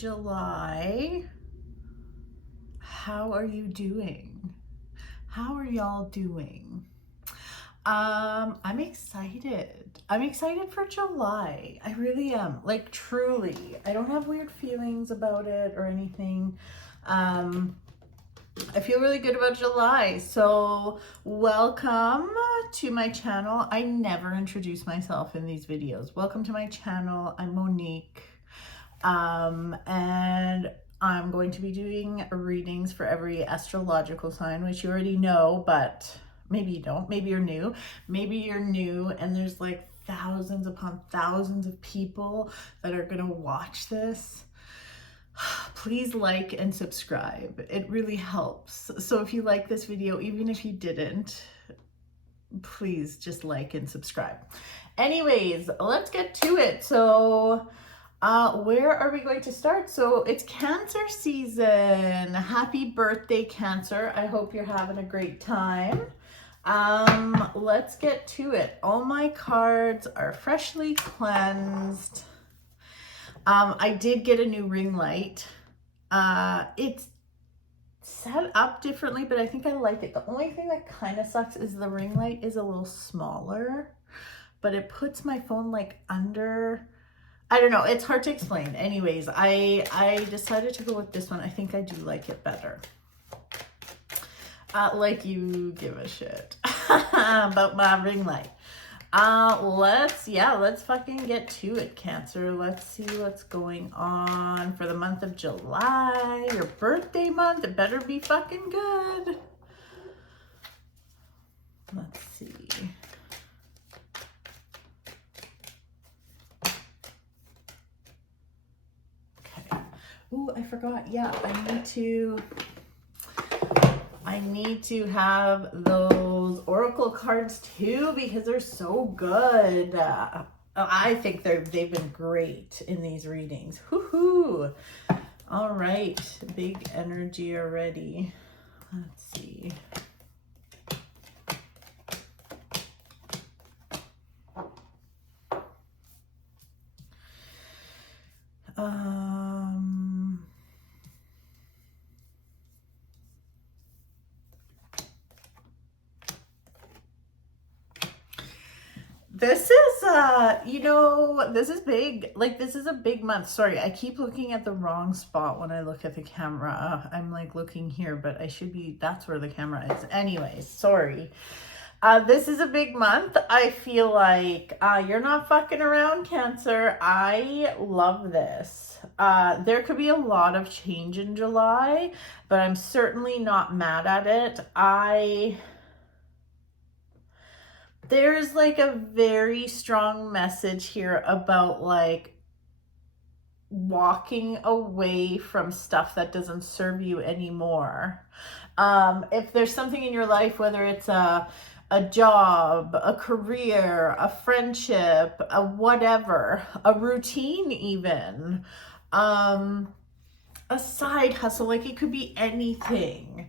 July. How are you doing? How are y'all doing? I'm excited. I'm excited for July. I really am. Like, truly. I don't have weird feelings about it or anything. I feel really good about July. So welcome to my channel. I never introduce myself in these videos. Welcome to my channel. I'm Monique. And I'm going to be doing readings for every astrological sign, which you already know, but maybe you don't. Maybe you're new. Maybe you're new and there's like thousands upon thousands of people that are going to watch this. Please like and subscribe. It really helps. So if you like this video, even if you didn't, please just like and subscribe. Anyways, let's get to it. So where are we going to start? So it's Cancer season. Happy birthday, Cancer. I hope you're having a great time. Let's get to it. All my cards are freshly cleansed. I did get a new ring light. It's set up differently, but I think I like it. The only thing that kind of sucks is the ring light is a little smaller, but it puts my phone like under. I don't know. It's hard to explain. Anyways, I decided to go with this one. I think I do like it better. Like you give a shit about my ring light. Let's fucking get to it, Cancer. Let's see what's going on for the month of July. Your birthday month. It better be fucking good. Let's see. Ooh, I forgot. Yeah, I need to have those oracle cards too because they're so good. I think they've been great in these readings. Woohoo! All right, big energy already. Let's see. This is, this is big. Like, this is a big month. Sorry, I keep looking at the wrong spot when I look at the camera. I'm like looking here, but I should be, that's where the camera is. Anyways, sorry. This is a big month. I feel like you're not fucking around, Cancer. I love this. There could be a lot of change in July, but I'm certainly not mad at it. There's like a very strong message here about like walking away from stuff that doesn't serve you anymore. If there's something in your life, whether it's a job, a career, a friendship, a whatever, a routine even, a side hustle, like it could be anything.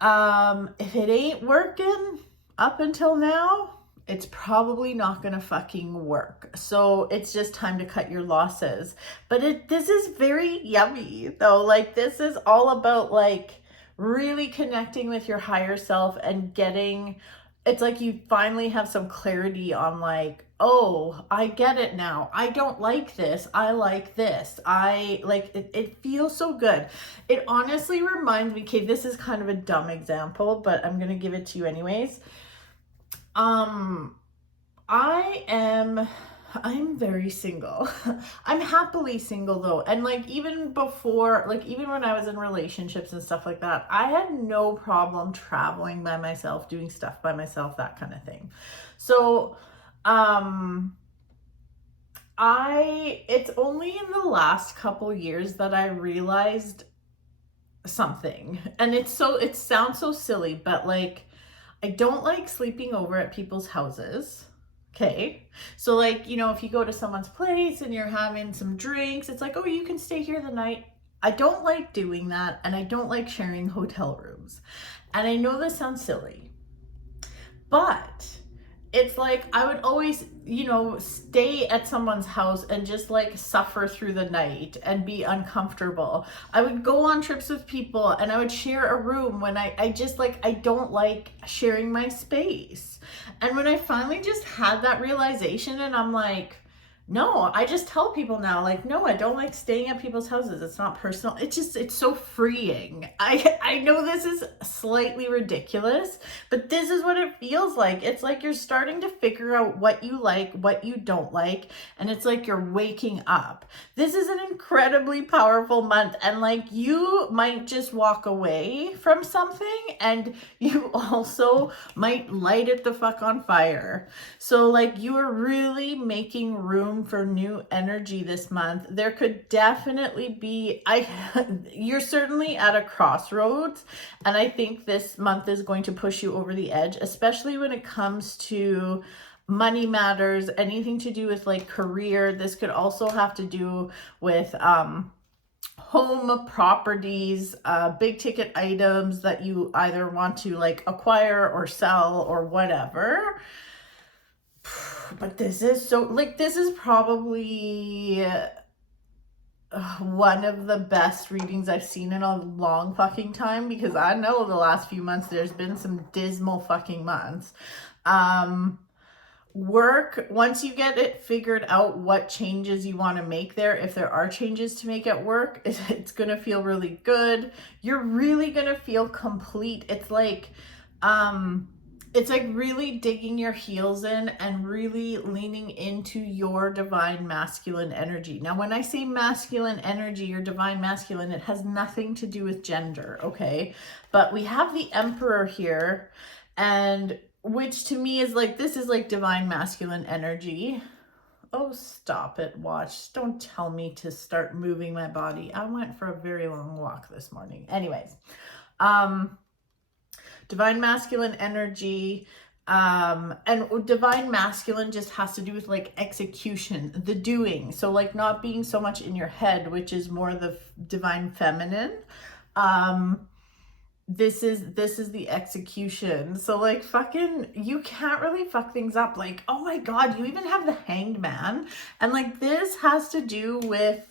If it ain't working up until now, it's probably not gonna fucking work. So it's just time to cut your losses. But this is very yummy though. Like, this is all about like really connecting with your higher self and getting, it's like you finally have some clarity on like, oh, I get it now. I don't like this. I like this. I like it. It feels so good. It honestly reminds me, okay, this is kind of a dumb example, but I'm going to give it to you anyways. I'm very single. I'm happily single though. And like even before, like even when I was in relationships and stuff like that, I had no problem traveling by myself, doing stuff by myself, that kind of thing. So, it's only in the last couple years that I realized something. And it sounds so silly, but like, I don't like sleeping over at people's houses. Okay. So like, if you go to someone's place and you're having some drinks, it's like, oh, you can stay here the night. I don't like doing that. And I don't like sharing hotel rooms. And I know this sounds silly, but it's like I would always, you know, stay at someone's house and just like suffer through the night and be uncomfortable. I would go on trips with people and I would share a room when I just like, I don't like sharing my space. And when I finally just had that realization and I'm like, no, I just tell people now, like, no, I don't like staying at people's houses. It's not personal. It's so freeing. I know this is slightly ridiculous, but this is what it feels like. It's like you're starting to figure out what you like, what you don't like, and it's like you're waking up. This is an incredibly powerful month, and like you might just walk away from something, and you also might light it the fuck on fire. So like you are really making room for new energy this month. There could definitely be, you're certainly at a crossroads, and I think this month is going to push you over the edge, especially when it comes to money matters, anything to do with like career. This could also have to do with home properties, big ticket items that you either want to like acquire or sell or whatever. But this is so, like, this is probably one of the best readings I've seen in a long fucking time, because I know the last few months there's been some dismal fucking months. Work, once you get it figured out what changes you want to make there, if there are changes to make at work, it's going to feel really good. You're really going to feel complete. It's like really digging your heels in and really leaning into your divine masculine energy. Now, when I say masculine energy, your divine masculine, it has nothing to do with gender, okay? But we have the Emperor here, and which to me is like, this is like divine masculine energy. Oh, stop it, watch. Don't tell me to start moving my body. I went for a very long walk this morning. Anyways, divine masculine energy, and divine masculine just has to do with like execution, the doing. So like not being so much in your head, which is more the divine feminine. This is the execution. So like fucking, you can't really fuck things up. Like, oh my God, you even have the Hanged Man. And like this has to do with,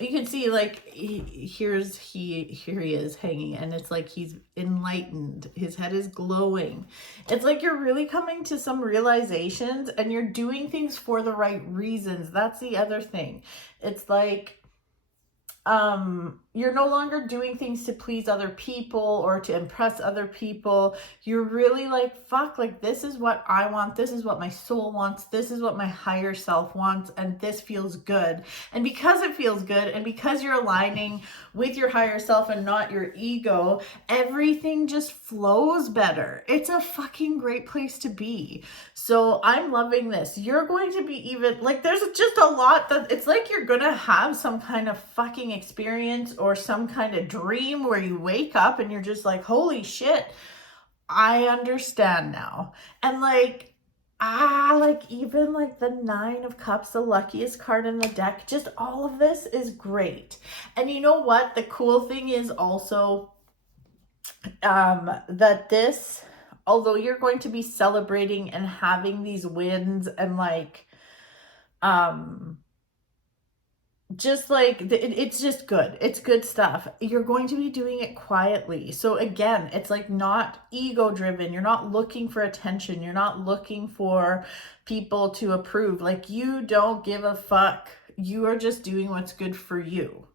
you can see like here he is hanging, and it's like he's enlightened, his head is glowing. It's like you're really coming to some realizations and you're doing things for the right reasons. That's the other thing. It's like you're no longer doing things to please other people or to impress other people. You're really like, fuck, like this is what I want. This is what my soul wants. This is what my higher self wants. And this feels good. And because it feels good, and because you're aligning with your higher self and not your ego, everything just flows better. It's a fucking great place to be. So I'm loving this. You're going to be even like, there's just a lot that it's like you're gonna have some kind of fucking experience or some kind of dream where you wake up and you're just like, holy shit, I understand now. And like, like even like the 9 of Cups, the luckiest card in the deck, just all of this is great. And you know what? The cool thing is also that this, although you're going to be celebrating and having these wins and like, just like it's just good, it's good stuff, you're going to be doing it quietly. So again, it's like not ego driven. You're not looking for attention. You're not looking for people to approve. Like you don't give a fuck. You are just doing what's good for you.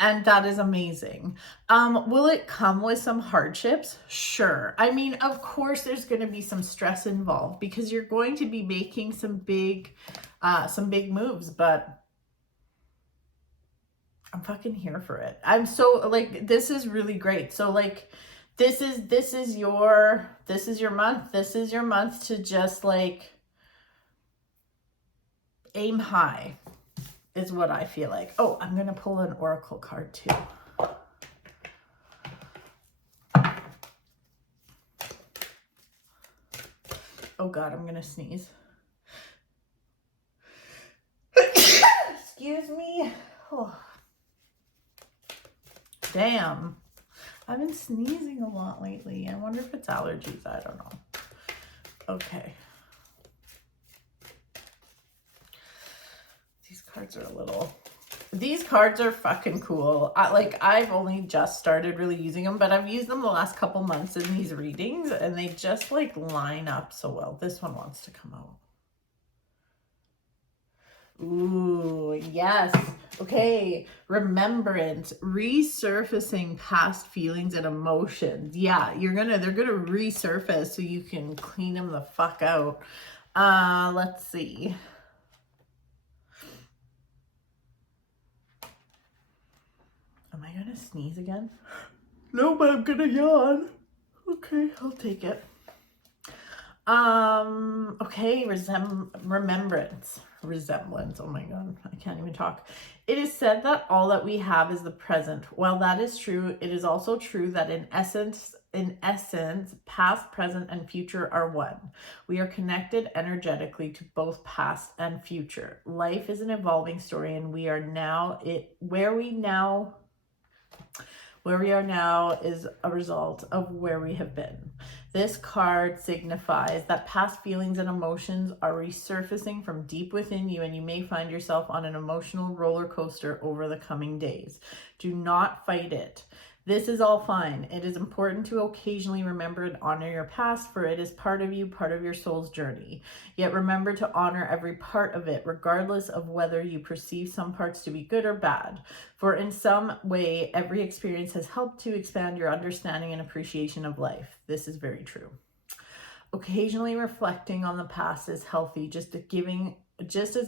And that is amazing. Will it come with some hardships? Sure. I mean, of course there's going to be some stress involved because you're going to be making some big moves, but I'm fucking here for it. I'm so like, this is really great. So like, this is your month. This is your month to just like aim high is what I feel like. Oh, I'm going to pull an oracle card too. Oh God, I'm going to sneeze. Excuse me. Oh. Damn. I've been sneezing a lot lately. I wonder if it's allergies. I don't know. Okay. These cards are these cards are fucking cool. I've only just started really using them, but I've used them the last couple months in these readings, and they just like line up so well. This one wants to come out. Ooh, yes. Okay. Remembrance, resurfacing past feelings and emotions. Yeah, they're gonna resurface so you can clean them the fuck out. Let's see. Am I gonna sneeze again? No, but I'm gonna yawn. Okay, I'll take it. Okay, remembrance. Resemblance. Oh my god, I can't even talk. It is said that all that we have is the present. While that is true, it is also true that in essence, past, present, and future are one. We are connected energetically to both past and future. Life is an evolving story, and we are now where we are now is a result of where we have been. This card signifies that past feelings and emotions are resurfacing from deep within you, and you may find yourself on an emotional roller coaster over the coming days. Do not fight it. This is all fine. It is important to occasionally remember and honor your past, for it is part of you, part of your soul's journey. Yet remember to honor every part of it, regardless of whether you perceive some parts to be good or bad. For in some way, every experience has helped to expand your understanding and appreciation of life. This is very true. Occasionally reflecting on the past is healthy, just as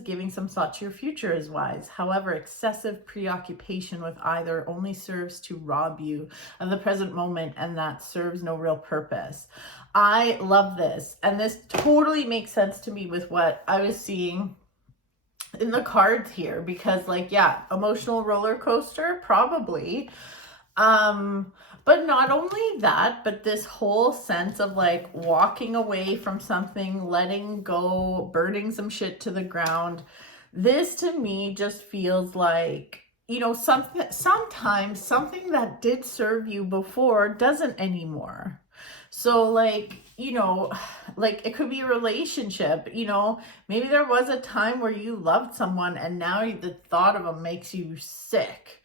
giving some thought to your future is wise. However, excessive preoccupation with either only serves to rob you of the present moment, and that serves no real purpose. I love this, and this totally makes sense to me with what I was seeing in the cards here, because emotional roller coaster, probably. But not only that, but this whole sense of walking away from something, letting go, burning some shit to the ground. This to me just feels like, sometimes something that did serve you before doesn't anymore. So it could be a relationship, maybe there was a time where you loved someone and now the thought of them makes you sick.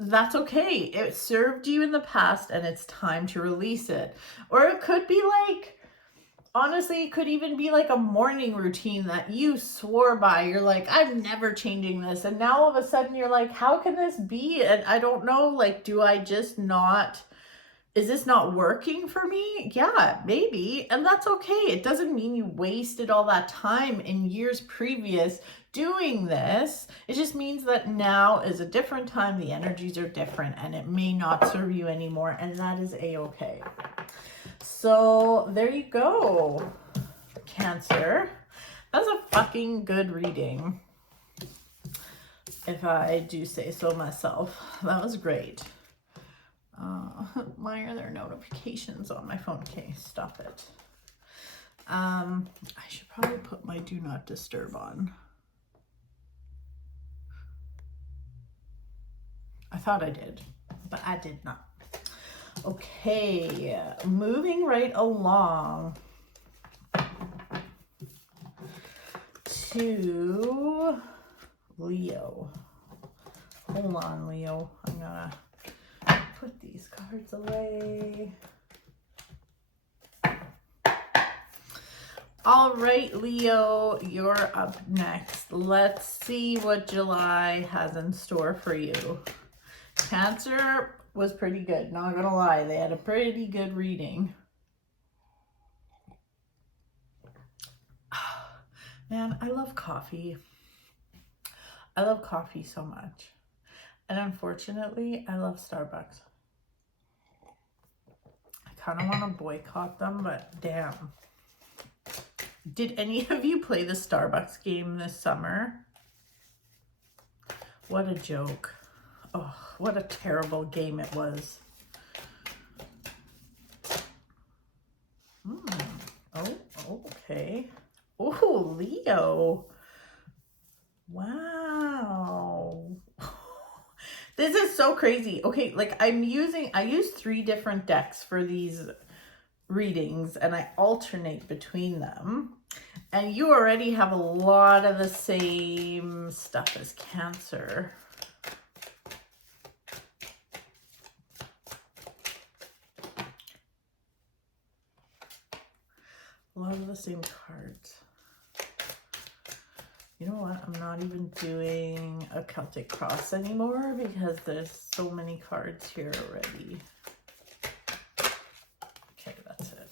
That's okay. It served you in the past and it's time to release it. Or it could be honestly, it could even be a morning routine that you swore by. You're like, I'm never changing this. And now all of a sudden you're like, how can this be? And I don't know, do I just not, is this not working for me? Yeah, maybe. And that's okay. It doesn't mean you wasted all that time in years previous doing this. It just means that now is a different time. The energies are different and it may not serve you anymore. And that is a-okay. So there you go, Cancer. That's a fucking good reading, if I do say so myself. That was great. Why are there notifications on my phone? Okay, stop it. I should probably put my do not disturb on. I thought I did, but I did not. Okay, moving right along to Leo. Hold on, Leo. I'm gonna put these cards away. All right, Leo, you're up next. Let's see what July has in store for you. Cancer was pretty good, not gonna lie. They had a pretty good reading. Man, I love coffee. I love coffee so much. And unfortunately, I love Starbucks. I kind of want to boycott them, but damn. Did any of you play the Starbucks game this summer? What a joke. Oh, what a terrible game it was. Oh, okay. Oh, Leo. Wow. This is so crazy. Okay, like I use 3 different decks for these readings and I alternate between them. And you already have a lot of the same stuff as Cancer. A lot of the same cards. You know what? I'm not even doing a Celtic cross anymore because there's so many cards here already. Okay, that's it.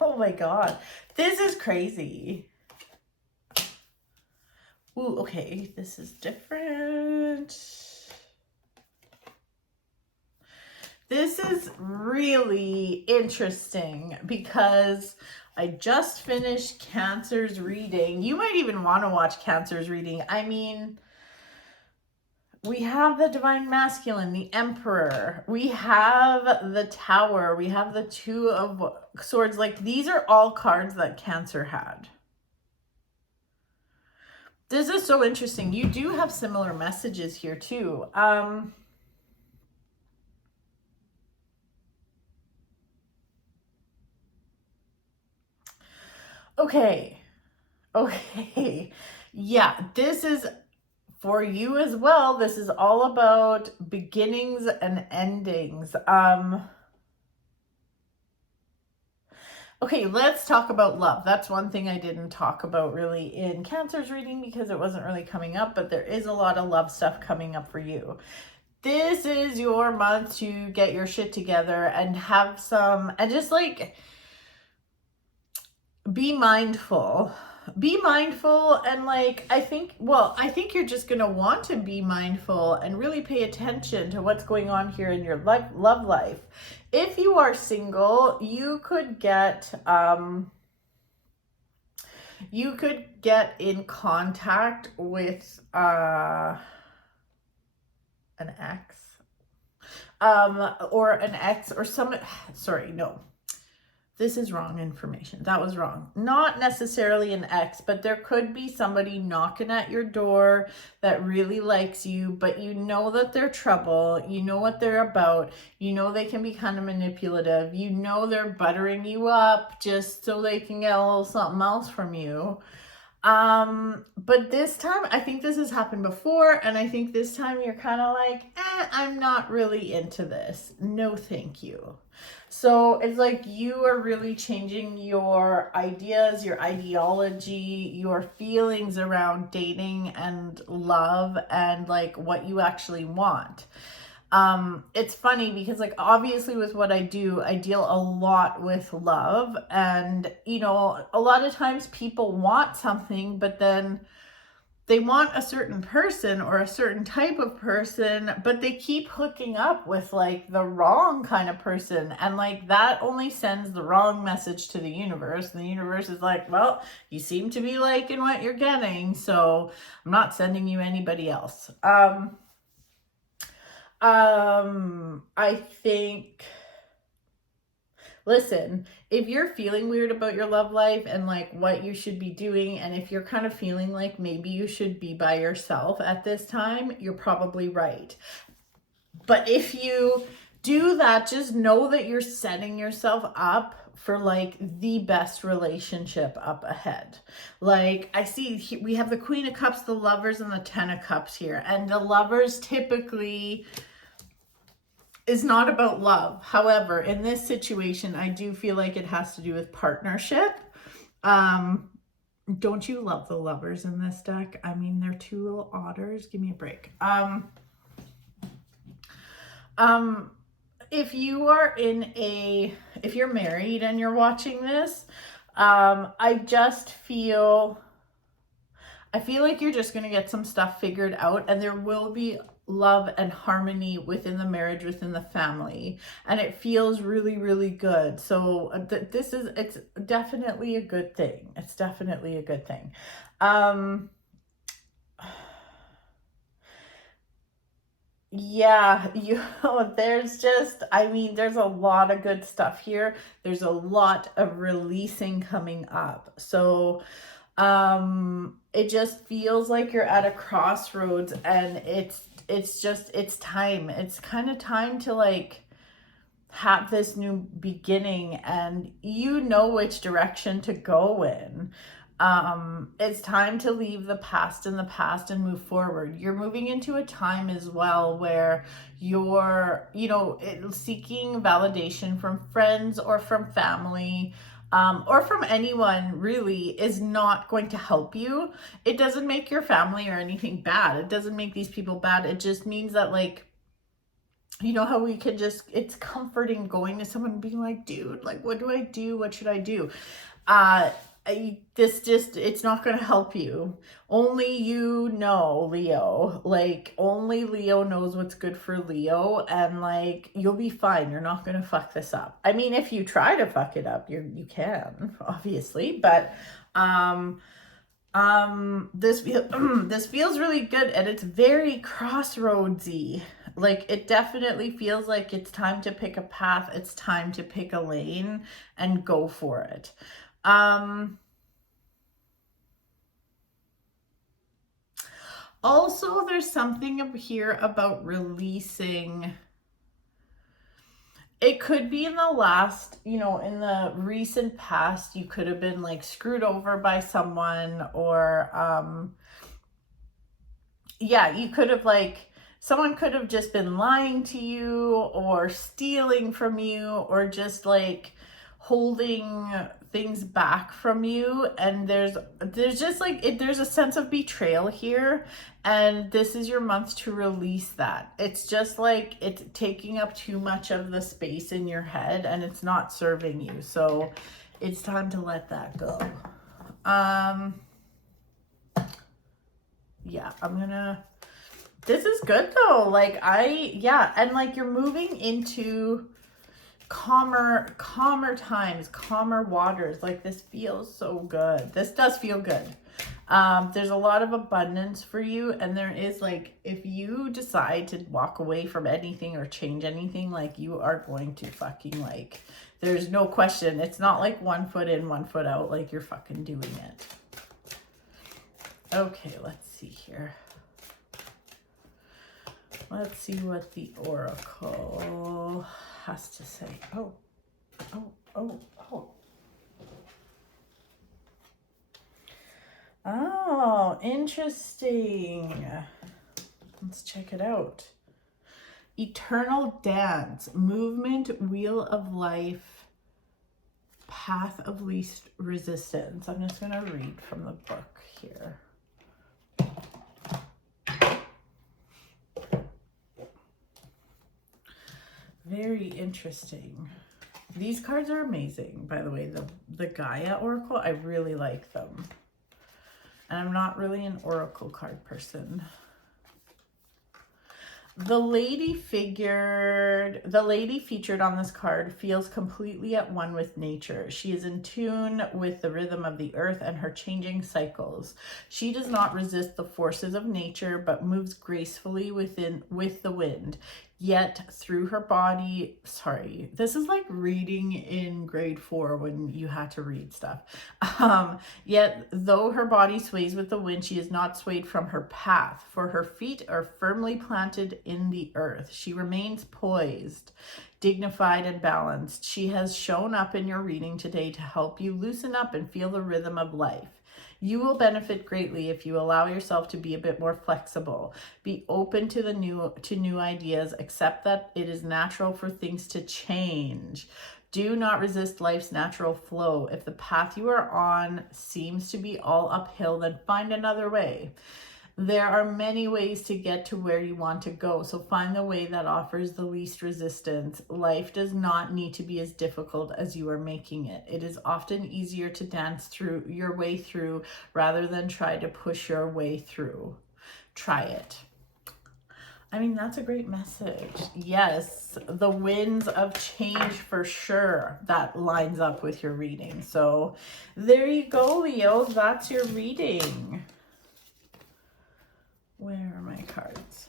Oh my God. This is crazy. Ooh, okay. This is different. This is really interesting because I just finished Cancer's reading. You might even want to watch Cancer's reading. I mean, we have the Divine Masculine, the Emperor. We have the Tower. We have the Two of Swords. Like, these are all cards that Cancer had. This is so interesting. You do have similar messages here too. Okay. Yeah, this is for you as well. This is all about beginnings and endings. Okay, let's talk about love. That's one thing I didn't talk about really in Cancer's reading because it wasn't really coming up, but there is a lot of love stuff coming up for you. This is your month to get your shit together and have some, and just like, be mindful and like I think you're just going to want to be mindful and really pay attention to what's going on here in your love life. If you are single, you could get in contact with an ex or an ex or some, sorry, no. This is wrong information. That was wrong. Not necessarily an ex, but there could be somebody knocking at your door that really likes you, but you know that they're trouble. You know what they're about. You know they can be kind of manipulative. You know they're buttering you up just so they can get a little something else from you. But this time, I think this has happened before, and I think this time you're kind of like, I'm not really into this. No, thank you. So it's like you are really changing your ideas, your ideology, your feelings around dating and love and like what you actually want. It's funny because like obviously with what I do, I deal a lot with love, and you know, a lot of times people want something, but then they want a certain person or a certain type of person, but they keep hooking up with like the wrong kind of person. And like that only sends the wrong message to the universe. And the universe is like, well, you seem to be liking what you're getting, so I'm not sending you anybody else. I think, listen, if you're feeling weird about your love life and like what you should be doing, and if you're kind of feeling like maybe you should be by yourself at this time, you're probably right. But if you do that, just know that you're setting yourself up for like the best relationship up ahead. Like I see we have the Queen of Cups, the Lovers, and the Ten of Cups here, and the Lovers typically is not about love. However, in this situation, I do feel like it has to do with partnership. Don't you love the Lovers in this deck? I mean, they're 2 little otters. Give me a break. If you're married and you're watching this, I feel like you're just going to get some stuff figured out, and there will be love and harmony within the marriage, within the family, and it feels really, really good. So it's definitely a good thing. It's definitely a good thing. Yeah, there's a lot of good stuff here. There's a lot of releasing coming up. So It just feels like you're at a crossroads, and it's time. It's kind of time to like have this new beginning, and you know which direction to go in. It's time to leave the past in the past and move forward. You're moving into a time as well where you're, seeking validation from friends or from family, or from anyone really, is not going to help you. It doesn't make your family or anything bad. It doesn't make these people bad. It just means that, like, you know how we could just, it's comforting going to someone and being like, dude, like, what do I do? What should I do? It's not going to help you. Only you know, Leo. Like, only Leo knows what's good for Leo, and like, you'll be fine. You're not going to fuck this up. I mean, if you try to fuck it up, you can, obviously, but this this feels really good, and it's very crossroadsy. Like, it definitely feels like it's time to pick a path. It's time to pick a lane and go for it. Also, there's something up here about releasing. It could be in the last, in the recent past, you could have been like screwed over by someone, or yeah, you could have, like, someone could have just been lying to you or stealing from you, or just like holding things back from you. And there's just like there's a sense of betrayal here, and this is your month to release that. It's just like it's taking up too much of the space in your head, and it's not serving you, so it's time to let that go. Yeah, this is good though. Like, and like, you're moving into calmer times, calmer waters. Like, this feels so good. This does feel good. There's a lot of abundance for you, and there is, like, if you decide to walk away from anything or change anything, like, you are going to fucking, like, there's no question. It's not like 1 foot in, 1 foot out. Like, you're fucking doing it. Okay, let's see here. Let's see what the Oracle has to say. Oh, interesting. Let's check it out. Eternal dance, movement, wheel of life, path of least resistance. I'm just going to read from the book here. Very interesting. These cards are amazing, by the way. The GAIA Oracle, I really like them. And I'm not really an Oracle card person. The lady featured on this card feels completely at one with nature. She is in tune with the rhythm of the earth and her changing cycles. She does not resist the forces of nature, but moves gracefully with the wind. Yet through her body, this is like reading in grade 4 when you had to read stuff. Yet though her body sways with the wind, she is not swayed from her path, for her feet are firmly planted in the earth. She remains poised, dignified, and balanced. She has shown up in your reading today to help you loosen up and feel the rhythm of life. You will benefit greatly if you allow yourself to be a bit more flexible. Be open to new ideas. Accept that it is natural for things to change. Do not resist life's natural flow. If the path you are on seems to be all uphill, then find another way. There are many ways to get to where you want to go, so find the way that offers the least resistance. Life does not need to be as difficult as you are making it. It is often easier to dance through your way through rather than try to push your way through. Try it. I mean, that's a great message. Yes, the winds of change for sure. That lines up with your reading. So there you go, Leo. That's your reading. Where are my cards?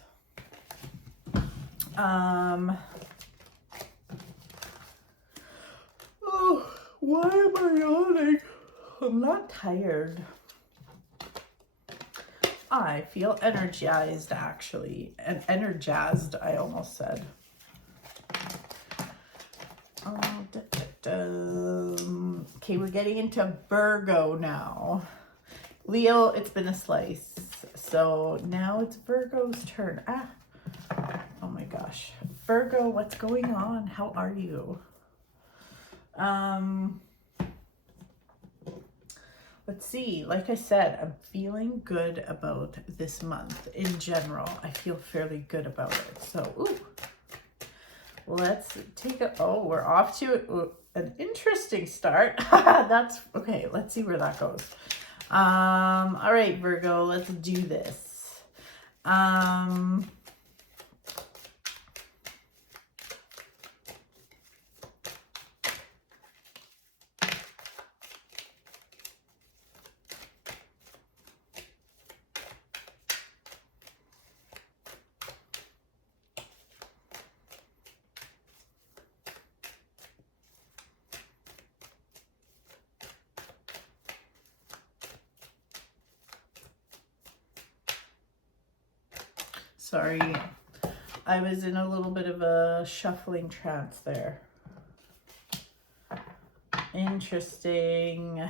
Oh, why am I yawning? I'm not tired. I feel energized, actually. And energized, I almost said. Okay, we're getting into Virgo now. Leo, it's been a slice. So now it's Virgo's turn. Oh my gosh. Virgo, what's going on? How are you? Let's see. Like I said, I'm feeling good about this month in general. I feel fairly good about it. So, ooh. Let's take we're off to an interesting start. That's okay. Let's see where that goes. All right, Virgo, let's do this. Sorry, I was in a little bit of a shuffling trance there. Interesting.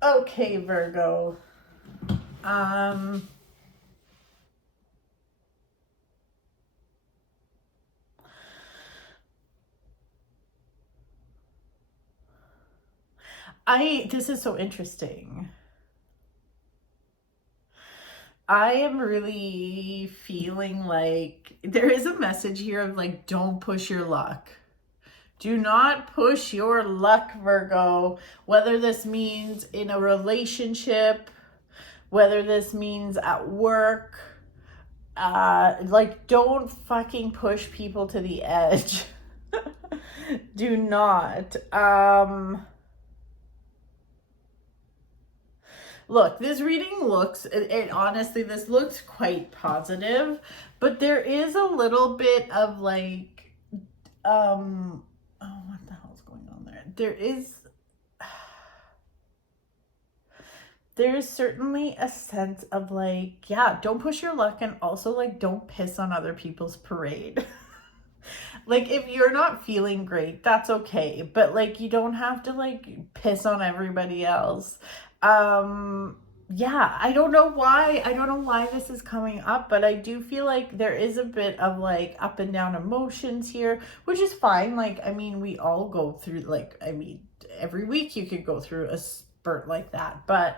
Okay, Virgo. This is so interesting. I am really feeling like there is a message here of like, don't push your luck. Do not push your luck, Virgo. Whether this means in a relationship, whether this means at work, like, don't fucking push people to the edge. Do not. Look, this reading looks, it honestly, this looks quite positive, but there is a little bit of like, oh, what the hell's going on there? There is certainly a sense of like, yeah, don't push your luck, and also like, don't piss on other people's parade. Like, if you're not feeling great, that's okay, but like, you don't have to like piss on everybody else. Yeah, I don't know why this is coming up, but I do feel like there is a bit of like up and down emotions here, which is fine. Like, I mean, we all go through, like, I mean, every week you could go through a spurt like that, but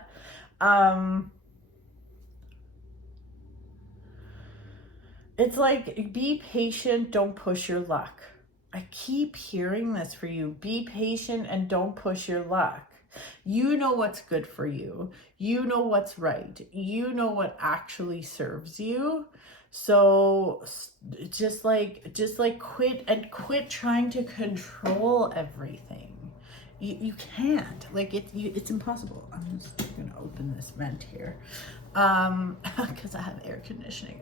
it's like, be patient, don't push your luck. I keep hearing this for you. Be patient and don't push your luck. You know what's good for you. You know what's right. You know what actually serves you. So just like quit trying to control everything. You can't. Like, it's impossible. I'm just gonna open this vent here, because I have air conditioning.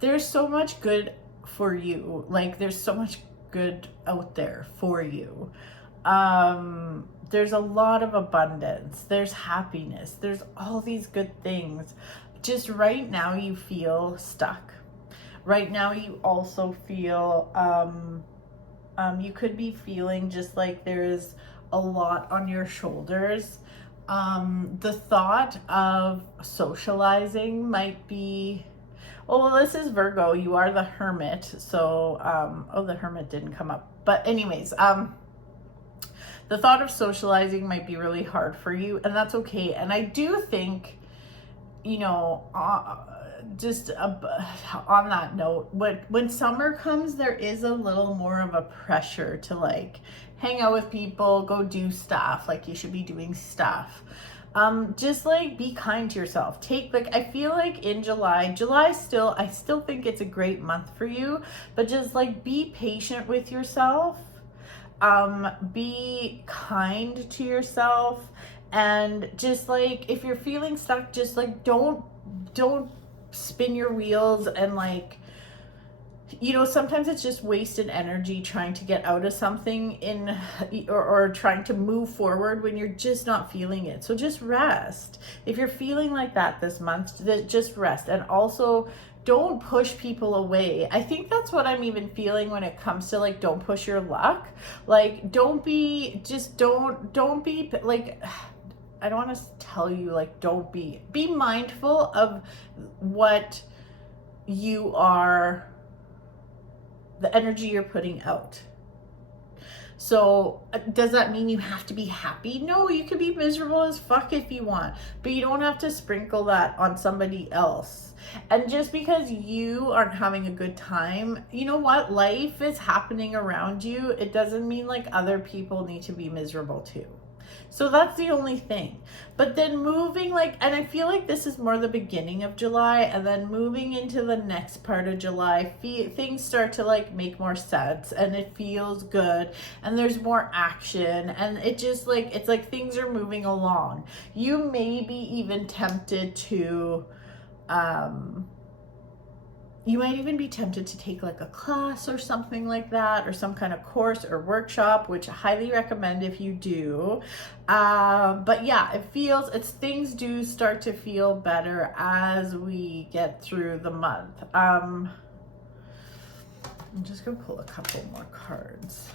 There's so much good for you. Like, there's so much good out there for you. There's a lot of abundance. There's happiness. There's all these good things. Just right now you feel stuck. Right now you also feel, you could be feeling just like there's a lot on your shoulders. The thought of socializing might be, oh, well, this is Virgo. You are the Hermit. So, oh, the Hermit didn't come up. But anyways, the thought of socializing might be really hard for you, and that's okay. And I do think, you know, just on that note, when summer comes, there is a little more of a pressure to like hang out with people, go do stuff, like you should be doing stuff. Just like be kind to yourself. Take, like, I feel like in July still, I still think it's a great month for you, but just like be patient with yourself. Be kind to yourself, and just like if you're feeling stuck, just like don't spin your wheels, and like, you know, sometimes it's just wasted energy trying to get out of something or trying to move forward when you're just not feeling it. So just rest. If you're feeling like that this month, just rest. And also don't push people away. I think that's what I'm even feeling when it comes to like, don't push your luck. Like, don't be like, I don't want to tell you like, don't be mindful of what you are, the energy you're putting out. So does that mean you have to be happy? No, you can be miserable as fuck if you want, but you don't have to sprinkle that on somebody else. And just because you aren't having a good time, you know what? Life is happening around you. It doesn't mean like other people need to be miserable too. So that's the only thing. But then moving like, and I feel like this is more the beginning of July, and then moving into the next part of July, things start to like make more sense, and it feels good, and there's more action, and it just like, it's like things are moving along. You may be even tempted to, you might even be tempted to take like a class or something like that, or some kind of course or workshop, which I highly recommend if you do. But yeah, things do start to feel better as we get through the month. I'm just gonna pull a couple more cards.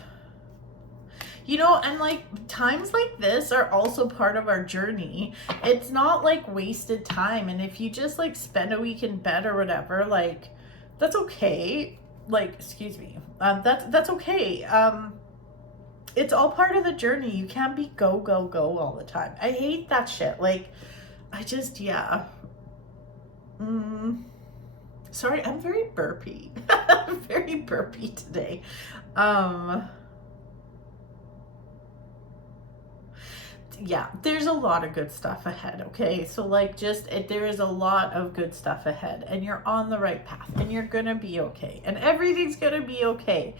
You know, and like times like this are also part of our journey. It's not like wasted time. And if you just like spend a week in bed or whatever, like that's okay. Like, excuse me. That's okay. It's all part of the journey. You can't be go all the time. I hate that shit. Like, I just, yeah. Sorry, I'm very burpy. I'm very burpy today. Yeah, there's a lot of good stuff ahead, okay? So like, there is a lot of good stuff ahead, and you're on the right path, and you're gonna be okay, and everything's gonna be okay.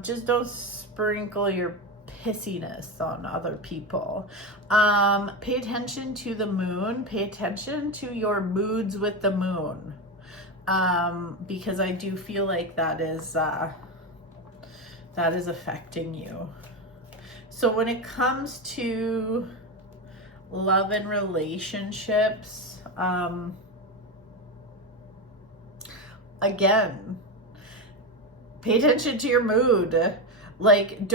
Just don't sprinkle your pissiness on other people. Pay attention to the moon. Pay attention to your moods with the moon, because I do feel like that is affecting you. So when it comes to love and relationships, again, pay attention to your mood. Like,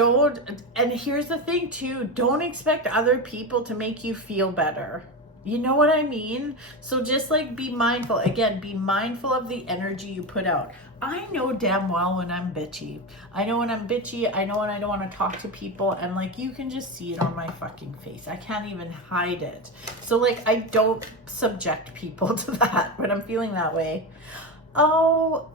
and here's the thing too, don't expect other people to make you feel better. You know what I mean? So just like be mindful. Again, be mindful of the energy you put out. I know damn well when I'm bitchy. I know when I'm bitchy. I know when I don't want to talk to people. And like, you can just see it on my fucking face. I can't even hide it. So like, I don't subject people to that when I'm feeling that way. Oh,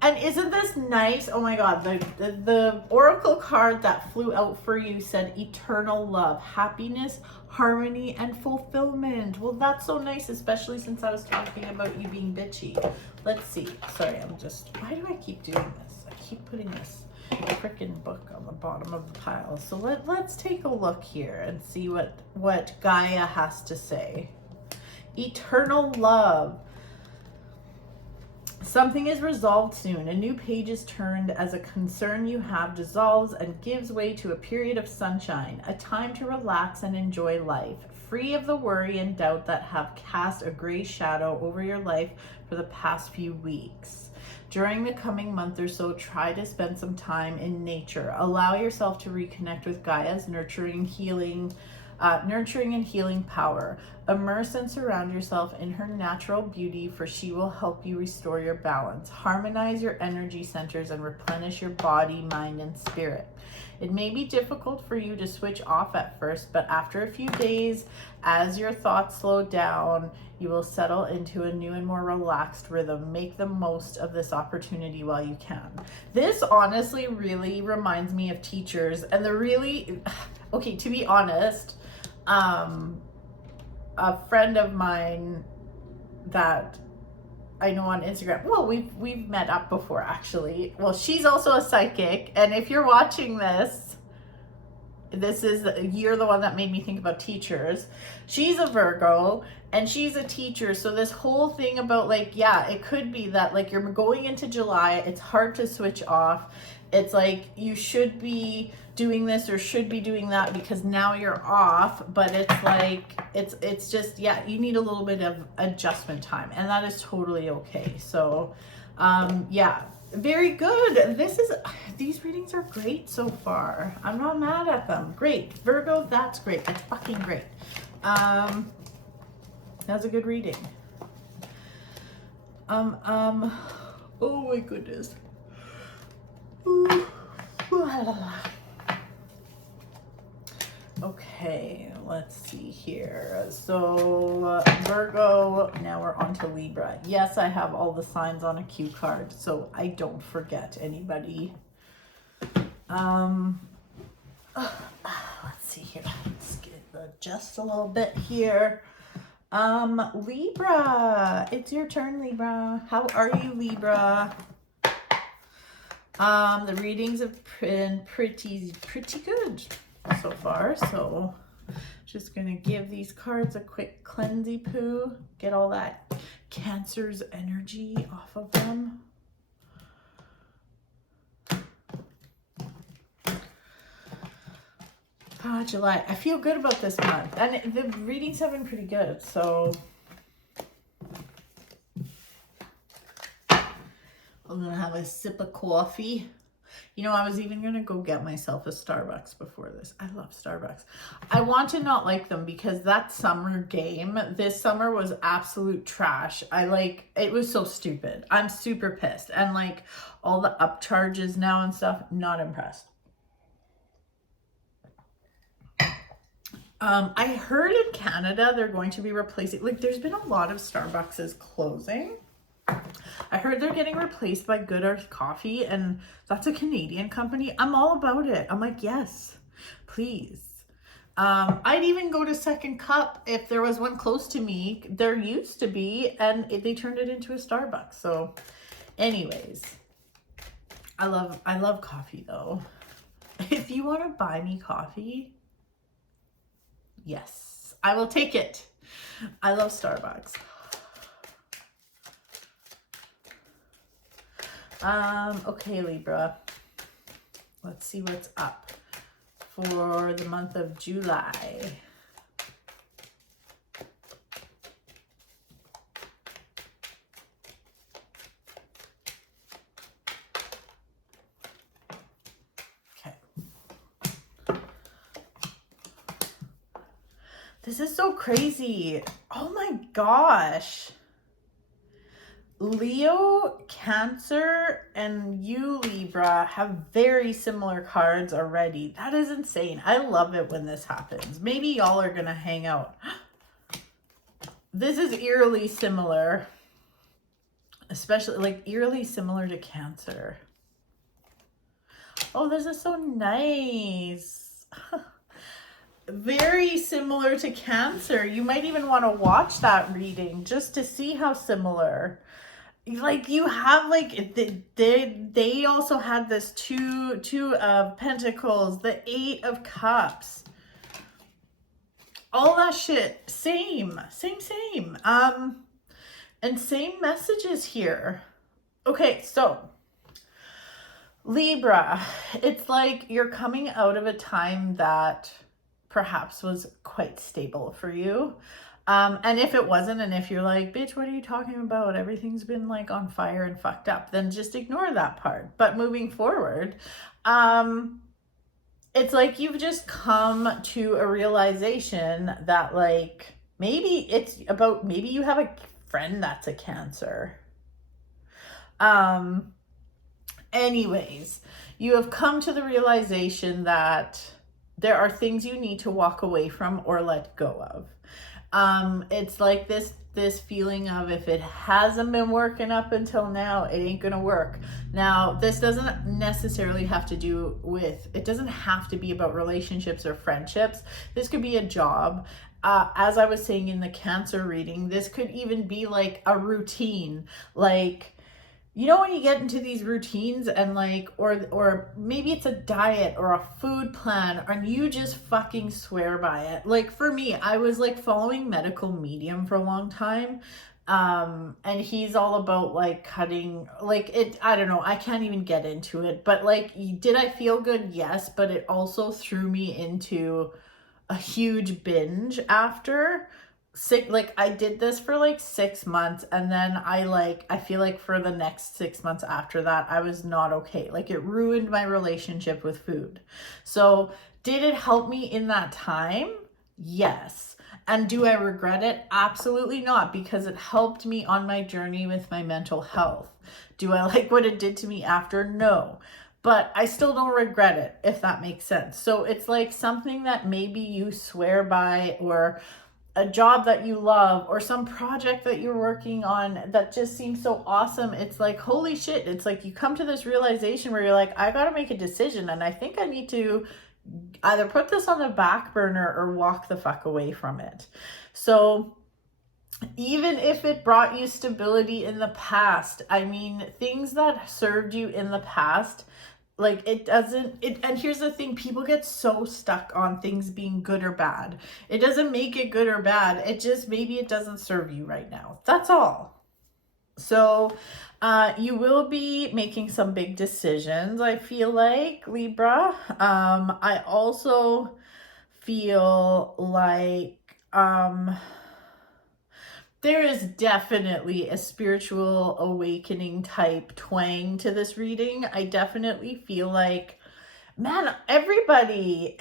and isn't this nice? Oh my God, the oracle card that flew out for you said eternal love, happiness, harmony, and fulfillment. Well, that's so nice, especially since I was talking about you being bitchy. Let's see. Sorry, why do I keep doing this? I keep putting this freaking book on the bottom of the pile. So let's take a look here and see what Gaia has to say. Eternal love. Something is resolved soon. A new page is turned as a concern you have dissolves and gives way to a period of sunshine, a time to relax and enjoy life, free of the worry and doubt that have cast a gray shadow over your life for the past few weeks. During the coming month or so, try to spend some time in nature. Allow yourself to reconnect with Gaia's nurturing and healing power. Immerse and surround yourself in her natural beauty, for she will help you restore your balance, harmonize your energy centers, and replenish your body, mind, and spirit. It may be difficult for you to switch off at first, but after a few days, as your thoughts slow down, you will settle into a new and more relaxed rhythm. Make the most of this opportunity while you can. This honestly really reminds me of teachers, and okay, to be honest, a friend of mine that I know on Instagram. Well, we've met up before actually. Well, she's also a psychic, and if you're watching this, you're the one that made me think about teachers. She's a Virgo and she's a teacher. So this whole thing about like, yeah, it could be that like you're going into July, it's hard to switch off. It's like you should be doing this or should be doing that because now you're off, but it's like it's just, yeah, you need a little bit of adjustment time, and that is totally okay. So yeah, very good. These readings are great so far. I'm not mad at them. Great. Virgo, that's great. That's fucking great. That was a good reading. Oh my goodness. Ooh. Okay, let's see here. So Virgo, now we're on to Libra. Yes, I have all the signs on a cue card, so I don't forget anybody. Let's see here. Let's adjust a little bit here. Libra, it's your turn, Libra. How are you, Libra? The readings have been pretty good so far, so just gonna give these cards a quick cleansy poo, get all that Cancer's energy off of them. July. I feel good about this month, and the readings have been pretty good, so I'm gonna have a sip of coffee. You know, I was even gonna go get myself a Starbucks before this. I love Starbucks. I want to not like them because that summer game this summer was absolute trash. It was so stupid. I'm super pissed, and like all the upcharges now and stuff, not impressed. I heard in Canada they're going to be replacing, like there's been a lot of Starbucks closing. I heard they're getting replaced by Good Earth Coffee, and that's a Canadian company. I'm all about it. I'm like, yes, please. I'd even go to Second Cup if there was one close to me. There used to be, and they turned it into a Starbucks. So anyways, I love coffee though. If you want to buy me coffee, yes, I will take it. I love Starbucks. Okay, Libra, let's see what's up for the month of July. Okay. This is so crazy. Oh my gosh. Leo, Cancer, and you, Libra, have very similar cards already. That is insane. I love it when this happens. Maybe y'all are going to hang out. This is eerily similar. Especially, like, eerily similar to Cancer. Oh, this is so nice. Very similar to Cancer. You might even want to watch that reading just to see how similar. Like you have like they also had this two of Pentacles, the Eight of Cups, all that shit, same and same messages here. Okay, so Libra, it's like you're coming out of a time that perhaps was quite stable for you. And if it wasn't, and if you're like, bitch, what are you talking about? Everything's been like on fire and fucked up, then just ignore that part. But moving forward, it's like you've just come to a realization that like, maybe you have a friend that's a Cancer. Anyways, you have come to the realization that there are things you need to walk away from or let go of. It's like this feeling of, if it hasn't been working up until now, it ain't gonna work. Now, this doesn't necessarily have to do with, it doesn't have to be about relationships or friendships. This could be a job. As I was saying in the Cancer reading, this could even be like a routine. Like, you know, when you get into these routines and like, or maybe it's a diet or a food plan, and you just fucking swear by it. Like for me, I was like following Medical Medium for a long time. And he's all about like cutting, like it, I don't know, I can't even get into it, but like, did I feel good? Yes, but it also threw me into a huge binge after. Like I did this for like 6 months, and then I feel like for the next 6 months after that, I was not okay. Like it ruined my relationship with food. So did it help me in that time? Yes. And do I regret it? Absolutely not, because it helped me on my journey with my mental health. Do I like what it did to me after? No. But I still don't regret it, if that makes sense. So it's like something that maybe you swear by, or a job that you love, or some project that you're working on that just seems so awesome. It's like, holy shit. It's like you come to this realization where you're like, I got to make a decision, and I think I need to either put this on the back burner or walk the fuck away from it. So even if it brought you stability in the past, I mean, things that served you in the past, like it doesn't, and here's the thing, people get so stuck on things being good or bad. It doesn't make it good or bad. It just, maybe it doesn't serve you right now. That's all. So you will be making some big decisions, I feel like, Libra. I also feel like there is definitely a spiritual awakening type twang to this reading. I definitely feel like, man, everybody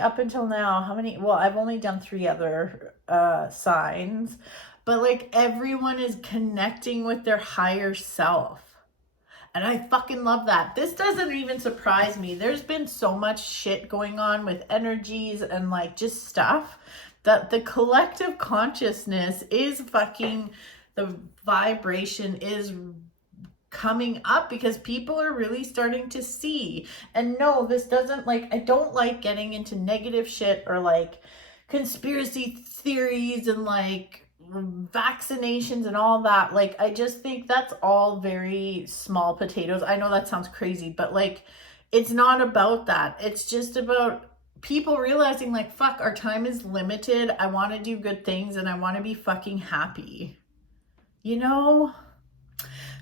up until now, how many, well, I've only done 3 other signs, but like everyone is connecting with their higher self. And I fucking love that. This doesn't even surprise me. There's been so much shit going on with energies and like just stuff that the collective consciousness is fucking, the vibration is coming up, because people are really starting to see. And no, this doesn't, like, I don't like getting into negative shit or like conspiracy theories and like vaccinations and all that. Like, I just think that's all very small potatoes. I know that sounds crazy, but like, it's not about that. It's just about people realizing like, fuck, our time is limited. I want to do good things and I want to be fucking happy, you know?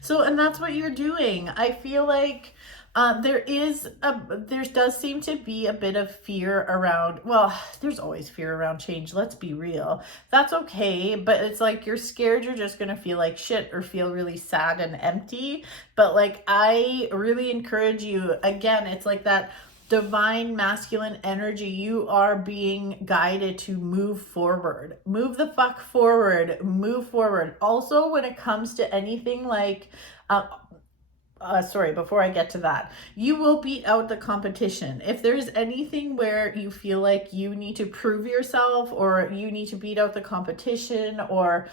So, and that's what you're doing. I feel like there does seem to be a bit of fear around, well, there's always fear around change. Let's be real. That's okay. But it's like, you're scared you're just going to feel like shit or feel really sad and empty. But like, I really encourage you, again, it's like that divine masculine energy. You are being guided to move forward. Move the fuck forward. Move forward. Also, when it comes to anything like, sorry, before I get to that, you will beat out the competition. If there's anything where you feel like you need to prove yourself, or you need to beat out the competition, or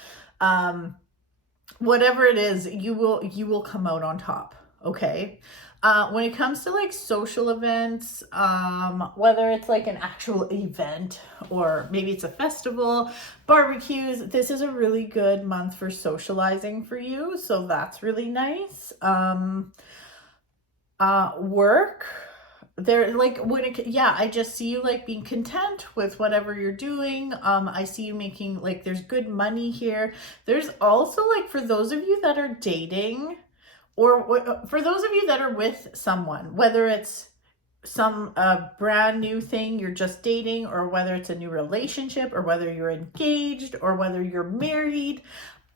whatever it is, you will come out on top. Okay. When it comes to like social events, whether it's like an actual event or maybe it's a festival, barbecues, this is a really good month for socializing for you. So that's really nice. Work, there, like when it, yeah, I just see you like being content with whatever you're doing. I see you making, like, there's good money here. There's also like, for those of you that are dating, or for those of you that are with someone, whether it's some brand new thing, you're just dating, or whether it's a new relationship, or whether you're engaged, or whether you're married,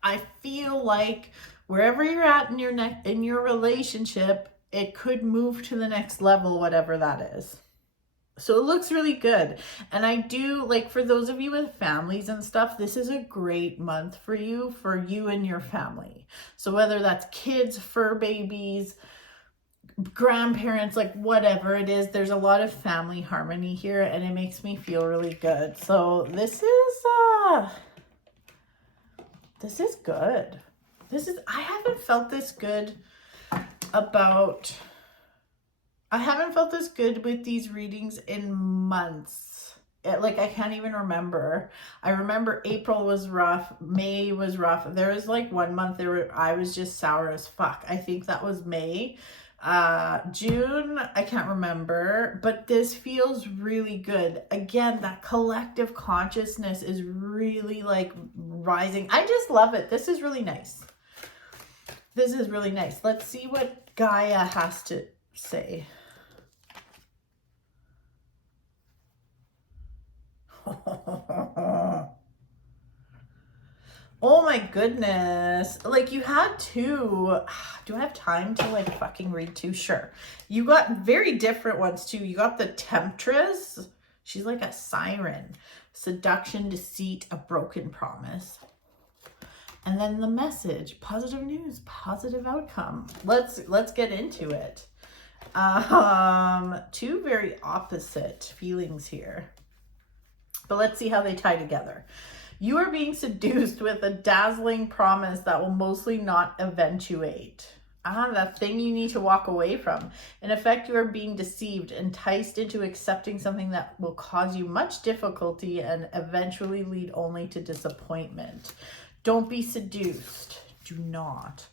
I feel like wherever you're at in your relationship, it could move to the next level, whatever that is. So it looks really good. And I do, like, for those of you with families and stuff, this is a great month for you and your family. So whether that's kids, fur babies, grandparents, like whatever it is, there's a lot of family harmony here, and it makes me feel really good. So this is good. I haven't felt this good with these readings in months. Like, I can't even remember. I remember April was rough. May was rough. There was like 1 month I was just sour as fuck. I think that was May. June, I can't remember, but this feels really good. Again, that collective consciousness is really like rising. I just love it. This is really nice. This is really nice. Let's see what Gaia has to say. Oh my goodness. Like, you had two. Do I have time to like fucking read two? Sure. You got very different ones too. You got the Temptress. She's like a siren. Seduction, deceit, a broken promise. And then the message, positive news, positive outcome. Let's get into it. Two very opposite feelings here. But let's see how they tie together. You are being seduced with a dazzling promise that will mostly not eventuate. That thing you need to walk away from. In effect, you are being deceived, enticed into accepting something that will cause you much difficulty and eventually lead only to disappointment. Don't be seduced. Do not.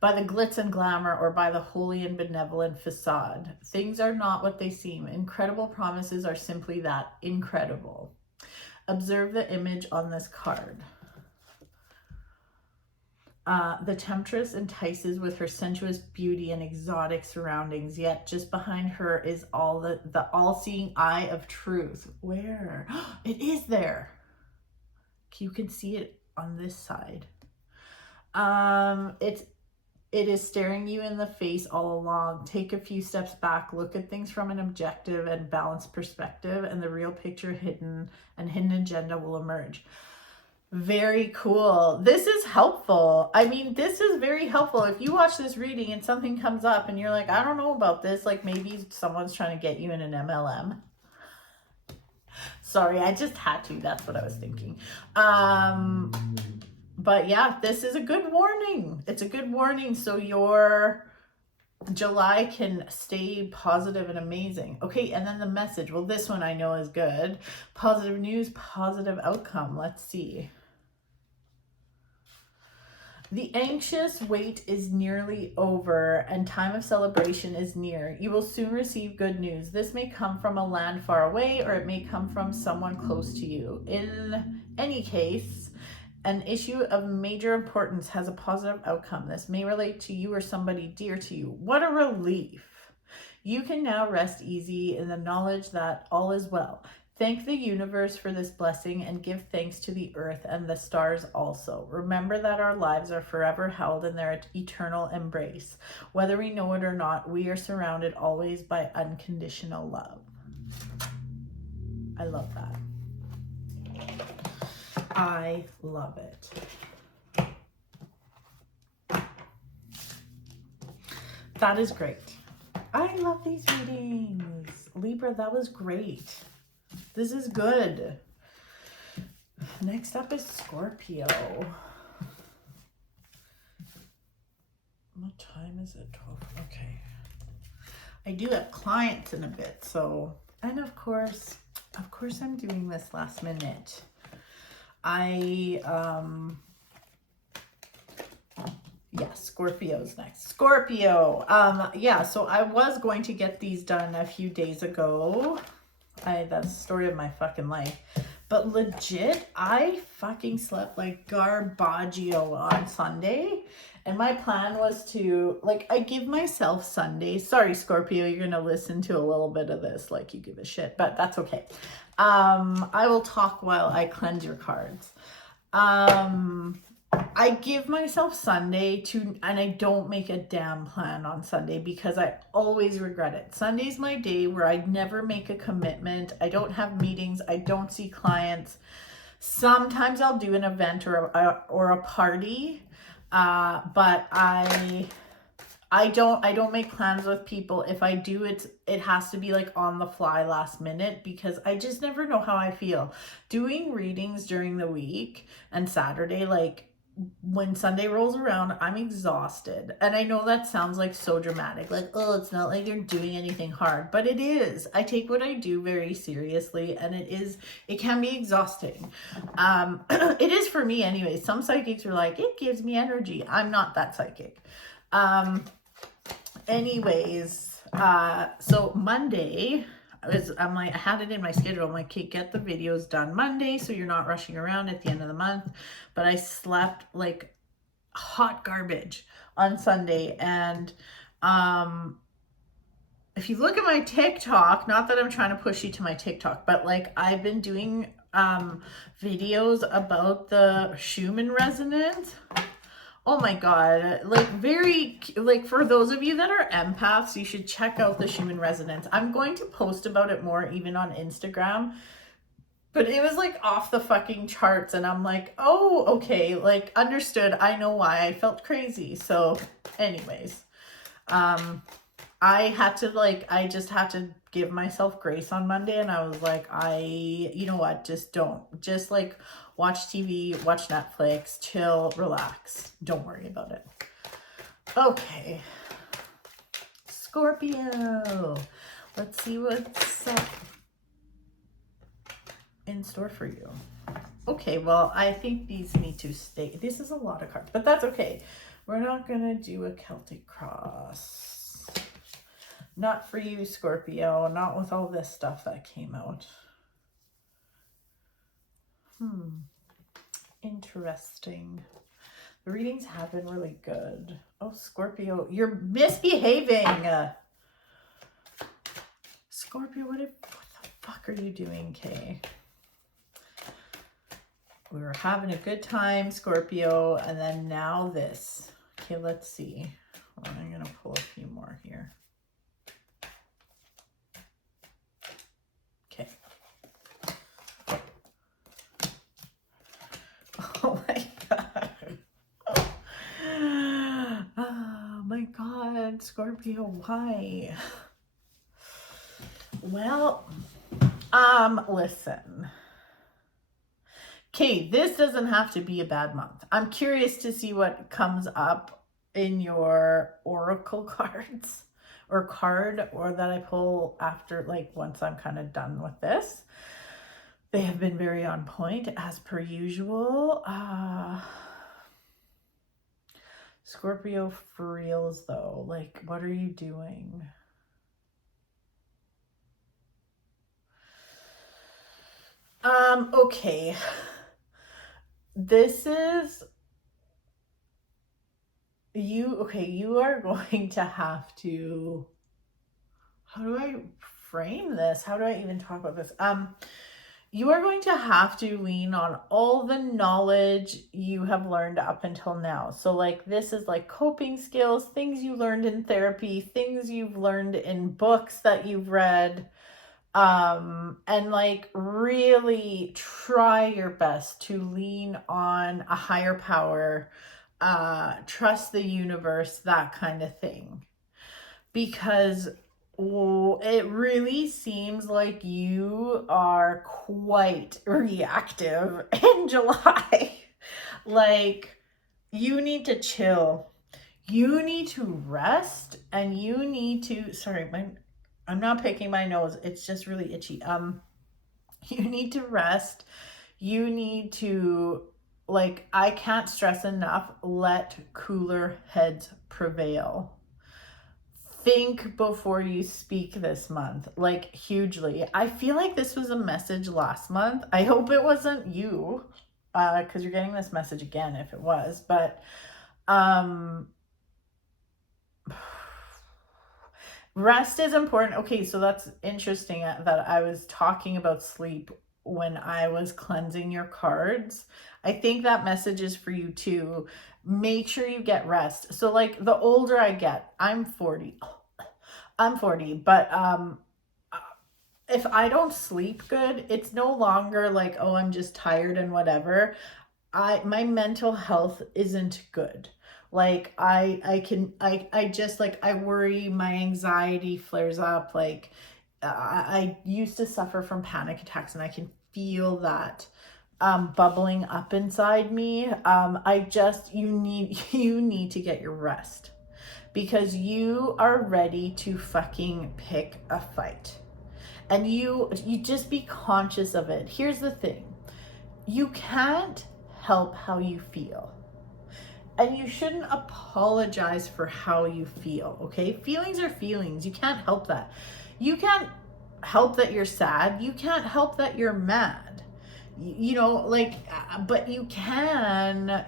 By the glitz and glamour or by the holy and benevolent facade. Things are not what they seem. Incredible promises are simply that, incredible. Observe the image on this card. The Temptress entices with her sensuous beauty and exotic surroundings, yet just behind her is all the all-seeing eye of truth. Where? It is there. You can see it on this side. It is staring you in the face all along. Take a few steps back, look at things from an objective and balanced perspective, and the real picture hidden agenda will emerge. Very cool. This is helpful. I mean, this is very helpful. If you watch this reading and something comes up and you're like, I don't know about this, like maybe someone's trying to get you in an MLM. Sorry, I just had to. That's what I was thinking. But yeah, this is a good warning. It's a good warning. So your July can stay positive and amazing. Okay, and then the message. Well, this one I know is good. Positive news, positive outcome. Let's see. The anxious wait is nearly over and time of celebration is near. You will soon receive good news. This may come from a land far away or it may come from someone close to you. In any case, an issue of major importance has a positive outcome. This may relate to you or somebody dear to you. What a relief. You can now rest easy in the knowledge that all is well. Thank the universe for this blessing and give thanks to the earth and the stars also. Remember that our lives are forever held in their eternal embrace. Whether we know it or not, we are surrounded always by unconditional love. I love that. I love it. That is great. I love these readings. Libra, that was great. This is good. Next up is Scorpio. What time is it? 12. Okay. I do have clients in a bit, so, and of course I'm doing this last minute. Yeah, Scorpio's next. Scorpio. Yeah, so I was going to get these done a few days ago. That's the story of my fucking life. But legit, I fucking slept like garbaggio on Sunday. And my plan was to, like, I give myself Sundays. Sorry, Scorpio, you're going to listen to a little bit of this like you give a shit, but that's okay. I will talk while I cleanse your cards. I give myself Sunday and I don't make a damn plan on Sunday because I always regret it. Sunday's my day where I never make a commitment. I don't have meetings. I don't see clients. Sometimes I'll do an event or a party. But I I don't make plans with people. If I do, it has to be like on the fly last minute, because I just never know how I feel. Doing readings during the week and Saturday, like when Sunday rolls around, I'm exhausted. And I know that sounds like so dramatic, like, oh, it's not like you're doing anything hard, but it is. I take what I do very seriously, and it can be exhausting. It is for me anyway. Some psychics are like, it gives me energy. I'm not that psychic. Anyways, so Monday, I'm like, I had it in my schedule. I'm like, okay, get the videos done Monday so you're not rushing around at the end of the month. But I slept like hot garbage on Sunday. And if you look at my TikTok, not that I'm trying to push you to my TikTok, but like I've been doing videos about the Schumann resonance. Oh my God, like for those of you that are empaths, you should check out the Schumann resonance. I'm going to post about it more even on Instagram, but it was like off the fucking charts, and I'm like, oh, okay, like understood. I know why I felt crazy. So anyways, I just had to give myself grace on Monday, and I was like, you know what, just like watch TV, watch Netflix, chill, relax. Don't worry about it. Okay. Scorpio. Let's see what's in store for you. Okay, well, I think these need to stay. This is a lot of cards, but that's okay. We're not going to do a Celtic cross. Not for you, Scorpio. Not with all this stuff that came out. Interesting. The readings have been really good. Oh, Scorpio, you're misbehaving. Scorpio, what the fuck are you doing, Kay? We were having a good time, Scorpio, and then now this. Okay, let's see. Well, I'm going to pull a few more here. Okay. Oh my God. Oh my God, Scorpio, why? Well, listen. Okay, this doesn't have to be a bad month. I'm curious to see what comes up in your oracle cards or card, or that I pull after, like once I'm kind of done with this. They have been very on point as per usual. Scorpio, for reals though, like what are you doing? Okay. This is you. Okay, you are going to have to, how do I frame this? How do I even talk about this? You are going to have to lean on all the knowledge you have learned up until now. So like this is like coping skills, things you learned in therapy, things you've learned in books that you've read. And like really try your best to lean on a higher power, trust the universe, that kind of thing. Because it really seems like you are quite reactive in July. Like you need to chill. You need to rest, and you need to, sorry, I'm not picking my nose. It's just really itchy. You need to rest. You need to, like, I can't stress enough, let cooler heads prevail. Think before you speak this month, like hugely. I feel like this was a message last month. I hope it wasn't you, because you're getting this message again if it was, but rest is important. Okay, so that's interesting that I was talking about sleep when I was cleansing your cards. I think that message is for you too. Make sure you get rest. So like the older I get, I'm 40, but if I don't sleep good, it's no longer like, oh, I'm just tired and whatever. My mental health isn't good. Like I just like, I worry, my anxiety flares up. Like I used to suffer from panic attacks, and I can feel that bubbling up inside me. I just, you need to get your rest, because you are ready to fucking pick a fight. And you just be conscious of it. Here's the thing. You can't help how you feel. And you shouldn't apologize for how you feel, okay? Feelings are feelings. You can't help that. You can't help that you're sad. You can't help that you're mad. You know, like, but you can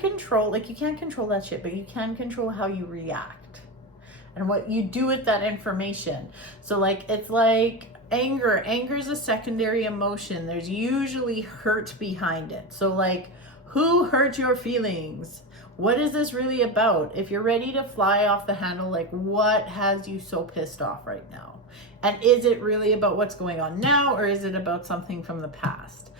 control, like, you can't control that shit, but you can control how you react and what you do with that information. So like, it's like anger is a secondary emotion. There's usually hurt behind it. So like, who hurt your feelings? What is this really about? If you're ready to fly off the handle, like, what has you so pissed off right now? And is it really about what's going on now, or is it about something from the past?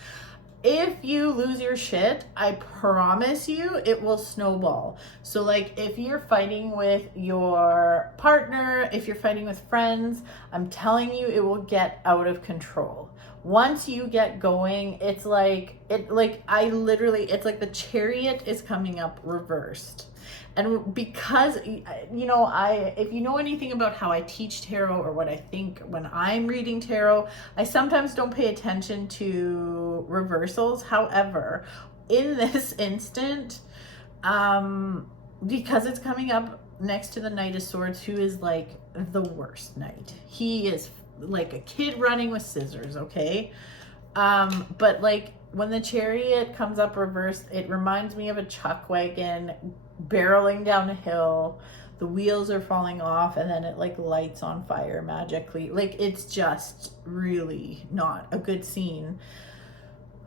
If you lose your shit, I promise you it will snowball. So like, if you're fighting with your partner, if you're fighting with friends, I'm telling you, it will get out of control. Once you get going, it's like, it's like the Chariot is coming up reversed. And because, you know, if you know anything about how I teach tarot, or what I think when I'm reading tarot, I sometimes don't pay attention to reversals. However, in this instant, because it's coming up next to the Knight of Swords, who is like the worst knight. He is like a kid running with scissors, okay? But like, when the Chariot comes up reversed, it reminds me of a chuck wagon barreling down a hill. The wheels are falling off, and then it like lights on fire magically. Like, it's just really not a good scene.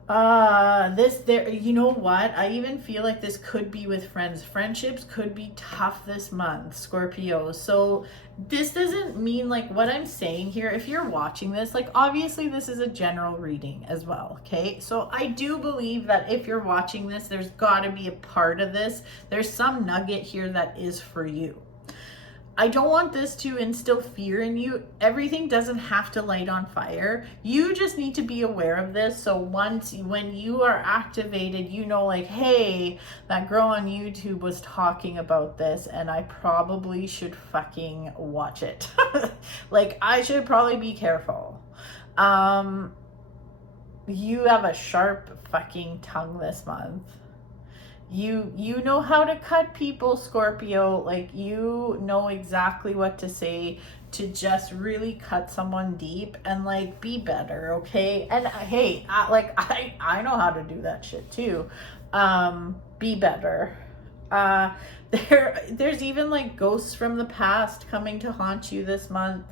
You know what? I even feel like this could be with friends. Friendships could be tough this month, Scorpio. So this doesn't mean, like, what I'm saying here, if you're watching this, like, obviously this is a general reading as well, okay? So I do believe that if you're watching this, there's got to be a part of this. There's some nugget here that is for you. I don't want this to instill fear in you. Everything doesn't have to light on fire. You just need to be aware of this. So when you are activated, you know, like, hey, that girl on YouTube was talking about this, and I probably should fucking watch it. Like, I should probably be careful. You have a sharp fucking tongue this month. You know how to cut people, Scorpio. Like, you know exactly what to say to just really cut someone deep, and like, be better, okay? And hey, I know how to do that shit too. Be better. There's even like ghosts from the past coming to haunt you this month.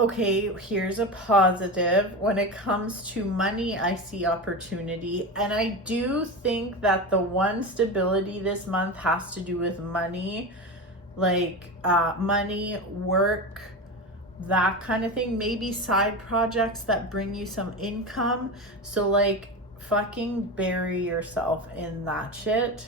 Okay, here's a positive. When it comes to money, I see opportunity. And I do think that the one stability this month has to do with money. Like, money, work, that kind of thing. Maybe side projects that bring you some income. So like, fucking bury yourself in that shit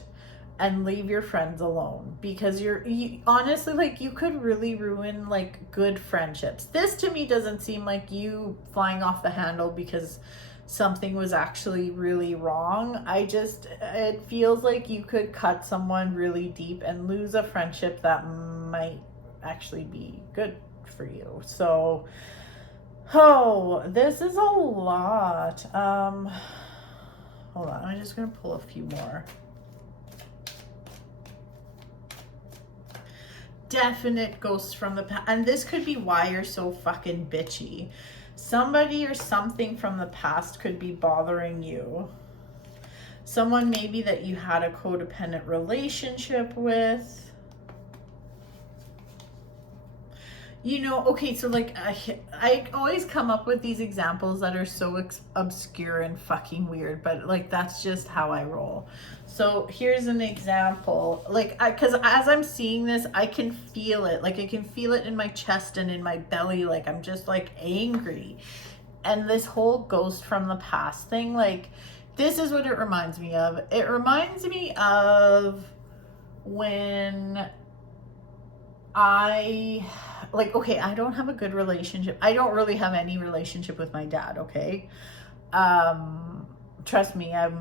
and leave your friends alone, because you honestly, like, you could really ruin like good friendships. This to me doesn't seem like you flying off the handle because something was actually really wrong. It feels like you could cut someone really deep and lose a friendship that might actually be good for you. So, oh, this is a lot. Hold on, I'm just gonna pull a few more. Definite ghosts from the past. And this could be why you're so fucking bitchy. Somebody or something from the past could be bothering you. Someone maybe that you had a codependent relationship with. You know, okay, so like, I always come up with these examples that are so obscure and fucking weird, but like, that's just how I roll. So here's an example, like, because as I'm seeing this, I can feel it. Like, I can feel it in my chest and in my belly. Like, I'm just like angry. And this whole ghost from the past thing, like, this is what it reminds me of. It reminds me of when I don't have a good relationship. I don't really have any relationship with my dad, okay? Trust me, I've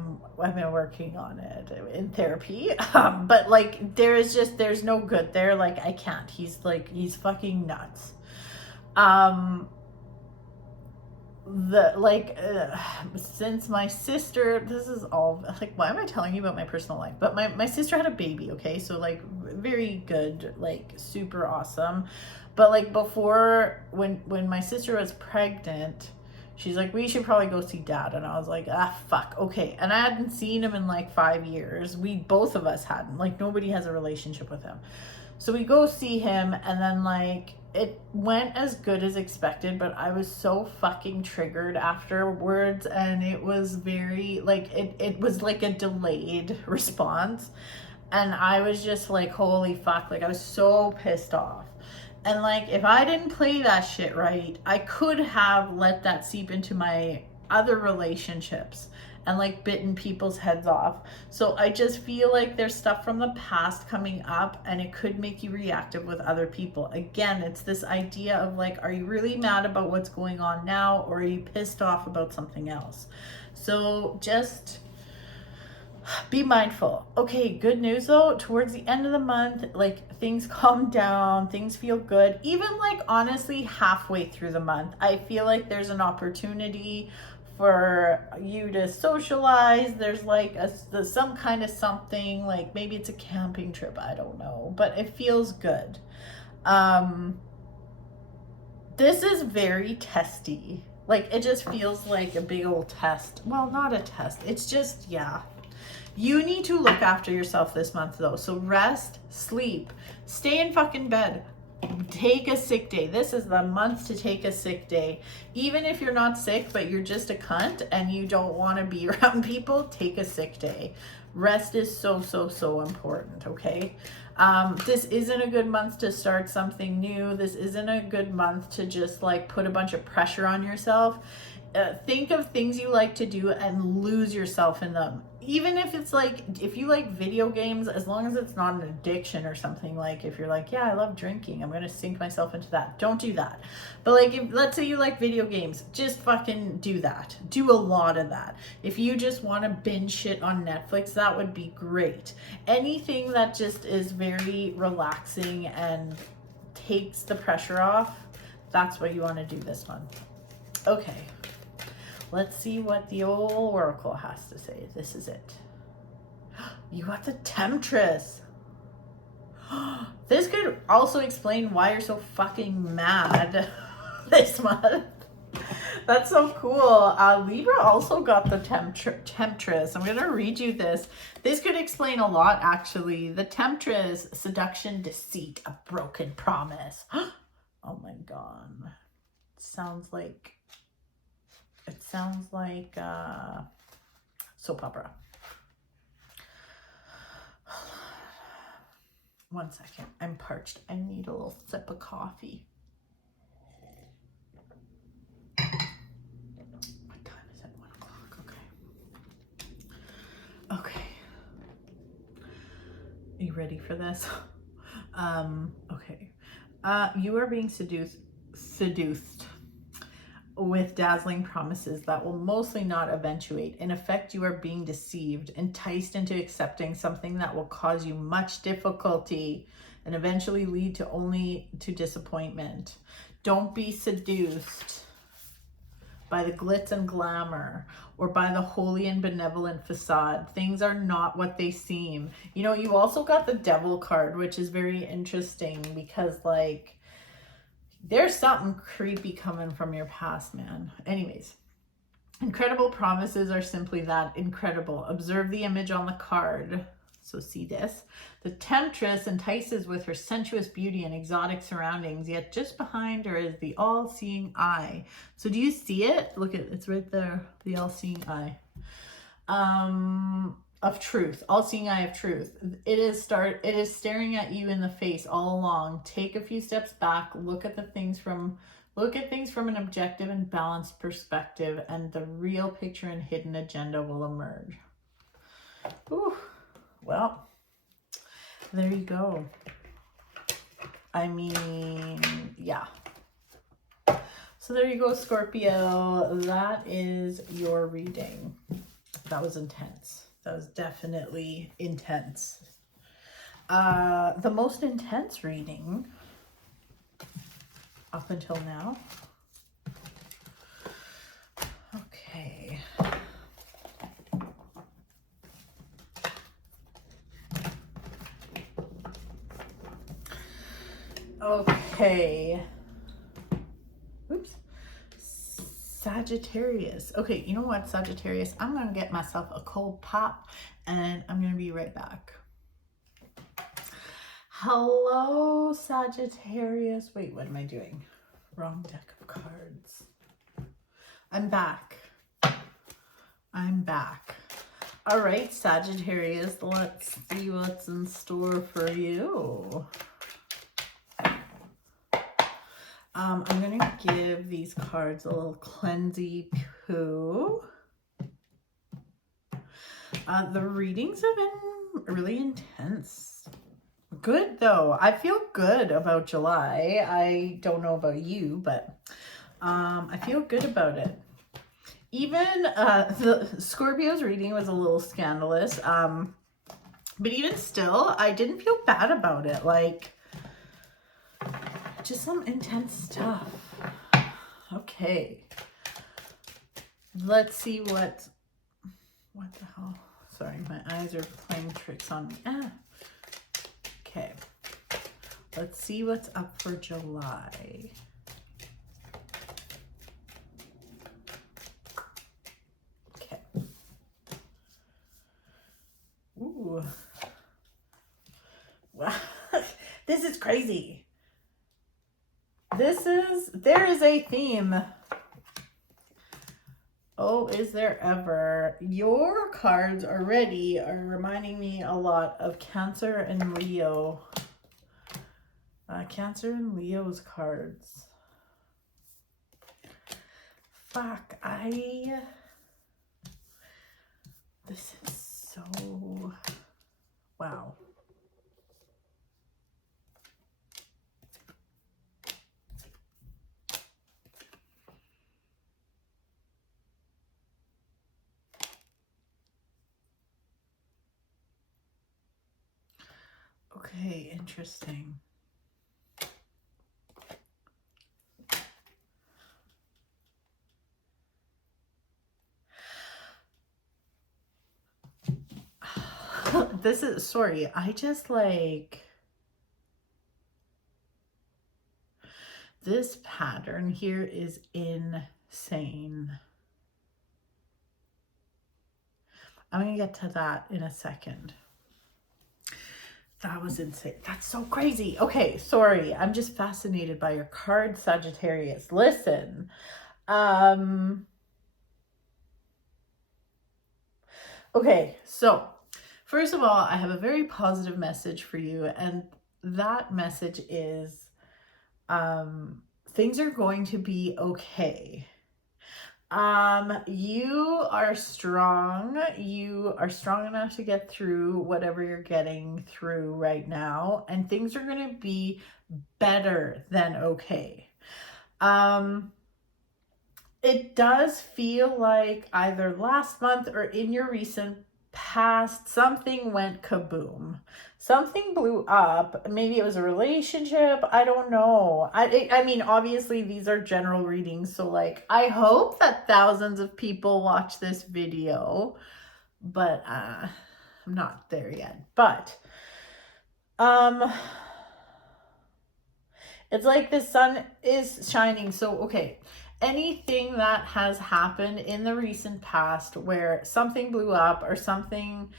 been working on it in therapy. But like there's no good there. Like I can't. He's fucking nuts. Since my sister, this is all like, why am I telling you about my personal life? But my sister had a baby, okay? So like very good, like super awesome. But like before, when my sister was pregnant, she's like, we should probably go see dad. And I was like, fuck, okay. And I hadn't seen him in like 5 years. Both of us hadn't, like nobody has a relationship with him. So we go see him, and then like it went as good as expected, but I was so fucking triggered afterwards, and it was very like it was like a delayed response, and I was just like, holy fuck, like I was so pissed off. And like if I didn't play that shit right, I could have let that seep into my other relationships and like bitten people's heads off. So I just feel like there's stuff from the past coming up, and it could make you reactive with other people. Again, it's this idea of like, are you really mad about what's going on now, or are you pissed off about something else? So just be mindful. Okay, good news though, towards the end of the month, like things calm down, things feel good. Even like honestly halfway through the month, I feel like there's an opportunity for you to socialize. There's like some kind of something, like maybe it's a camping trip, I don't know, but it feels good. This is very testy. Like it just feels like a big old test. Well, not a test. It's just, yeah. You need to look after yourself this month though. So rest, sleep, stay in fucking bed. Take a sick day. This is the month to take a sick day. Even if you're not sick, but you're just a cunt and you don't want to be around people, take a sick day. Rest is so, so, so important, okay? This isn't a good month to start something new. This isn't a good month to just like put a bunch of pressure on yourself. Think of things you like to do and lose yourself in them. Even if it's like, if you like video games, as long as it's not an addiction or something, like if you're like, yeah, I love drinking, I'm going to sink myself into that. Don't do that. But like, if, let's say you like video games, just fucking do that. Do a lot of that. If you just want to binge shit on Netflix, that would be great. Anything that just is very relaxing and takes the pressure off, that's what you want to do this month. Okay. Let's see what the old oracle has to say. This is it. You got the Temptress. This could also explain why you're so fucking mad this month. That's so cool. Libra also got the Temptress. I'm going to read you this. This could explain a lot, actually. The Temptress, seduction, deceit, a broken promise. Oh my God. Sounds like soap opera. One second. I'm parched. I need a little sip of coffee. What time is it? 1 o'clock. Okay. Okay. Are you ready for this? Okay. You are being seduced with dazzling promises that will mostly not eventuate. In effect, you are being deceived, enticed into accepting something that will cause you much difficulty and eventually lead to disappointment. Don't be seduced by the glitz and glamour or by the holy and benevolent facade. Things are not what they seem. You know, you also got the Devil card, which is very interesting because like, there's something creepy coming from your past, man. Anyways, incredible promises are simply that, incredible. Observe the image on the card. So see this. The Temptress entices with her sensuous beauty and exotic surroundings, yet just behind her is the all-seeing eye. So do you see it? Look at it's right there, the all-seeing eye. Of truth, all-seeing eye of truth. It is staring at you in the face all along. Take a few steps back, look at the things from Look at things from an objective and balanced perspective, and the real picture and hidden agenda will emerge. Ooh, well, there you go. I mean, yeah. So there you go, Scorpio. That is your reading. That was intense. That was definitely intense. The most intense reading up until now. Okay. Okay. Oops. Sagittarius. Okay, you know what, Sagittarius? I'm going to get myself a cold pop and I'm going to be right back. Hello, Sagittarius. Wait, what am I doing? Wrong deck of cards. I'm back. I'm back. All right, Sagittarius, let's see what's in store for you. I'm going to give these cards a little cleansy poo. The readings have been really intense. Good, though. I feel good about July. I don't know about you, but I feel good about it. Even the Scorpio's reading was a little scandalous. But even still, I didn't feel bad about it. Like, just some intense stuff. Okay. Let's see what the hell? Sorry, my eyes are playing tricks on me. Okay. Let's see what's up for July. Okay. Ooh. Wow. This is crazy. There is a theme. Oh, is there ever? Your cards already are reminding me a lot of Cancer and Leo. Cancer and Leo's cards. Fuck, this is so, wow. Okay, interesting. This is, sorry, I just like, this pattern here is insane. I'm going to get to that in a second. That was insane. That's so crazy. Okay, sorry. I'm just fascinated by your card, Sagittarius. Listen. Okay, so first of all, I have a very positive message for you, and that message is things are going to be okay. You are strong. You are strong enough to get through whatever you're getting through right now, and things are going to be better than okay. It does feel like either last month or in your recent past, something went kaboom. Something blew up. Maybe it was a relationship. I don't know. I mean, obviously these are general readings. So like, I hope that thousands of people watch this video, but I'm not there yet. But it's like the sun is shining. So, okay. Anything that has happened in the recent past where something blew up or something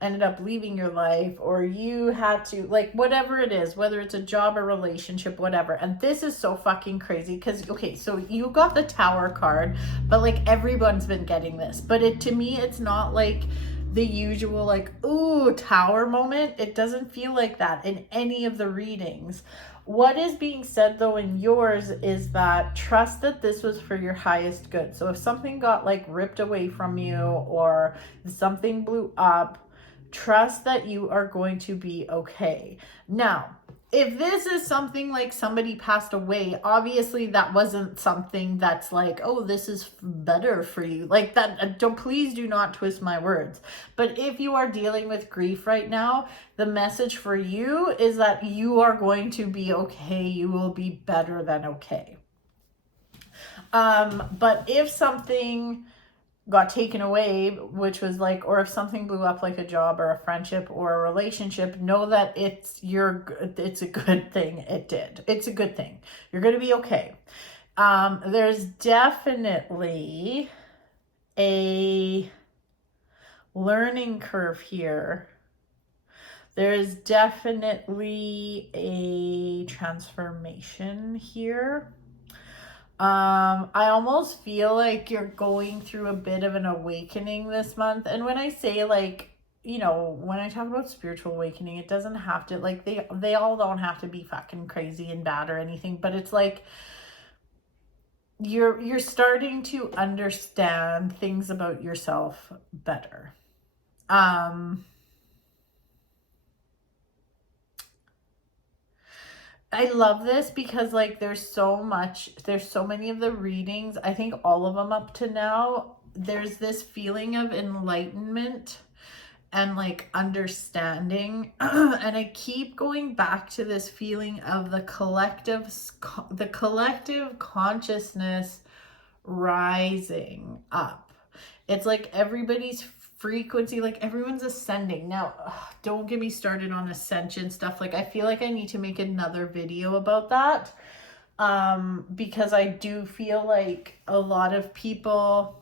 ended up leaving your life, or you had to, like, whatever it is, whether it's a job or relationship, whatever. And this is so fucking crazy because, okay, so you got the Tower card, but like everyone's been getting this, but to me, it's not like the usual, like, ooh, Tower moment. It doesn't feel like that in any of the readings. What is being said though in yours is that trust that this was for your highest good. So if something got like ripped away from you or something blew up, trust that you are going to be okay. Now, if this is something like somebody passed away, obviously that wasn't something that's like, oh, this is better for you. Like that, please do not twist my words. But if you are dealing with grief right now, the message for you is that you are going to be okay. You will be better than okay. But if something got taken away, which was like, or if something blew up like a job or a friendship or a relationship, know that it's a good thing. It did. It's a good thing. You're going to be okay. There's definitely a learning curve here. There's definitely a transformation here. I almost feel like you're going through a bit of an awakening this month. And when I say like, you know, when I talk about spiritual awakening, it doesn't have to, like, they all don't have to be fucking crazy and bad or anything, but it's like you're starting to understand things about yourself better. I love this because like there's so many of the readings, I think all of them up to now, there's this feeling of enlightenment and like understanding. And I keep going back to this feeling of the collective consciousness rising up. It's like everybody's frequency, like everyone's ascending. Now, don't get me started on ascension stuff. Like I feel like I need to make another video about that. Because I do feel like a lot of people,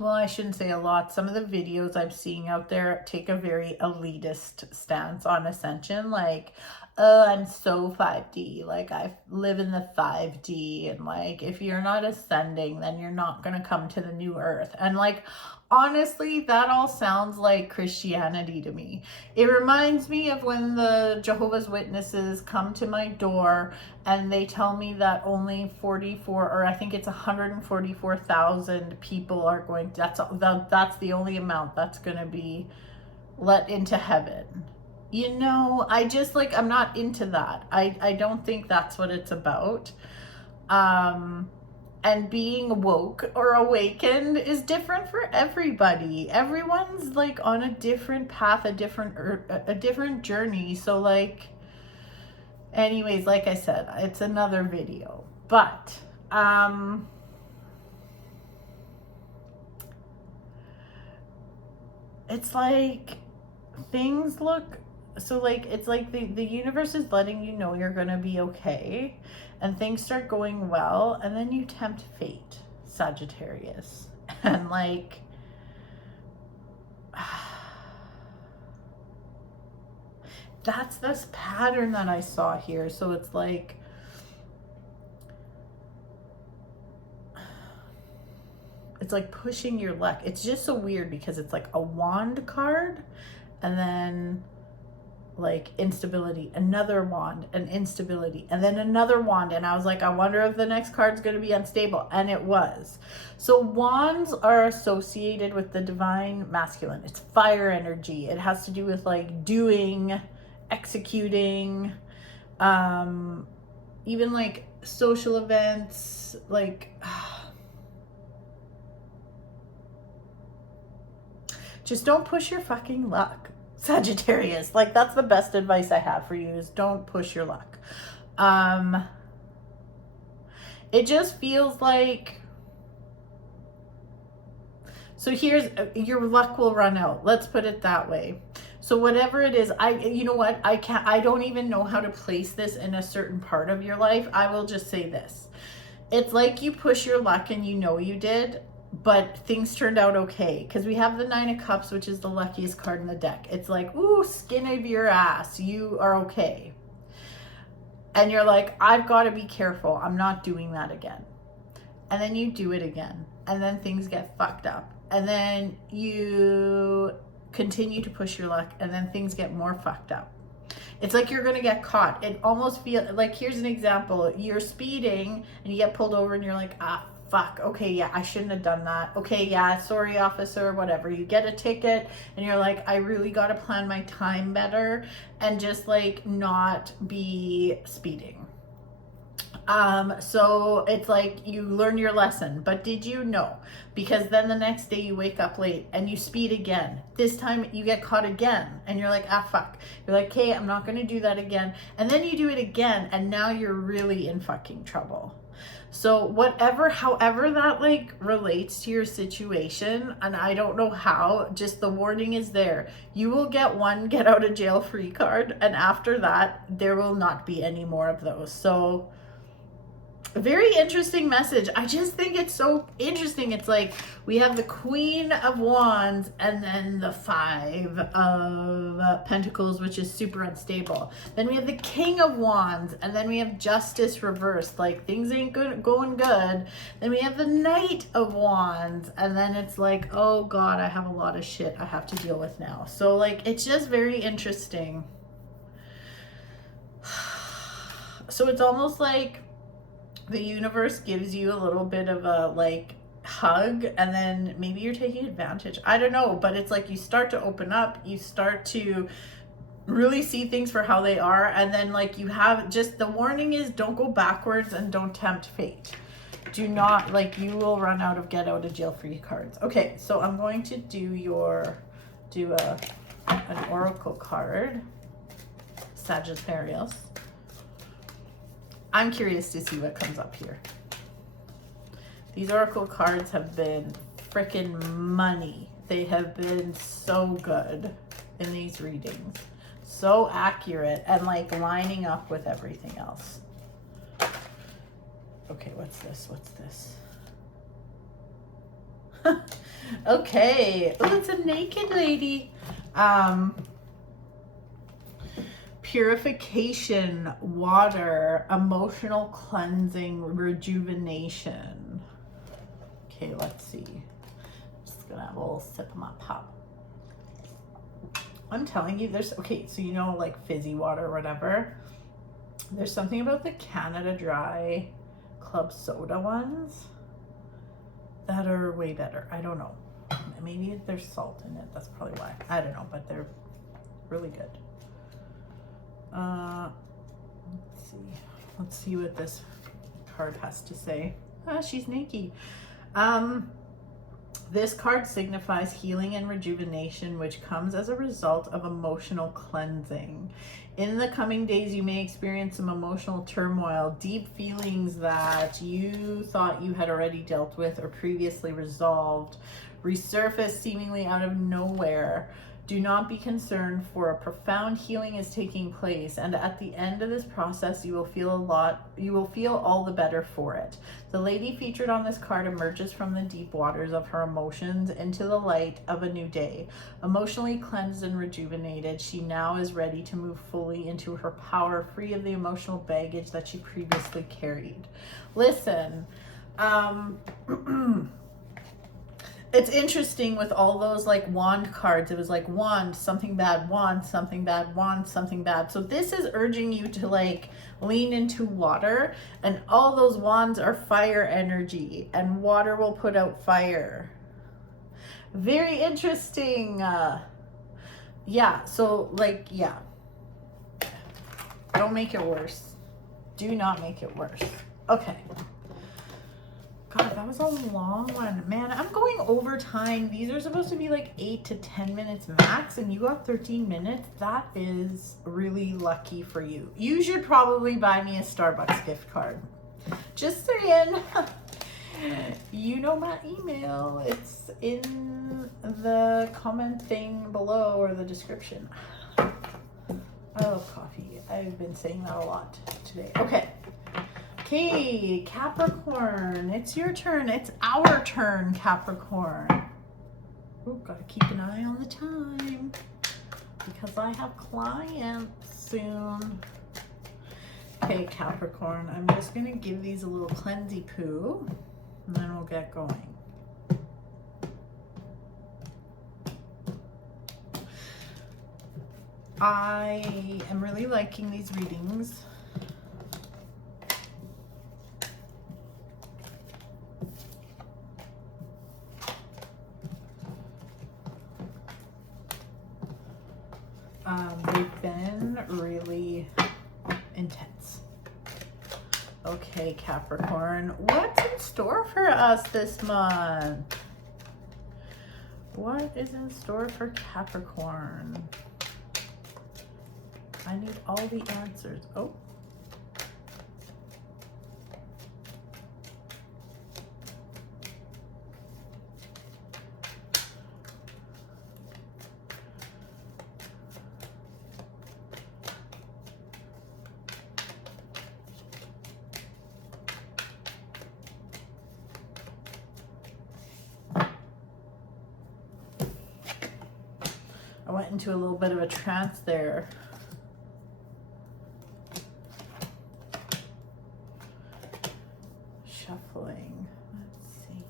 well, I shouldn't say a lot, some of the videos I'm seeing out there take a very elitist stance on ascension. Like, oh, I'm so 5D, like I live in the 5D, and like if you're not ascending, then you're not going to come to the new earth. And like honestly, that all sounds like Christianity to me. It reminds me of when the Jehovah's Witnesses come to my door and they tell me that only 44, or I think it's 144,000 people are going, that's the only amount that's going to be let into heaven. You know, I just like, I'm not into that. I don't think that's what it's about. And being woke or awakened is different for everybody. Everyone's like on a different path, a different journey. So like, anyways, like I said, it's another video. But it's like things look, so like it's like the universe is letting you know you're gonna be okay, and things start going well, and then you tempt fate, Sagittarius, and like that's this pattern that I saw here. So it's like pushing your luck. It's just so weird because it's like a wand card, and then like instability, another wand, and instability, and then another wand. And I was like, I wonder if the next card's going to be unstable. And it was. So wands are associated with the divine masculine. It's fire energy. It has to do with like doing, executing, even like social events, like just don't push your fucking luck, Sagittarius. Like that's the best advice I have for you, is don't push your luck. It just feels like, so here's, your luck will run out. Let's put it that way. So whatever it is, you know what? I don't even know how to place this in a certain part of your life. I will just say this. It's like you push your luck and you know you did, but things turned out okay. Because we have the 9 of Cups, which is the luckiest card in the deck. It's like, ooh, skin of your ass. You are okay. And you're like, I've got to be careful. I'm not doing that again. And then you do it again. And then things get fucked up. And then you continue to push your luck. And then things get more fucked up. It's like you're going to get caught. It almost feels like, here's an example. You're speeding and you get pulled over and you're like, ah, fuck. Okay, yeah, I shouldn't have done that. Okay, yeah, sorry, officer, whatever. You get a ticket and you're like, I really got to plan my time better and just like not be speeding. So it's like you learn your lesson, but did you know? Because then the next day you wake up late and you speed again. This time you get caught again and you're like, ah, fuck. You're like, hey, I'm not going to do that again. And then you do it again and now you're really in fucking trouble. So however that like relates to your situation, and I don't know how, just the warning is there. You will get one get out of jail free card, and after that, there will not be any more of those. So a very interesting message. I just think it's so interesting. It's like we have the Queen of Wands and then the Five of Pentacles, which is super unstable. Then we have the King of Wands and then we have Justice reversed, like things ain't going good. Then we have the Knight of Wands and then it's like, oh God, I have a lot of shit I have to deal with now. So like, it's just very interesting. So it's almost like the universe gives you a little bit of a like hug and then maybe you're taking advantage. I don't know, but it's like you start to open up, you start to really see things for how they are, and then like you have just the warning is don't go backwards and don't tempt fate. Do not, like, you will run out of get out of jail free cards. Okay, so I'm going to do an oracle card, Sagittarius. I'm curious to see what comes up here. These oracle cards have been freaking money. They have been so good in these readings. So accurate and like lining up with everything else. Okay, what's this? What's this? Okay. Oh, it's a naked lady. Purification, water, emotional cleansing, rejuvenation. Okay, let's see. I'm just gonna have a little sip of my pop. I'm telling you, okay, so you know, like fizzy water or whatever. There's something about the Canada Dry Club Soda ones that are way better. I don't know. Maybe there's salt in it. That's probably why. I don't know, but they're really good. Let's see what this card has to say. She's naked. This card signifies healing and rejuvenation, which comes as a result of emotional cleansing. In the coming days, you may experience some emotional turmoil, deep feelings that you thought you had already dealt with or previously resolved, resurface seemingly out of nowhere. Do not be concerned, for a profound healing is taking place, and at the end of this process, you will feel all the better for it. The lady featured on this card emerges from the deep waters of her emotions into the light of a new day. Emotionally cleansed and rejuvenated, she now is ready to move fully into her power, free of the emotional baggage that she previously carried. Listen, it's interesting with all those like wand cards. It was like wand, something bad, wand, something bad, wand, something bad. So this is urging you to like lean into water, and all those wands are fire energy, and water will put out fire. Very interesting. Yeah, so like, yeah. Don't make it worse. Do not make it worse. Okay. God, that was a long one. Man, I'm going over time. These are supposed to be like 8 to 10 minutes max, and you got 13 minutes. That is really lucky for you. You should probably buy me a Starbucks gift card. Just saying. You know my email. It's in the comment thing below or the description. I love coffee. I've been saying that a lot today. Okay. Okay, Capricorn, it's your turn. It's our turn, Capricorn. Oh, gotta keep an eye on the time because I have clients soon. Okay, Capricorn, I'm just gonna give these a little cleansy poo and then we'll get going. I am really liking these readings. They've been really intense. Okay, Capricorn, what's in store for us this month? What is in store for Capricorn? I need all the answers. Oh. I went into a little bit of a trance there. Shuffling. Let's see.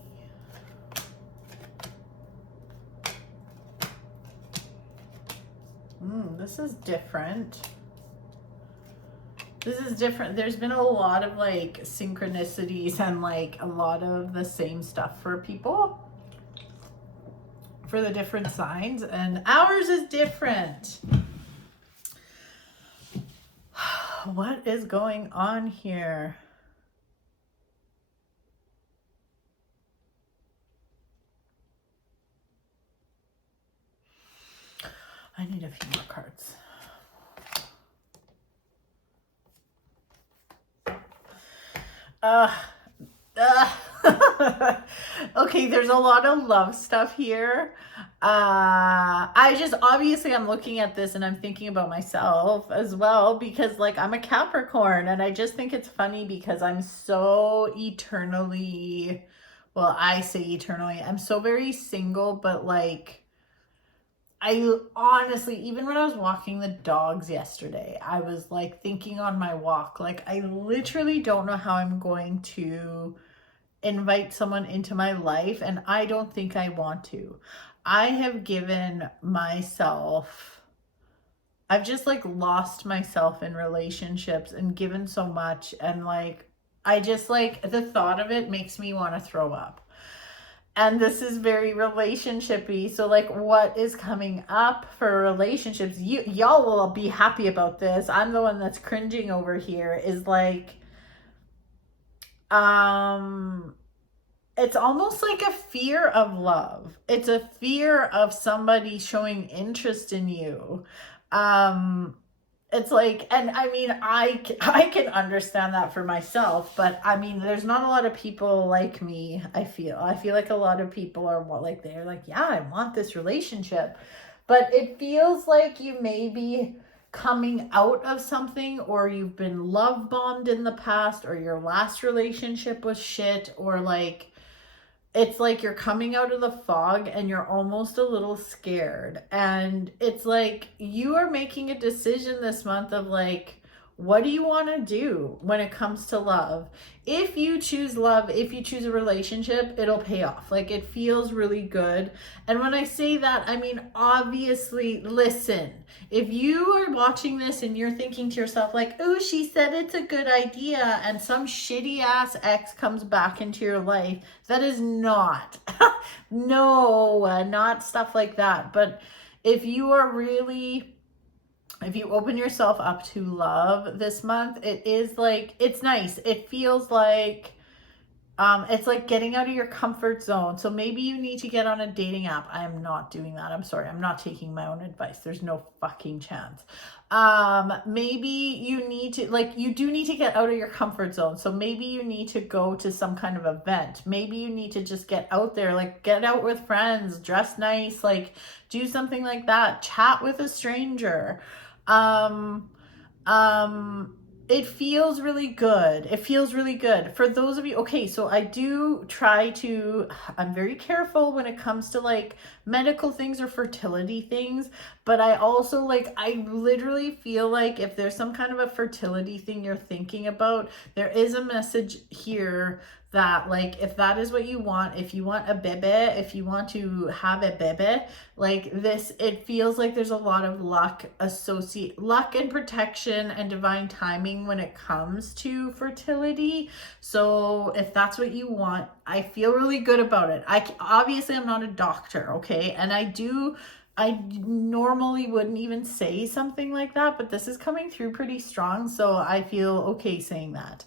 This is different. This is different. There's been a lot of like synchronicities and like a lot of the same stuff for people, for the different signs, and ours is different. What is going on here? I need a few more cards. Okay, there's a lot of love stuff here. I'm looking at this and I'm thinking about myself as well, because like I'm a Capricorn, and I just think it's funny because I'm so eternally, well, I say eternally, I'm so very single, but like I honestly, even when I was walking the dogs yesterday, I was like thinking on my walk, like I literally don't know how I'm going to invite someone into my life, and I don't think I want to. I have given myself, I've just like lost myself in relationships and given so much, and like I just like the thought of it makes me want to throw up. And this is very relationshipy. So like what is coming up for relationships, y'all will be happy about this. I'm the one that's cringing over here, is like it's almost like a fear of love. It's a fear of somebody showing interest in you. It's like, and I mean, I can understand that for myself, but I mean, there's not a lot of people like me. I feel like a lot of people are like, they're like, yeah, I want this relationship, but it feels like you may be coming out of something, or you've been love bombed in the past, or your last relationship was shit, or like, it's like you're coming out of the fog and you're almost a little scared. And it's like you are making a decision this month of like, what do you want to do when it comes to love? If you choose love, if you choose a relationship, it'll pay off. Like it feels really good. And when I say that, I mean, obviously, listen, if you are watching this and you're thinking to yourself like, oh, she said it's a good idea, and some shitty ass ex comes back into your life, that is not, no, not stuff like that. But if you are really, if you open yourself up to love this month, it is like, it's nice. It feels like, it's like getting out of your comfort zone. So maybe you need to get on a dating app. I am not doing that. I'm sorry. I'm not taking my own advice. There's no fucking chance. Maybe you need to, like, you do need to get out of your comfort zone. So maybe you need to go to some kind of event. Maybe you need to just get out there, like get out with friends, dress nice, like do something like that. Chat with a stranger. It feels really good. It feels really good for those of you. Okay, so I do try to, I'm very careful when it comes to like medical things or fertility things, but I also like, I literally feel like if there's some kind of a fertility thing you're thinking about, there is a message here that, like, if that is what you want, if you want a bebe, if you want to have a bebe, like this, it feels like there's a lot of luck and protection and divine timing when it comes to fertility. So if that's what you want, I feel really good about it. Obviously I'm not a doctor, okay? And I normally wouldn't even say something like that, but this is coming through pretty strong, so I feel okay saying that.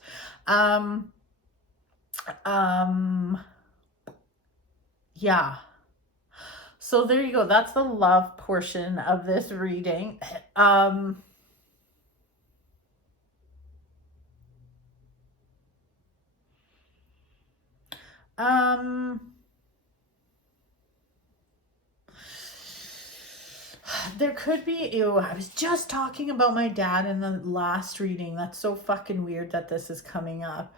Yeah. So there you go. That's the love portion of this reading. There could be, ew, I was just talking about my dad in the last reading. That's so fucking weird that this is coming up.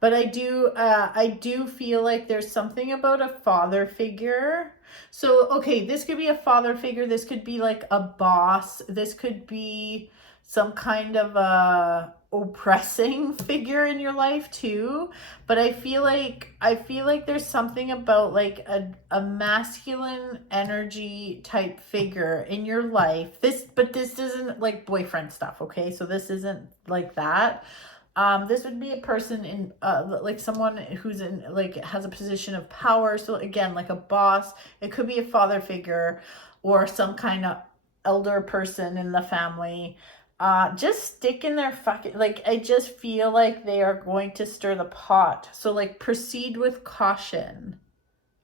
But I do feel like there's something about a father figure. So, okay, this could be a father figure. This could be like a boss. This could be some kind of a oppressing figure in your life too. But I feel like there's something about like a masculine energy type figure in your life. But this isn't like boyfriend stuff, okay? So this isn't like that. This would be a person in like someone who's in like has a position of power. So again, like a boss. It could be a father figure or some kind of elder person in the family. Just stick in their fucking, like, I just feel like they are going to stir the pot. So like proceed with caution.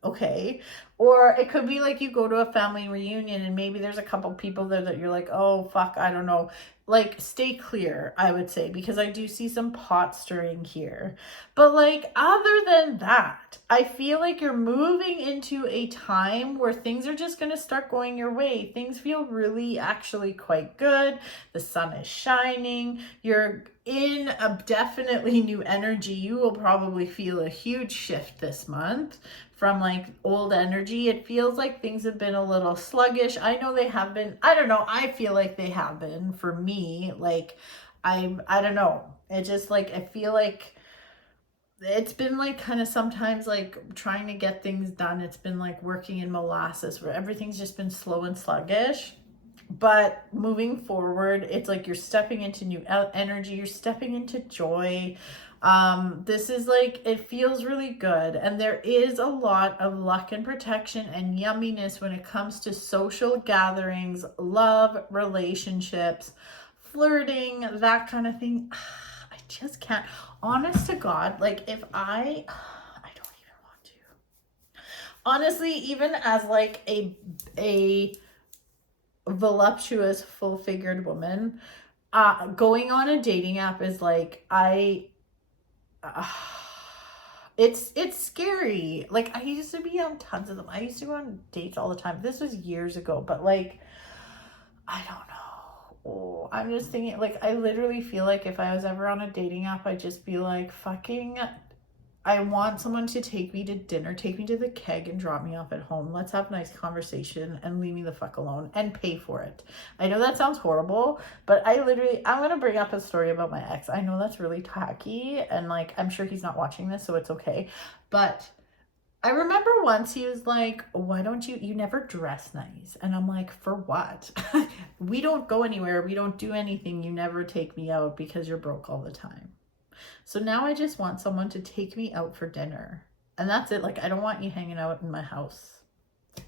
Okay. Or it could be like you go to a family reunion and maybe there's a couple people there that you're like, oh fuck, I don't know. Like, stay clear, I would say, because I do see some pot stirring here. But like, other than that, I feel like you're moving into a time where things are just going to start going your way. Things feel really actually quite good. The sun is shining. You're in a definitely new energy. You will probably feel a huge shift this month from like old energy. It feels like things have been a little sluggish. I know they have been. I don't know. I feel like they have been for me. Like I don't know. It just like, I feel like it's been like kind of sometimes like trying to get things done. It's been like working in molasses where everything's just been slow and sluggish. But moving forward, it's like you're stepping into new energy. You're stepping into joy. This is like, it feels really good. And there is a lot of luck and protection and yumminess when it comes to social gatherings, love, relationships, flirting, that kind of thing. I just can't. Honest to God, like if I don't even want to. Honestly, even as like a voluptuous, full-figured woman, going on a dating app is like, it's scary. Like, I used to be on tons of them. I used to go on dates all the time. This was years ago, but like, I don't know. Oh, I'm just thinking, like, I literally feel like if I was ever on a dating app, I'd just be like, fucking, I want someone to take me to dinner, take me to the keg and drop me off at home. Let's have a nice conversation and leave me the fuck alone and pay for it. I know that sounds horrible, but I'm going to bring up a story about my ex. I know that's really tacky and like, I'm sure he's not watching this, so it's okay. But I remember once he was like, why don't you never dress nice? And I'm like, for what? We don't go anywhere. We don't do anything. You never take me out because you're broke all the time. So now I just want someone to take me out for dinner. And that's it. Like, I don't want you hanging out in my house.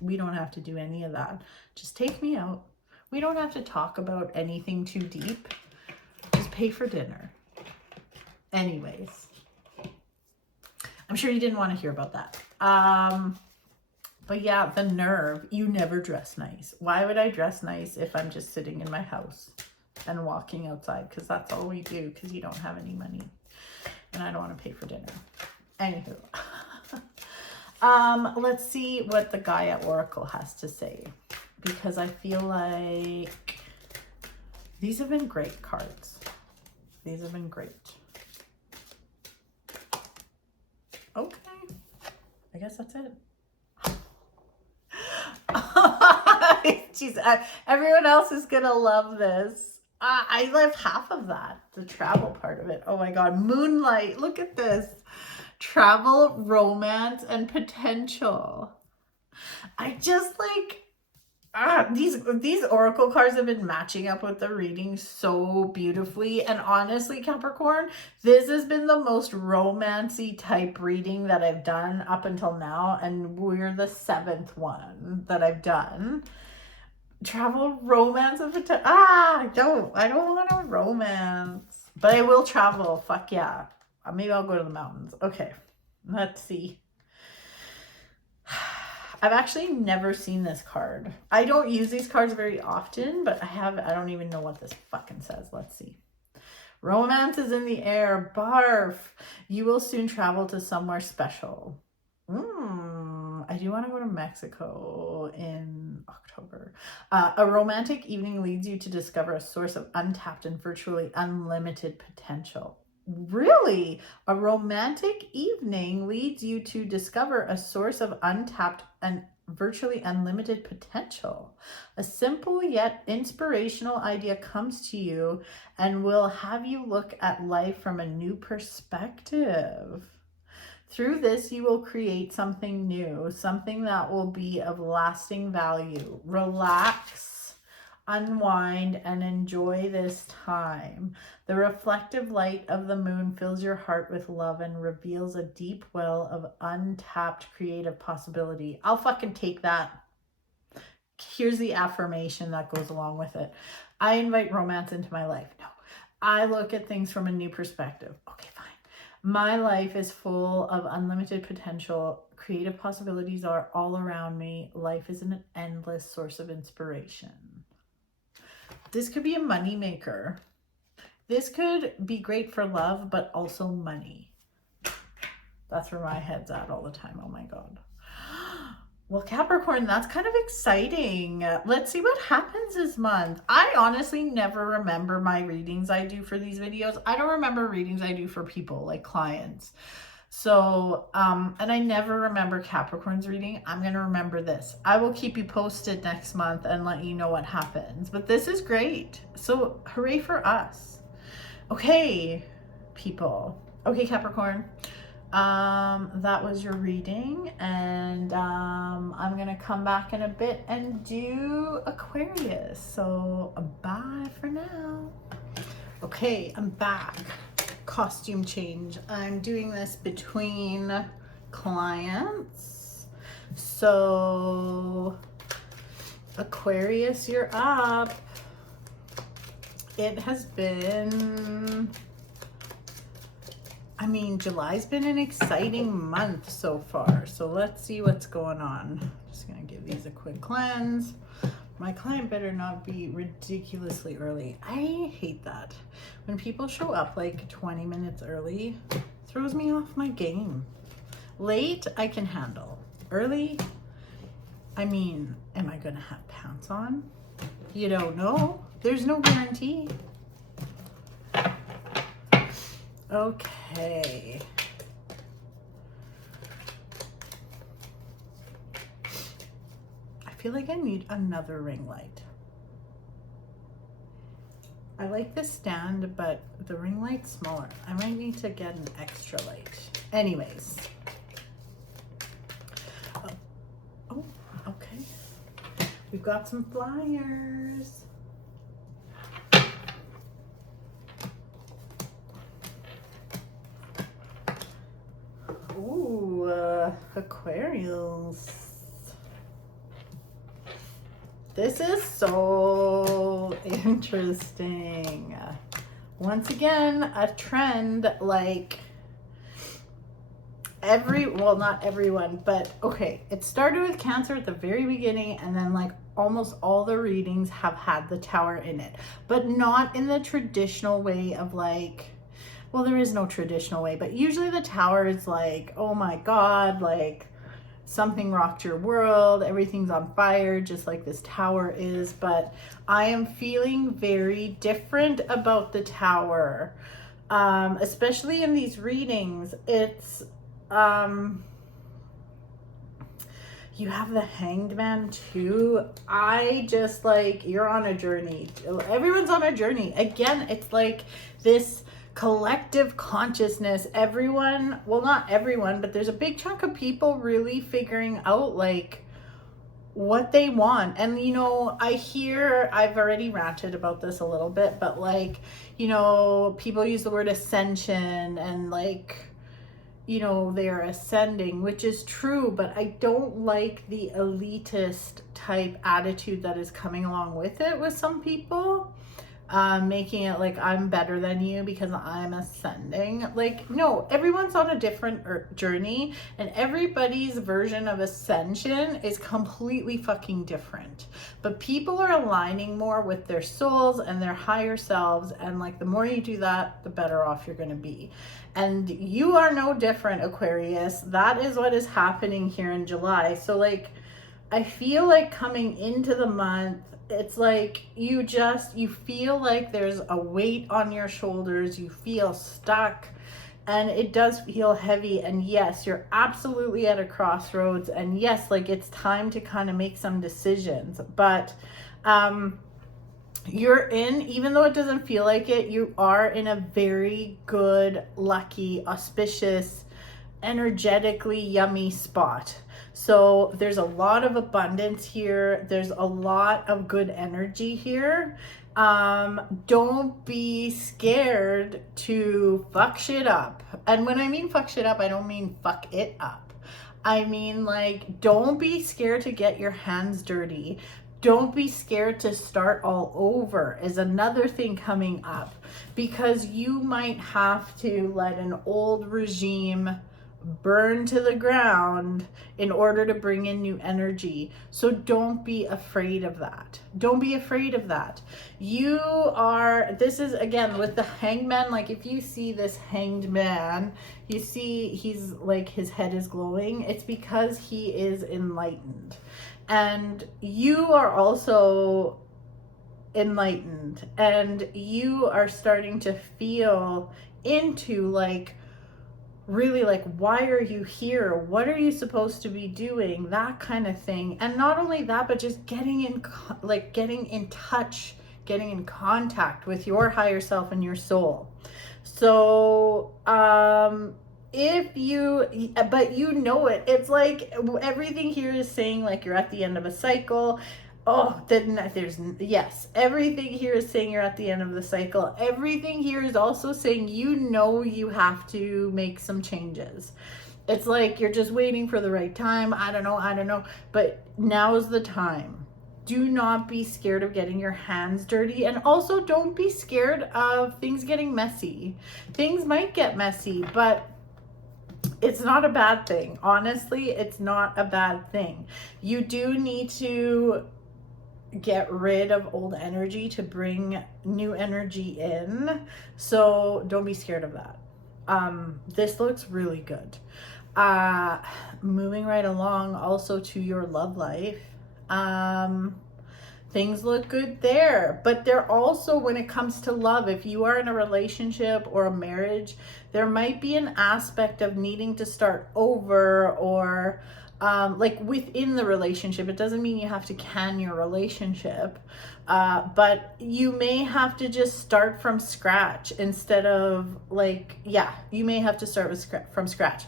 We don't have to do any of that. Just take me out. We don't have to talk about anything too deep. Just pay for dinner. Anyways. I'm sure you didn't want to hear about that. But yeah, the nerve. You never dress nice. Why would I dress nice if I'm just sitting in my house and walking outside? Because that's all we do, because you don't have any money. And I don't want to pay for dinner. Anywho. Let's see what the Gaia Oracle has to say. Because I feel like these have been great cards. These have been great. Okay. I guess that's it. Jeez, everyone else is gonna love this. I love half of that, the travel part of it. Oh my God, moonlight, look at this. Travel, romance, and potential. I just like, these oracle cards have been matching up with the reading so beautifully. And honestly, Capricorn, this has been the most romancy type reading that I've done up until now, and we're the 7th one that I've done. Travel, romance, and potential. I don't want a romance, but I will travel. Fuck yeah. Maybe I'll go to the mountains. Okay, let's see. I've actually never seen this card. I don't use these cards very often, but I don't even know what this fucking says. Let's see. Romance is in the air. Barf. You will soon travel to somewhere special. I do want to go to Mexico in October. A romantic evening leads you to discover a source of untapped and virtually unlimited potential. Really? A romantic evening leads you to discover a source of untapped and virtually unlimited potential. A simple yet inspirational idea comes to you and will have you look at life from a new perspective. Through this, you will create something new, something that will be of lasting value. Relax, unwind, and enjoy this time. The reflective light of the moon fills your heart with love and reveals a deep well of untapped creative possibility. I'll fucking take that. Here's the affirmation that goes along with it. I invite romance into my life. No, I look at things from a new perspective. Okay, fine. My life is full of unlimited potential. Creative possibilities are all around me. Life is an endless source of inspiration. This could be a money maker. This could be great for love, but also money. That's where my head's at all the time. Oh my God. Well, Capricorn, that's kind of exciting. Let's see what happens this month. I honestly never remember my readings I do for these videos. I don't remember readings I do for people, like clients. So, and I never remember Capricorn's reading. I'm going to remember this. I will keep you posted next month and let you know what happens. But this is great. So, hooray for us. Okay, people. Okay, Capricorn. That was your reading, and I'm gonna come back in a bit and do Aquarius. So bye for now. Okay, I'm back. Costume change. I'm doing this between clients. So Aquarius, you're up. It has been, I mean, July's been an exciting month so far. So let's see what's going on. Just gonna give these a quick cleanse. My client better not be ridiculously early. I hate that. When people show up like 20 minutes early, throws me off my game. Late, I can handle. Early, I mean, am I gonna have pants on? You don't know. There's no guarantee. Okay. I feel like I need another ring light. I like this stand, but the ring light's smaller. I might need to get an extra light. Anyways. Oh, okay. We've got some flyers. Ooh, Aquarius. This is so interesting. Once again, a trend like well, not everyone, but okay. It started with Cancer at the very beginning, and then like almost all the readings have had the Tower in it, but not in the traditional way of like, well, there is no traditional way, but usually the Tower is like, oh my God, like something rocked your world, everything's on fire, just like this Tower is. But I am feeling very different about the Tower, especially in these readings. It's, you have the Hanged Man too. I just like, you're on a journey. Everyone's on a journey. Again, it's like this collective consciousness. Everyone, well, not everyone, but there's a big chunk of people really figuring out like what they want. And you know, I've already ranted about this a little bit, but like, you know, people use the word ascension and like, you know, they are ascending, which is true, but I don't like the elitist type attitude that is coming along with it with some people. Making it like I'm better than you because I'm ascending. Like, no, everyone's on a different journey, and everybody's version of ascension is completely fucking different. But people are aligning more with their souls and their higher selves, and like the more you do that, the better off you're going to be. And you are no different, Aquarius. That is what is happening here in July. So like, I feel like coming into the month, it's like you feel like there's a weight on your shoulders, you feel stuck, and it does feel heavy. And yes, you're absolutely at a crossroads, and yes, like it's time to kind of make some decisions. But you're in, even though it doesn't feel like it, you are in a very good, lucky, auspicious, energetically yummy spot. So there's a lot of abundance here. There's a lot of good energy here. Don't be scared to fuck shit up. And when I mean fuck shit up, I don't mean fuck it up. I mean like, don't be scared to get your hands dirty. Don't be scared to start all over is another thing coming up, because you might have to let an old regime burn to the ground in order to bring in new energy. So don't be afraid of that. Don't be afraid of that. This is again with the hangman. Like if you see this hanged man, you see he's like, his head is glowing. It's because he is enlightened. And you are also enlightened, and you are starting to feel into like, really like, why are you here? What are you supposed to be doing? That kind of thing. And not only that, but just getting in touch, getting in contact with your higher self and your soul. So, but you know it, it's like everything here is saying like you're at the end of a cycle. Oh, then yes, everything here is saying you're at the end of the cycle. Everything here is also saying, you know, you have to make some changes. It's like you're just waiting for the right time. I don't know, but now is the time. Do not be scared of getting your hands dirty, and also don't be scared of things getting messy. Things might get messy, but it's not a bad thing. Honestly, it's not a bad thing. You do need to get rid of old energy to bring new energy in. So don't be scared of that. This looks really good. Moving right along also to your love life. Things look good there, but they're also, when it comes to love, if you are in a relationship or a marriage, there might be an aspect of needing to start over, or like within the relationship. It doesn't mean you have to can your relationship, but you may have to just start from scratch instead of like, yeah, you may have to start from scratch.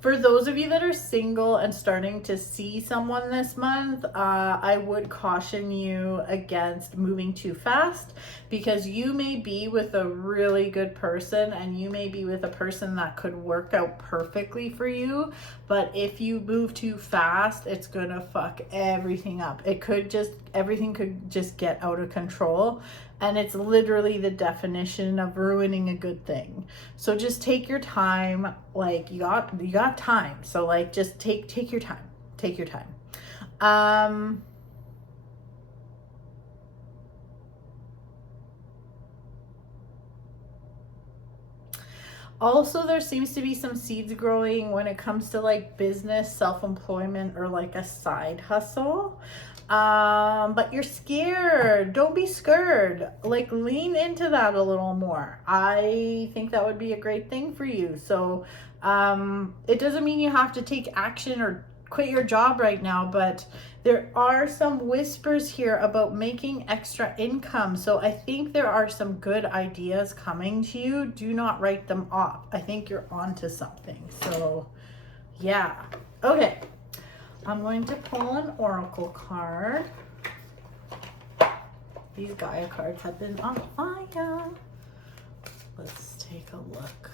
For those of you that are single and starting to see someone this month, I would caution you against moving too fast, because you may be with a really good person and you may be with a person that could work out perfectly for you. But if you move too fast, it's gonna fuck everything up. Everything could just get out of control. And it's literally the definition of ruining a good thing. So just take your time. Like you got time. So like just take your time. Take your time. Also, there seems to be some seeds growing when it comes to like business, self-employment, or like a side hustle. But you're scared. Don't be scared. Like lean into that a little more. I think that would be a great thing for you. So, it doesn't mean you have to take action or quit your job right now, but there are some whispers here about making extra income. So I think there are some good ideas coming to you. Do not write them off. I think you're onto something. So yeah. Okay. I'm going to pull an oracle card. These Gaia cards have been on fire. Let's take a look.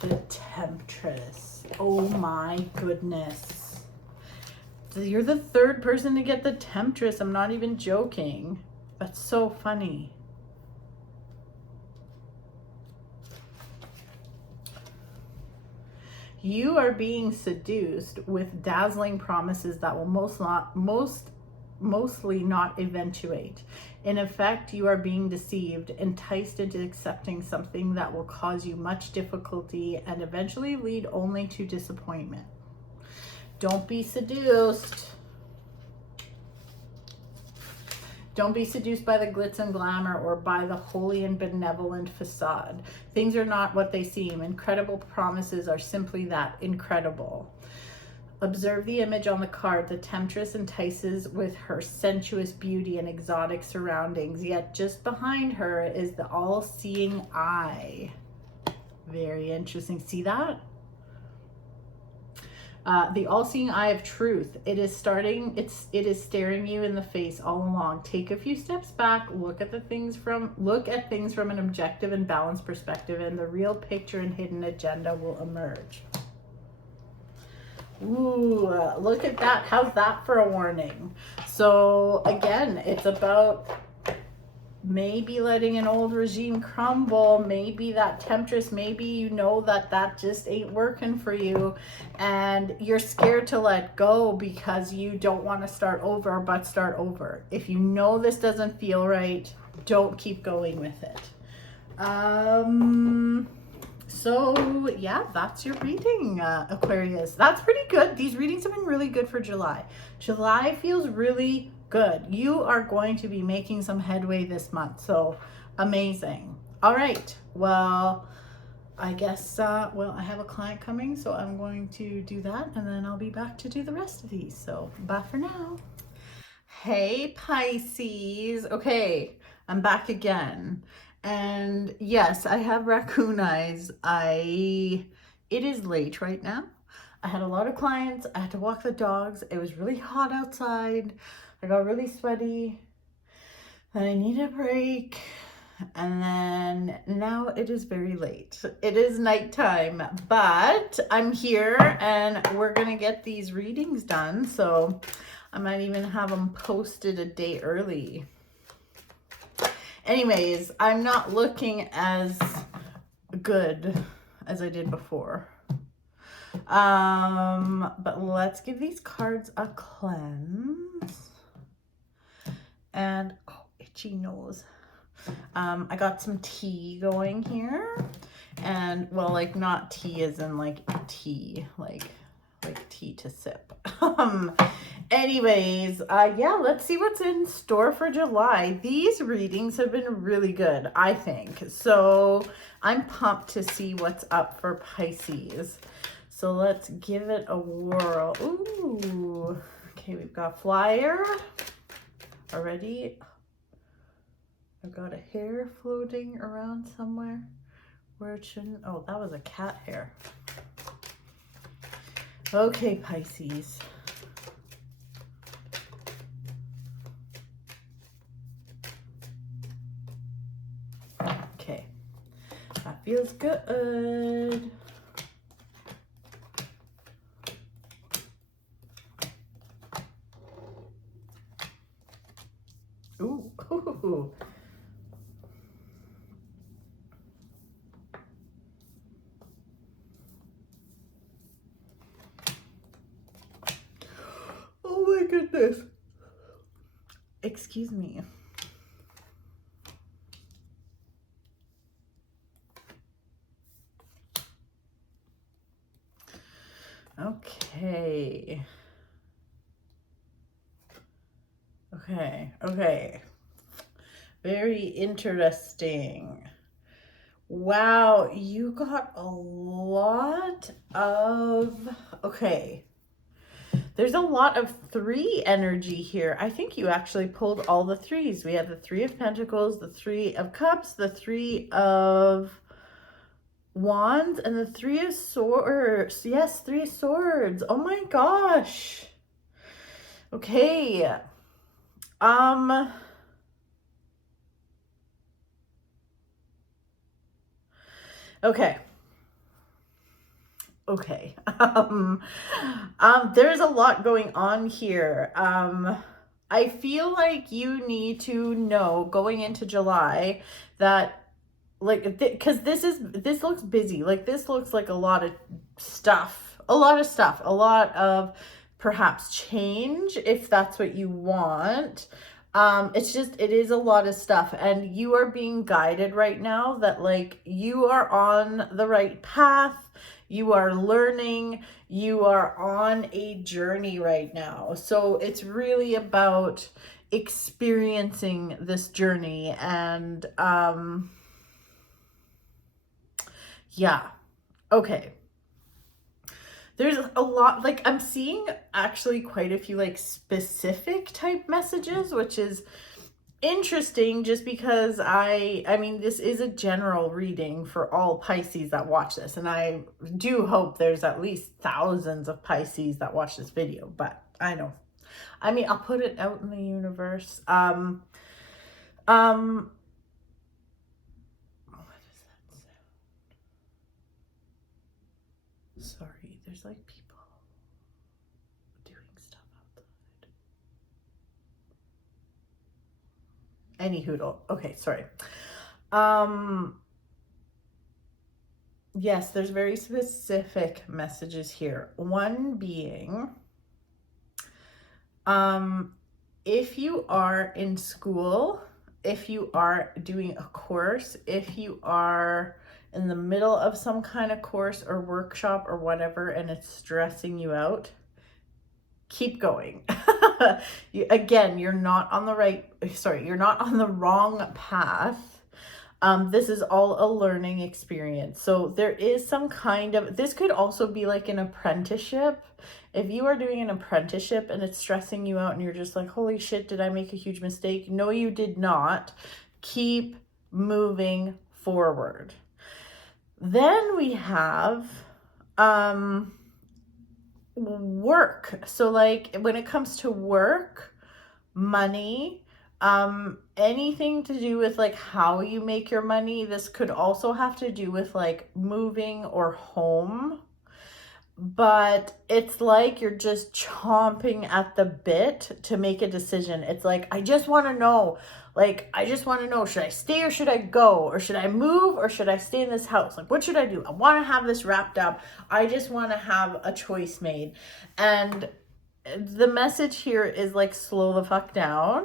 The Temptress. Oh my goodness. You're the third person to get the Temptress. I'm not even joking. That's so funny. You are being seduced with dazzling promises that will mostly not eventuate. In effect, you are being deceived, enticed into accepting something that will cause you much difficulty and eventually lead only to disappointment. Don't be seduced. Don't be seduced by the glitz and glamour or by the holy and benevolent facade. Things are not what they seem. Incredible promises are simply that, incredible. Observe the image on the card. The Temptress entices with her sensuous beauty and exotic surroundings, yet just behind her is the all-seeing eye. Very interesting. See that? The all-seeing eye of truth. It is staring you in the face all along. Take a few steps back, look at things from an objective and balanced perspective, and the real picture and hidden agenda will emerge. Ooh, look at that. How's that for a warning? So again, it's about maybe letting an old regime crumble. Maybe that Temptress, maybe you know that just ain't working for you and you're scared to let go because you don't want to start over, but start over. If you know this doesn't feel right, don't keep going with it. So yeah, that's your reading, Aquarius. That's pretty good. These readings have been really good for July. July feels really good. You are going to be making some headway this month. So amazing. All right. Well, I guess, well, I have a client coming, so I'm going to do that and then I'll be back to do the rest of these. So bye for now. Hey, Pisces. Okay, I'm back again. And yes, I have raccoon eyes. It is late right now. I had a lot of clients. I had to walk the dogs. It was really hot outside. I got really sweaty. Then I need a break. And then now it is very late. It is nighttime, but I'm here and we're gonna get these readings done. So I might even have them posted a day early. Anyways, I'm not looking as good as I did before. But let's give these cards a cleanse. And, oh, itchy nose. I got some tea going here. And, well, like, not tea as in, like, tea, like tea to sip. Anyways, yeah, let's see what's in store for July. These readings have been really good, I think. So I'm pumped to see what's up for Pisces. So let's give it a whirl. Ooh, okay, we've got flyer already. I've got a hair floating around somewhere where it shouldn't. Oh, that was a cat hair. Okay, Pisces. Okay, that feels good. Ooh. Oh my goodness. Excuse me. Okay. Okay. Very interesting. Wow, you got a lot of, okay. There's a lot of 3 energy here. I think you actually pulled all the 3s. We have the 3 of Pentacles, the 3 of Cups, the 3 of Wands, and the 3 of Swords. Yes, 3 of Swords. Oh my gosh. Okay. Okay. Okay. There's a lot going on here. I feel like you need to know going into July that, like, because this looks busy. Like, this looks like a lot of stuff, a lot of perhaps change, if that's what you want. It is a lot of stuff, and you are being guided right now that, like, you are on the right path. You are learning, you are on a journey right now. So it's really about experiencing this journey, and yeah. Okay. There's a lot, like, I'm seeing actually quite a few like specific type messages, which is interesting, just because I mean, this is a general reading for all Pisces that watch this, and I do hope there's at least thousands of Pisces that watch this video, but I know, I mean, I'll put it out in the universe. What is that sound? Sorry, there's like people doing stuff outside. Any hoodle. Okay, sorry. Yes, there's very specific messages here. One being, if you are in school, if you are doing a course, if you are in the middle of some kind of course or workshop or whatever, and it's stressing you out, keep going. You're not on the wrong path. This is all a learning experience. So there is some kind of, this could also be like an apprenticeship. If you are doing an apprenticeship and it's stressing you out and you're just like, holy shit, did I make a huge mistake? No, you did not. Keep moving forward. Then we have work. So like when it comes to work, money, anything to do with like how you make your money. This could also have to do with like moving or home, but it's like you're just chomping at the bit to make a decision. It's like, I just want to know, should I stay or should I go, or should I move or should I stay in this house? Like, what should I do? I want to have this wrapped up. I just want to have a choice made. And the message here is like, slow the fuck down.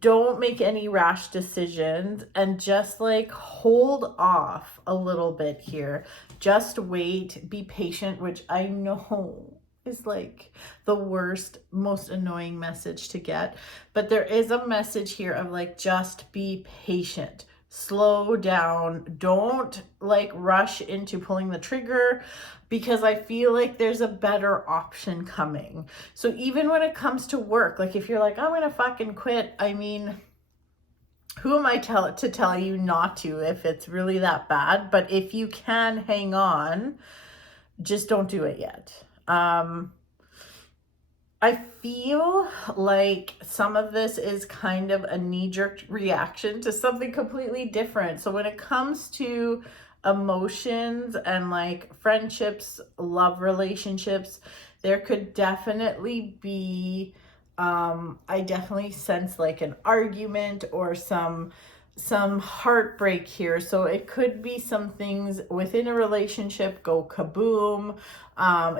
Don't make any rash decisions, and just like hold off a little bit here. Just wait, be patient, which I know is like the worst, most annoying message to get. But there is a message here of like, just be patient. Slow down. Don't like rush into pulling the trigger, because I feel like there's a better option coming. So even when it comes to work, like if you're like, I'm gonna fucking quit, I mean, who am I to tell you not to if it's really that bad? But if you can hang on, just don't do it yet. I feel like some of this is kind of a knee-jerk reaction to something completely different. So when it comes to emotions and like friendships, love relationships, there could definitely be, I definitely sense like an argument or some heartbreak here. So it could be some things within a relationship go kaboom.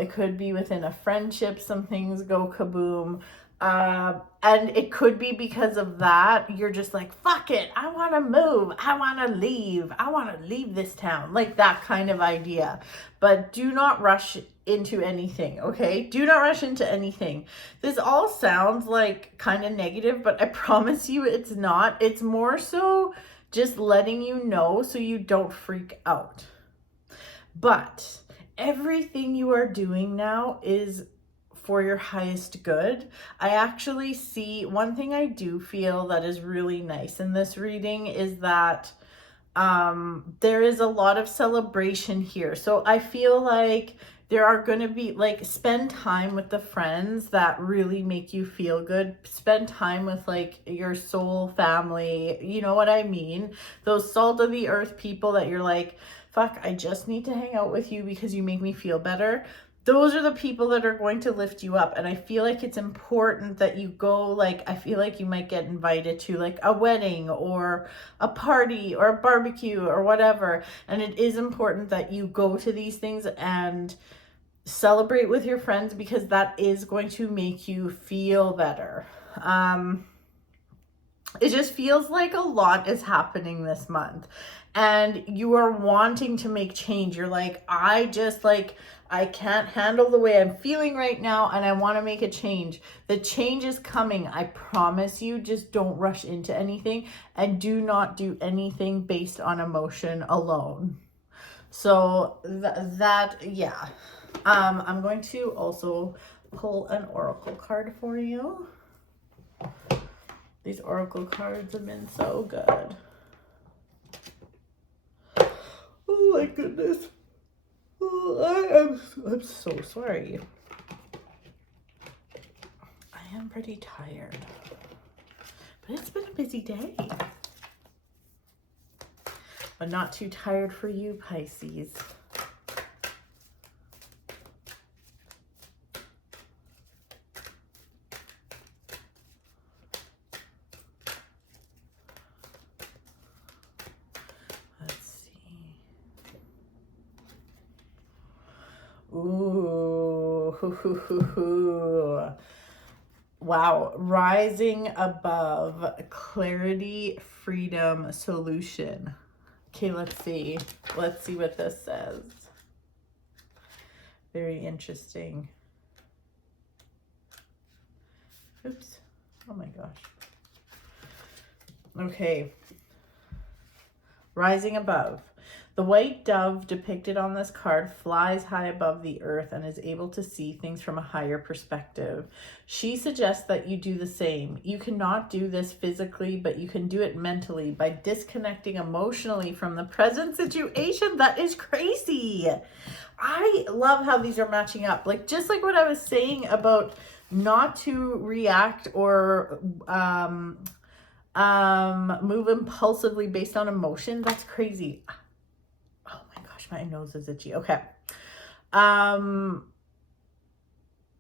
It could be within a friendship, some things go kaboom. And it could be because of that, you're just like, fuck it, I want to move, I want to leave this town, like that kind of idea. But do not rush into anything, okay? Do not rush into anything. This all sounds like kind of negative, but I promise you it's not. It's more so just letting you know so you don't freak out. But everything you are doing now is for your highest good. I actually see, one thing I do feel that is really nice in this reading is that there is a lot of celebration here. So I feel like there are going to be, like, spend time with the friends that really make you feel good. Spend time with, like, your soul family. You know what I mean? Those salt of the earth people that you're like, fuck, I just need to hang out with you because you make me feel better. Those are the people that are going to lift you up. And I feel like it's important that you go, like, I feel like you might get invited to like a wedding or a party or a barbecue or whatever. And it is important that you go to these things and celebrate with your friends because that is going to make you feel better. It just feels like a lot is happening this month and you are wanting to make change. You're like, I can't handle the way I'm feeling right now and I want to make a change. The change is coming. I promise you. Just don't rush into anything and do not do anything based on emotion alone. So yeah. I'm going to also pull an oracle card for you. These oracle cards have been so good. Oh my goodness. Oh, I'm so sorry. I am pretty tired. But it's been a busy day. But not too tired for you, Pisces. Ooh, wow. Rising above, clarity, freedom, solution. Okay, let's see. Let's see what this says. Very interesting. Oops. Oh my gosh. Okay. Rising above. The white dove depicted on this card flies high above the earth and is able to see things from a higher perspective. She suggests that you do the same. You cannot do this physically, but you can do it mentally by disconnecting emotionally from the present situation. That is crazy. I love how these are matching up. Like, just like what I was saying about not to react or move impulsively based on emotion. That's crazy. Oh my gosh, my nose is itchy. Okay.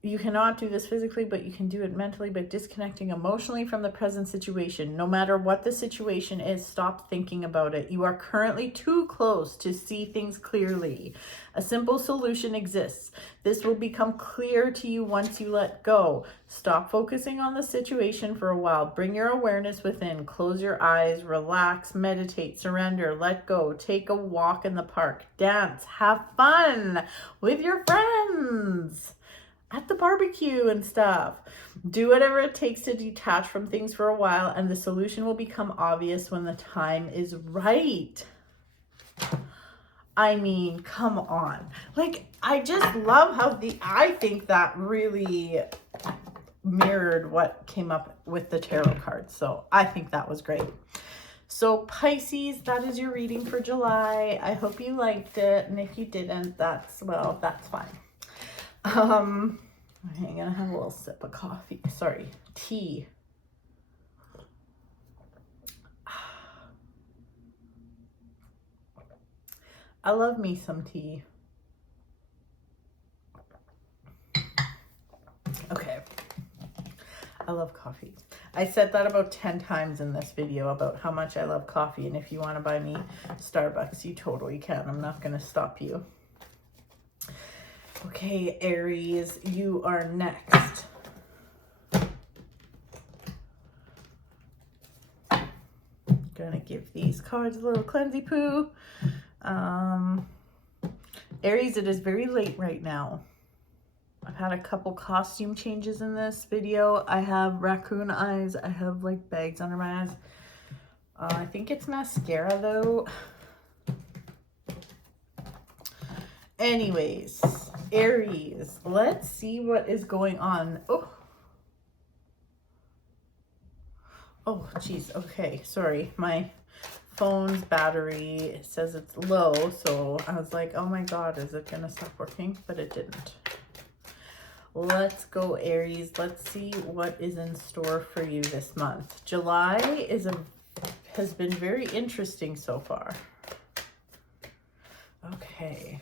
You cannot do this physically, but you can do it mentally by disconnecting emotionally from the present situation. No matter what the situation is, stop thinking about it. You are currently too close to see things clearly. A simple solution exists. This will become clear to you once you let go. Stop focusing on the situation for a while. Bring your awareness within. Close your eyes, relax, meditate, surrender, let go. Take a walk in the park, dance, have fun with your friends at the barbecue and stuff. Do whatever it takes to detach from things for a while, and the solution will become obvious when the time is right. I mean, come on. Like, I just love how I think that really mirrored what came up with the tarot cards. So I think that was great. So Pisces, that is your reading for July. I hope you liked it. And if you didn't, that's fine. I'm gonna have a little sip of coffee. Sorry, tea. I love me some tea. Okay. I love coffee. I said that about 10 times in this video about how much I love coffee. And if you want to buy me Starbucks, you totally can. I'm not going to stop you. Okay, Aries, you are next. Gonna give these cards a little cleansy poo. Aries, it is very late right now. I've had a couple costume changes in this video. I have raccoon eyes. I have like bags under my eyes. I think it's mascara though. Anyways, Aries, let's see what is going on. Oh, geez. Okay, sorry. My phone's battery says it's low, so I was like, oh my God, is it gonna stop working? But it didn't. Let's go, Aries. Let's see what is in store for you this month. July has been very interesting so far. Okay.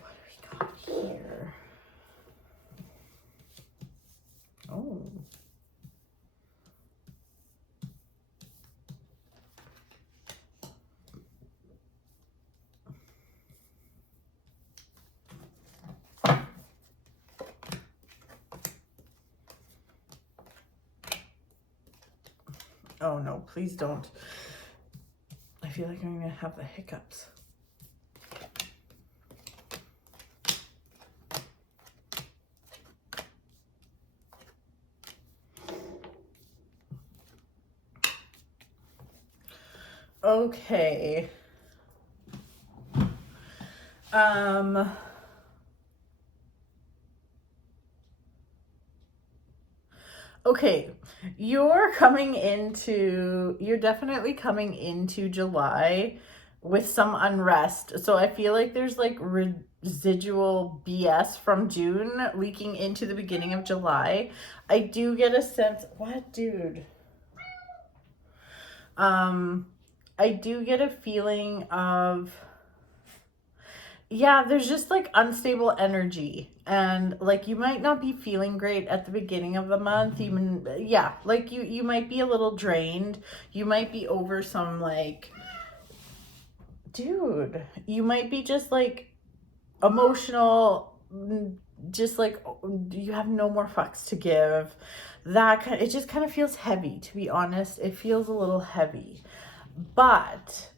What do we got here? Oh. Oh no, please don't. I feel like I'm gonna have the hiccups. Okay. Okay, you're definitely coming into July with some unrest. So I feel like there's like residual BS from June leaking into the beginning of July. I do get a sense, what, dude? I do get a feeling of, yeah, there's just like unstable energy, and like you might not be feeling great at the beginning of the month. Even, yeah, like you might be a little drained. You might be over some like, dude, you might be just like emotional, just like you have no more fucks to give. It just kind of feels heavy, to be honest. It feels a little heavy, but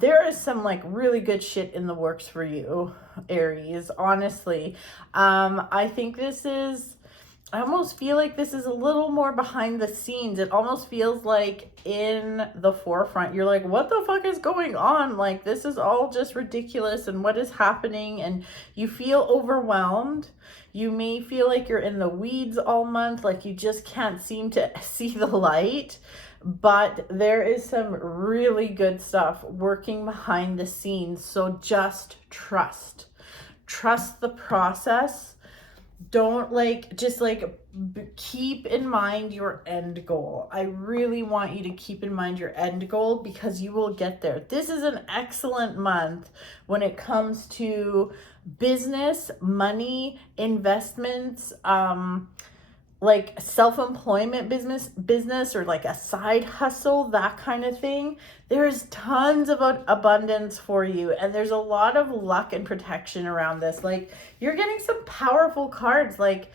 there is some like really good shit in the works for you, Aries, honestly. I think I almost feel like this is a little more behind the scenes. It almost feels like in the forefront, you're like, what the fuck is going on? Like, this is all just ridiculous, and what is happening? And you feel overwhelmed. You may feel like you're in the weeds all month, like you just can't seem to see the light. But there is some really good stuff working behind the scenes. So just trust the process. Don't keep in mind your end goal. I really want you to keep in mind your end goal, because you will get there. This is an excellent month when it comes to business, money, investments, like self-employment business or like a side hustle, that kind of thing. There's tons of abundance for you, and there's a lot of luck and protection around this. Like, you're getting some powerful cards. Like,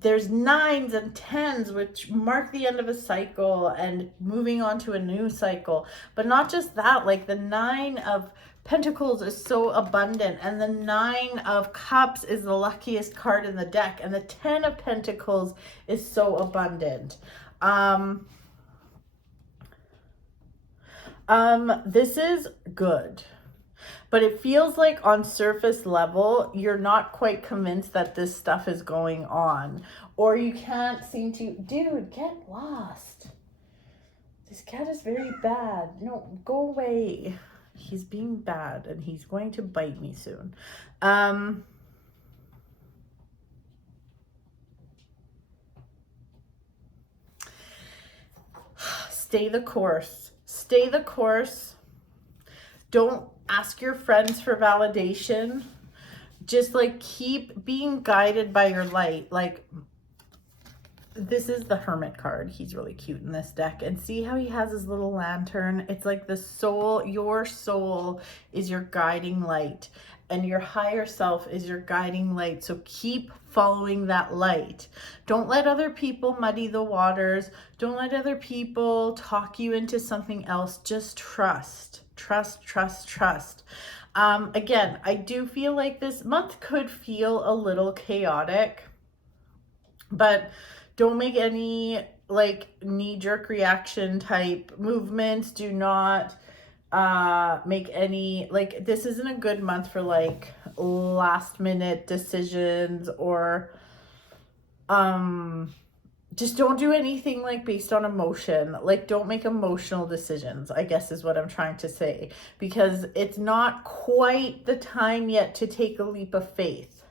there's 9s and 10s, which mark the end of a cycle and moving on to a new cycle. But not just that, like the 9 of Pentacles is so abundant, and the 9 of Cups is the luckiest card in the deck, and the 10 of Pentacles is so abundant. This is good, but it feels like on surface level, you're not quite convinced that this stuff is going on, or you can't seem to, dude, get lost. This cat is very bad. No, go away. He's being bad, and he's going to bite me soon. Stay the course. Stay the course. Don't ask your friends for validation. Just like keep being guided by your light. Like, this is the Hermit card. He's really cute in this deck. And see how he has his little lantern? It's like the soul, your soul is your guiding light, and your higher self is your guiding light. So keep following that light. Don't let other people muddy the waters. Don't let other people talk you into something else. Just trust. Trust, trust, trust. Again, I do feel like this month could feel a little chaotic, but don't make any like knee-jerk reaction type movements. Do not make any, like, this isn't a good month for like last minute decisions, or just don't do anything like based on emotion. Like, don't make emotional decisions, I guess is what I'm trying to say, because it's not quite the time yet to take a leap of faith.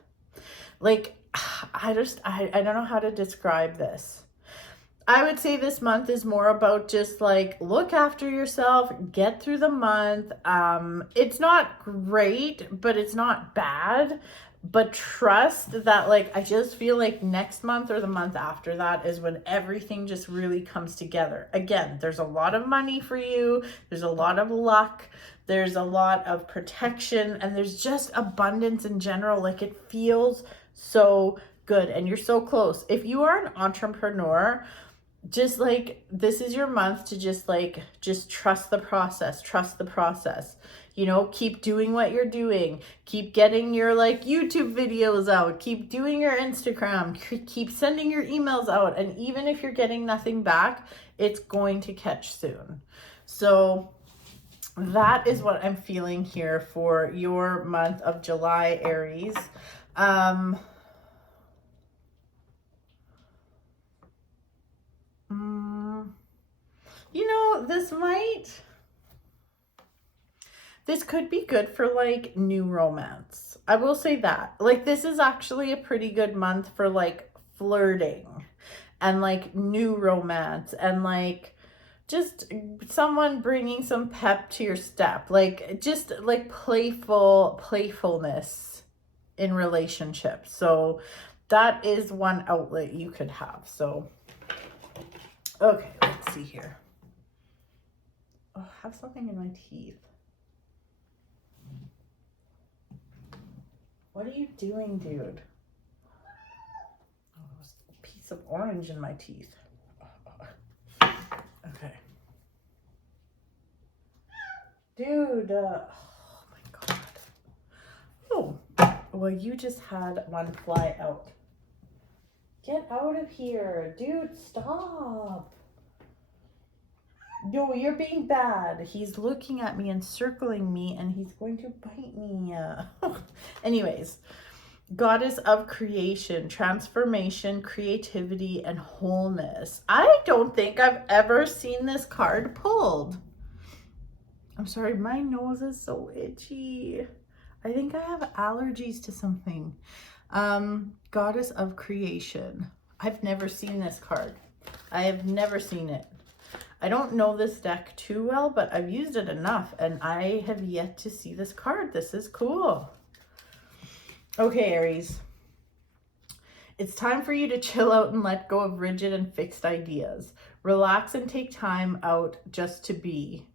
Like, I don't know how to describe this. I would say this month is more about just like, look after yourself, get through the month. It's not great, but it's not bad. But trust that, like, I just feel like next month or the month after that is when everything just really comes together. Again, there's a lot of money for you. There's a lot of luck. There's a lot of protection, and there's just abundance in general. Like, it feels so good, and you're so close. If you are an entrepreneur, just like, this is your month to just like, just trust the process, you know, keep doing what you're doing, keep getting your like YouTube videos out, keep doing your Instagram, keep sending your emails out. And even if you're getting nothing back, it's going to catch soon. So that is what I'm feeling here for your month of July, Aries. You know, this could be good for like new romance. I will say that. Like, this is actually a pretty good month for like flirting and like new romance, and like just someone bringing some pep to your step. Like, just like playfulness in relationships. So that is one outlet you could have. So, okay, let's see here. Oh, I have something in my teeth. What are you doing, dude? Oh, there's a piece of orange in my teeth. Okay. Dude, oh my God. Oh, well, you just had one fly out. Get out of here. Dude, stop. No, you're being bad. He's looking at me and circling me, and he's going to bite me. Anyways, goddess of creation, transformation, creativity, and wholeness. I don't think I've ever seen this card pulled. I'm sorry, my nose is so itchy. I think I have allergies to something. Goddess of creation. I've never seen this card. I have never seen it. I don't know this deck too well, but I've used it enough, and I have yet to see this card. This is cool. Okay, Aries. It's time for you to chill out and let go of rigid and fixed ideas. Relax and take time out just to be.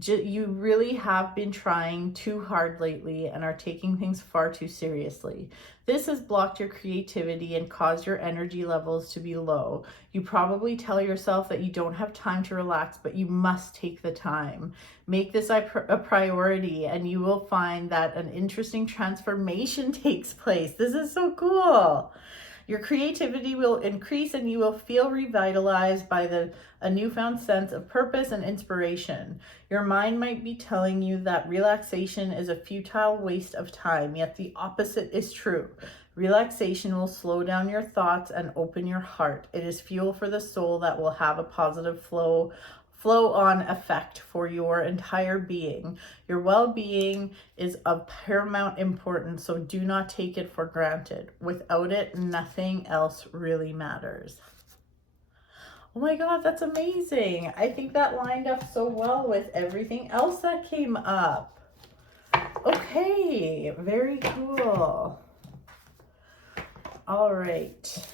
You really have been trying too hard lately and are taking things far too seriously. This has blocked your creativity and caused your energy levels to be low. You probably tell yourself that you don't have time to relax, but you must take the time. Make this a priority, and you will find that an interesting transformation takes place. This is so cool. Your creativity will increase, and you will feel revitalized by a newfound sense of purpose and inspiration. Your mind might be telling you that relaxation is a futile waste of time, yet the opposite is true. Relaxation will slow down your thoughts and open your heart. It is fuel for the soul that will have a positive flow-on effect for your entire being. Your well-being is of paramount importance, so do not take it for granted. Without it, nothing else really matters. Oh my God, that's amazing. I think that lined up so well with everything else that came up. Okay, very cool. All right.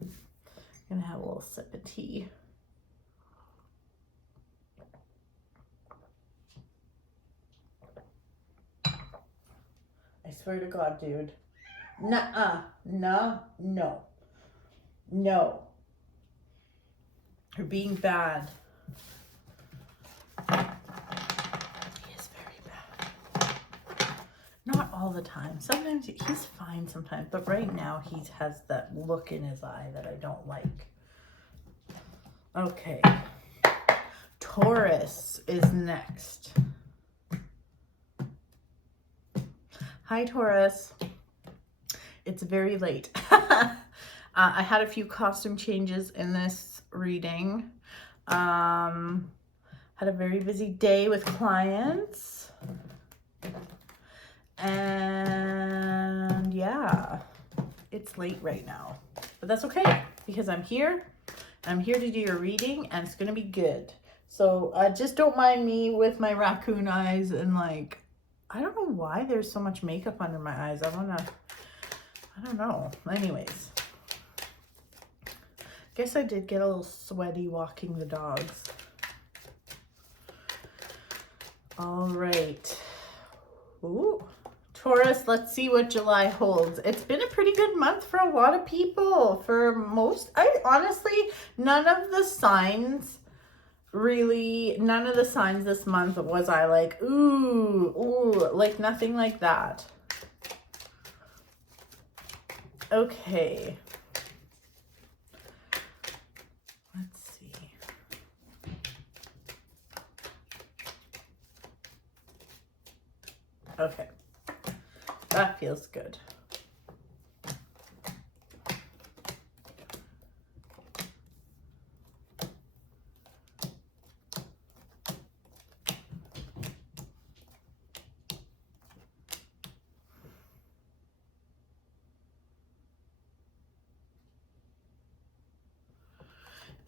I'm gonna have a little sip of tea. I swear to God, dude. Nuh-uh. No. You're being bad. He is all the time. Sometimes he's fine sometimes, but right now he has that look in his eye that I don't like. Okay. Taurus is next. Hi, Taurus. It's very late. I had a few costume changes in this reading. Had a very busy day with clients. And yeah, it's late right now. But that's okay because I'm here. I'm here to do your reading and it's going to be good. So just don't mind me with my raccoon eyes and like, I don't know why there's so much makeup under my eyes. I don't know. Anyways, guess I did get a little sweaty walking the dogs. All right. Ooh. Taurus, let's see what July holds. It's been a pretty good month for a lot of people. For most, honestly, none of the signs this month was I like, ooh, like nothing like that. Okay. Let's see. Okay. That feels good.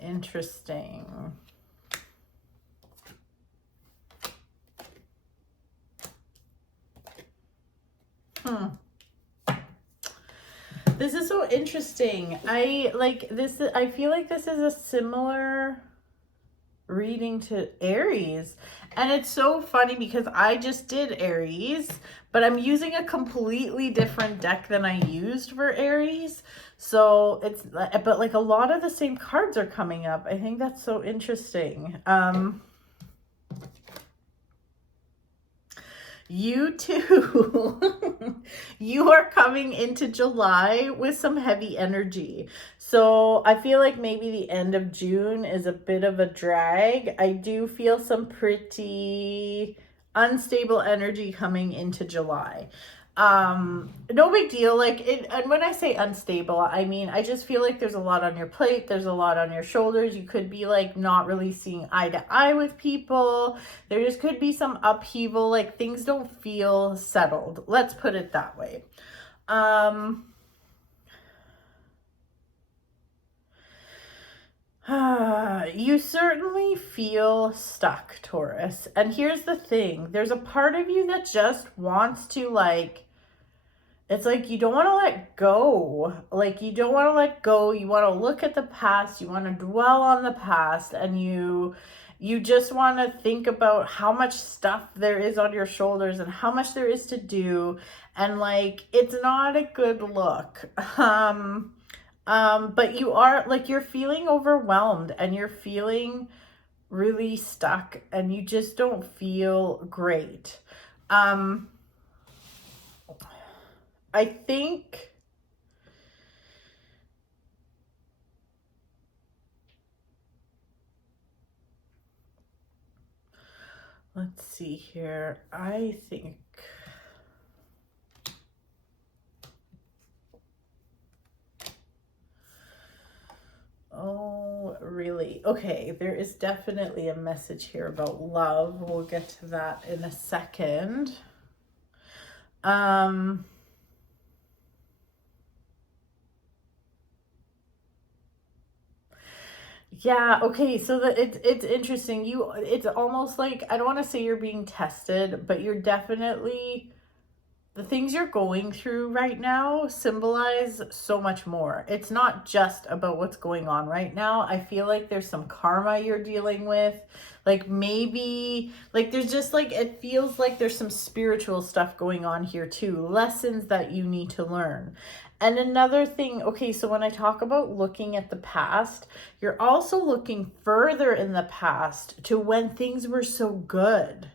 Interesting. This is so interesting. I feel like this is a similar reading to Aries. And it's so funny because I just did Aries, but I'm using a completely different deck than I used for Aries. So but like a lot of the same cards are coming up. I think that's so interesting. You too. You are coming into July with some heavy energy. So I feel like maybe the end of June is a bit of a drag. I do feel some pretty unstable energy coming into July. No big deal. And when I say unstable, I mean, I just feel like there's a lot on your plate. There's a lot on your shoulders. You could be like not really seeing eye to eye with people. There just could be some upheaval. Like things don't feel settled. Let's put it that way. You certainly feel stuck, Taurus. And here's the thing. There's a part of you that just wants to it's like you don't want to let go. Like you don't want to let go. You want to look at the past. You want to dwell on the past. And you just want to think about how much stuff there is on your shoulders and how much there is to do. And like, it's not a good look. But you're feeling overwhelmed and you're feeling really stuck and you just don't feel great. I think let's see here. I think oh, really? Okay, there is definitely a message here about love. We'll get to that in a second. Yeah, okay, so it's interesting. It's almost like, I don't want to say you're being tested, but you're definitely, the things you're going through right now symbolize so much more. It's not just about what's going on right now. I feel like there's some karma you're dealing with. Like maybe, like there's just like, it feels like there's some spiritual stuff going on here too. Lessons that you need to learn. And another thing, okay, so when I talk about looking at the past, you're also looking further in the past to when things were so good.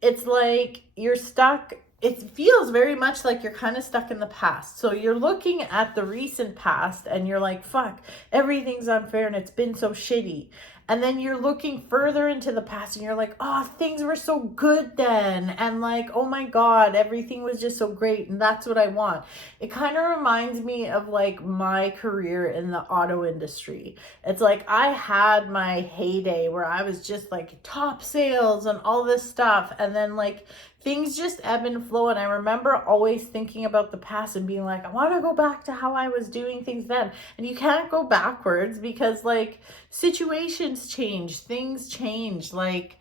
It's like you're stuck it feels very much like you're kind of stuck in the past. So you're looking at the recent past and you're like, fuck, everything's unfair and it's been so shitty. And then you're looking further into the past and you're like, oh, things were so good then. And like, oh my God, everything was just so great. And that's what I want. It kind of reminds me of like my career in the auto industry. It's like I had my heyday where I was just like top sales and all this stuff. And then like things just ebb and flow. And I remember always thinking about the past and being like, I want to go back to how I was doing things then. And you can't go backwards because like situations change, things change. Like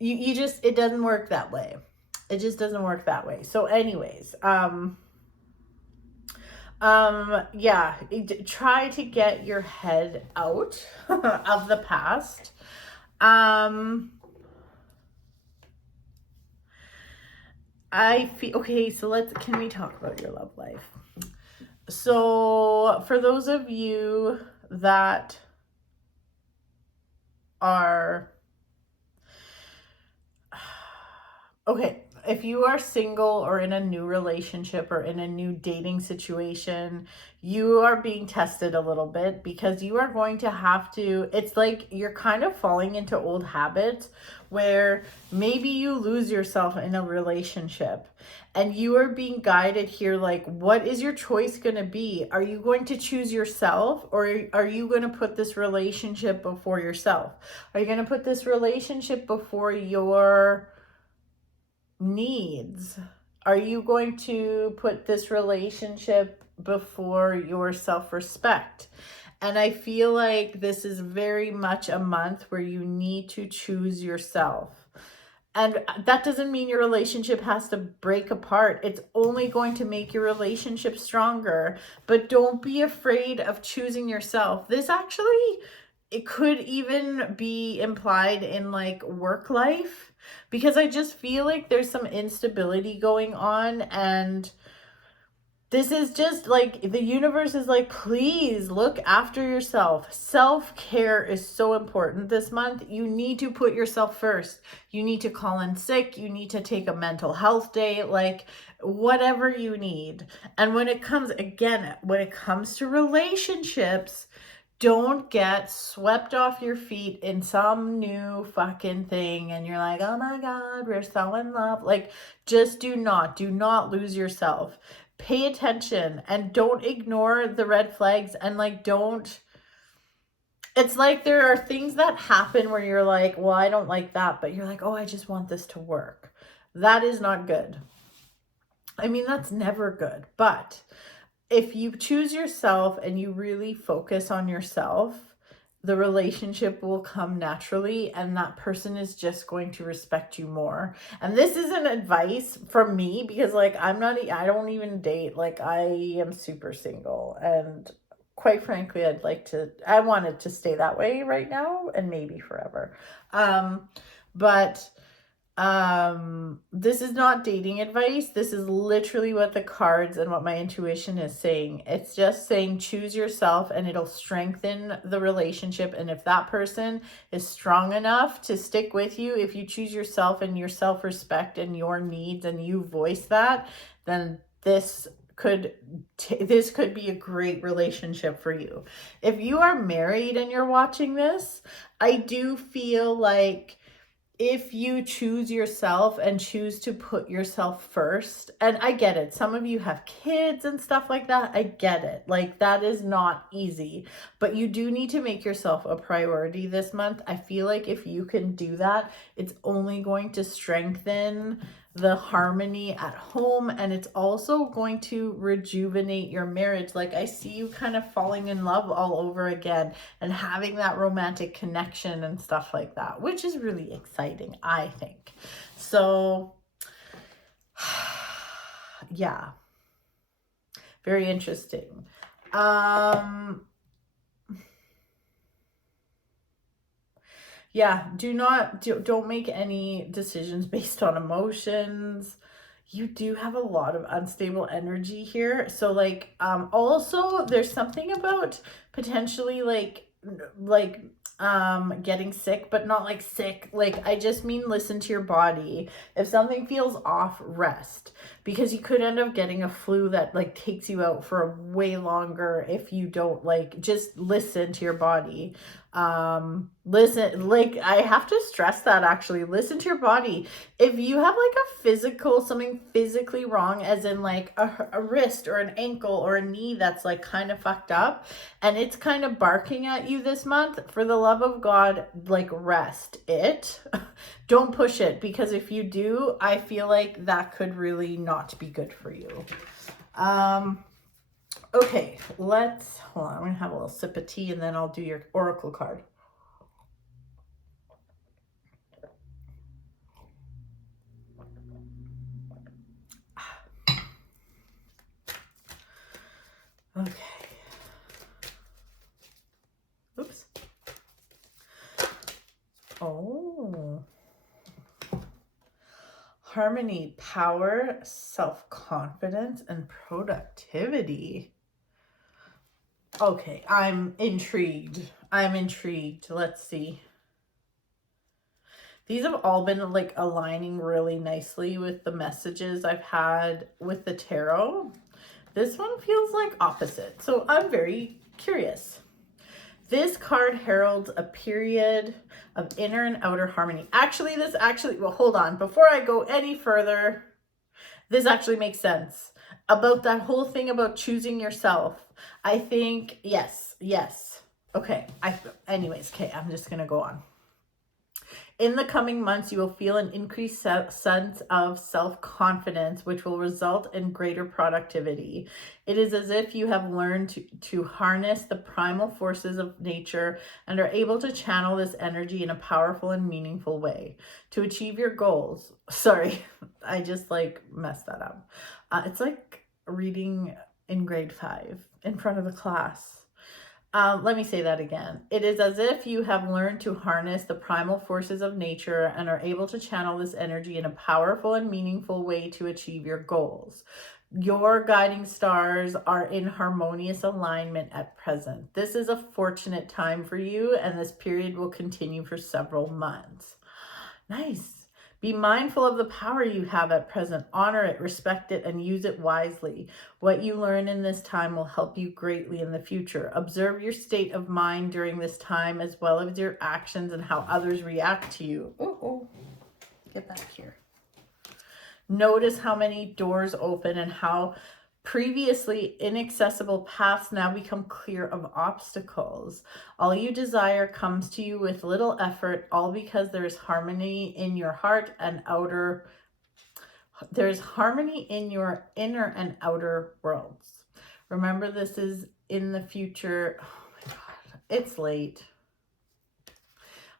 you just, it doesn't work that way. It just doesn't work that way. So anyways, yeah, try to get your head out of the past. I feel okay, so can we talk about your love life? So for those of you that are okay, if you are single or in a new relationship or in a new dating situation, you are being tested a little bit because you are going to have to, it's like you're kind of falling into old habits where maybe you lose yourself in a relationship and you are being guided here. Like, what is your choice going to be? Are you going to choose yourself or are you going to put this relationship before yourself? Are you going to put this relationship before your needs? Are you going to put this relationship before your self-respect? And I feel like this is very much a month where you need to choose yourself. And that doesn't mean your relationship has to break apart. It's only going to make your relationship stronger. But don't be afraid of choosing yourself. This actually, it could even be implied in like work life, because I just feel like there's some instability going on, and this is just like the universe is like, please look after yourself. Self-care is so important this month. You need to put yourself first. You need to call in sick. You need to take a mental health day, like whatever you need. And when it comes to relationships, don't get swept off your feet in some new fucking thing and you're like, oh my God, we're so in love. Like, just do not lose yourself. Pay attention and don't ignore the red flags, and like it's like there are things that happen where you're like, well, I don't like that, but you're like, oh, I just want this to work. That is not good. I mean, that's never good. But if you choose yourself and you really focus on yourself, the relationship will come naturally and that person is just going to respect you more. And this isn't advice from me because like I don't even date. Like I am super single, and quite frankly, I wanted to stay that way right now and maybe forever. But this is not dating advice. This is literally what the cards and what my intuition is saying. It's just saying choose yourself and it'll strengthen the relationship. And if that person is strong enough to stick with you, if you choose yourself and your self-respect and your needs and you voice that, then this could be a great relationship for you. If you are married and you're watching this, I do feel like if you choose yourself and choose to put yourself first, and I get it, some of you have kids and stuff like that, I get it, like that is not easy, but you do need to make yourself a priority this month. I feel like if you can do that, it's only going to strengthen the harmony at home, and it's also going to rejuvenate your marriage. Like I see you kind of falling in love all over again and having that romantic connection and stuff like that, which is really exciting, I think. So yeah, very interesting. Yeah, don't make any decisions based on emotions. You do have a lot of unstable energy here. So like, also there's something about potentially like getting sick, but not like sick. Like, I just mean listen to your body. If something feels off, rest, because you could end up getting a flu that like takes you out for way longer if you don't like just listen to your body. Listen, like, I have to stress that, actually, listen to your body. If you have like a physical, something physically wrong, as in like a wrist or an ankle or a knee that's like kind of fucked up and it's kind of barking at you this month, for the love of God, like, rest it. Don't push it, because if you do, I feel like that could really not be good for you. Okay, hold on. I'm gonna have a little sip of tea and then I'll do your oracle card. Okay. Oops. Oh. Harmony, power, self-confidence, and productivity. Okay, I'm intrigued. Let's see. These have all been like aligning really nicely with the messages I've had with the tarot. This one feels like opposite, so I'm very curious. This card heralds a period of inner and outer harmony. Well, hold on. Before I go any further, this actually makes sense about that whole thing about choosing yourself. I think, yes. Okay. Anyways, okay, I'm just going to go on. In the coming months, you will feel an increased sense of self-confidence, which will result in greater productivity. It is as if you have learned to harness the primal forces of nature and are able to channel this energy in a powerful and meaningful way to achieve your goals. Sorry, I just like messed that up. It's like reading in grade 5 in front of the class. Let me say that again. It is as if you have learned to harness the primal forces of nature and are able to channel this energy in a powerful and meaningful way to achieve your goals. Your guiding stars are in harmonious alignment at present. This is a fortunate time for you, and this period will continue for several months. Nice. Be mindful of the power you have at present. Honor it, respect it, and use it wisely. What you learn in this time will help you greatly in the future. Observe your state of mind during this time, as well as your actions and how others react to you. Get back here. Notice how many doors open and how previously inaccessible paths now become clear of obstacles. All you desire comes to you with little effort, all because there is harmony in your heart and outer. There's harmony in your inner and outer worlds. Remember, this is in the future. Oh my God, it's late.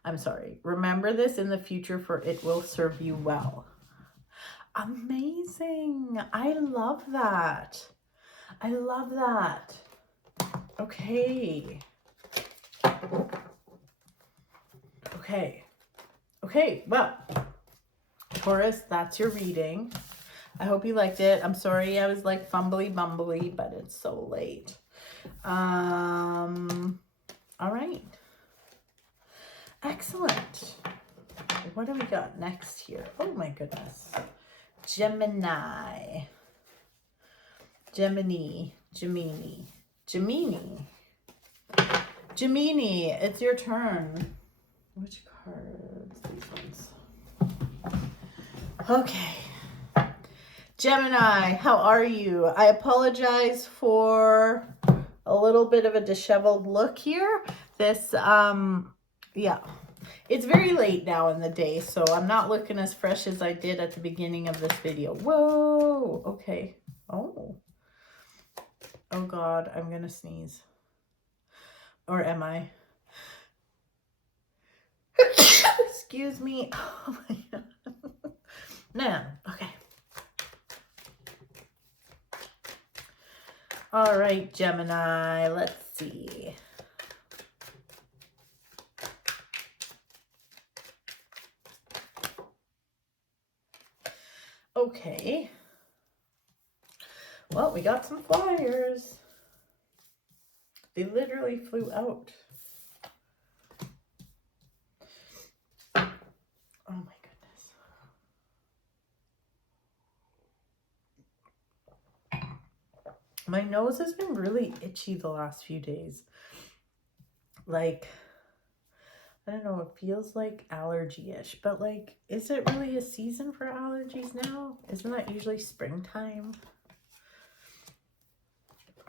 I'm sorry. Remember this in the future, for it will serve you well. Amazing. I love that. Okay. Well, Taurus, that's your reading. I hope you liked it. I'm sorry I was like fumbly bumbly, but it's so late. All right. Excellent. What do we got next here? Oh my goodness. Gemini. Gemini, it's your turn. Which cards? These ones. Okay. Gemini, how are you? I apologize for a little bit of a disheveled look here. This, yeah. It's very late now in the day, so I'm not looking as fresh as I did at the beginning of this video. Whoa, okay. Oh God, I'm gonna sneeze. Or am I? Excuse me. Oh my God. No, okay. All right, Gemini, let's see. Okay. Well, we got some flyers. They literally flew out. My nose has been really itchy the last few days. Like, I don't know, it feels like allergy-ish, but like, is it really a season for allergies now? Isn't that usually springtime?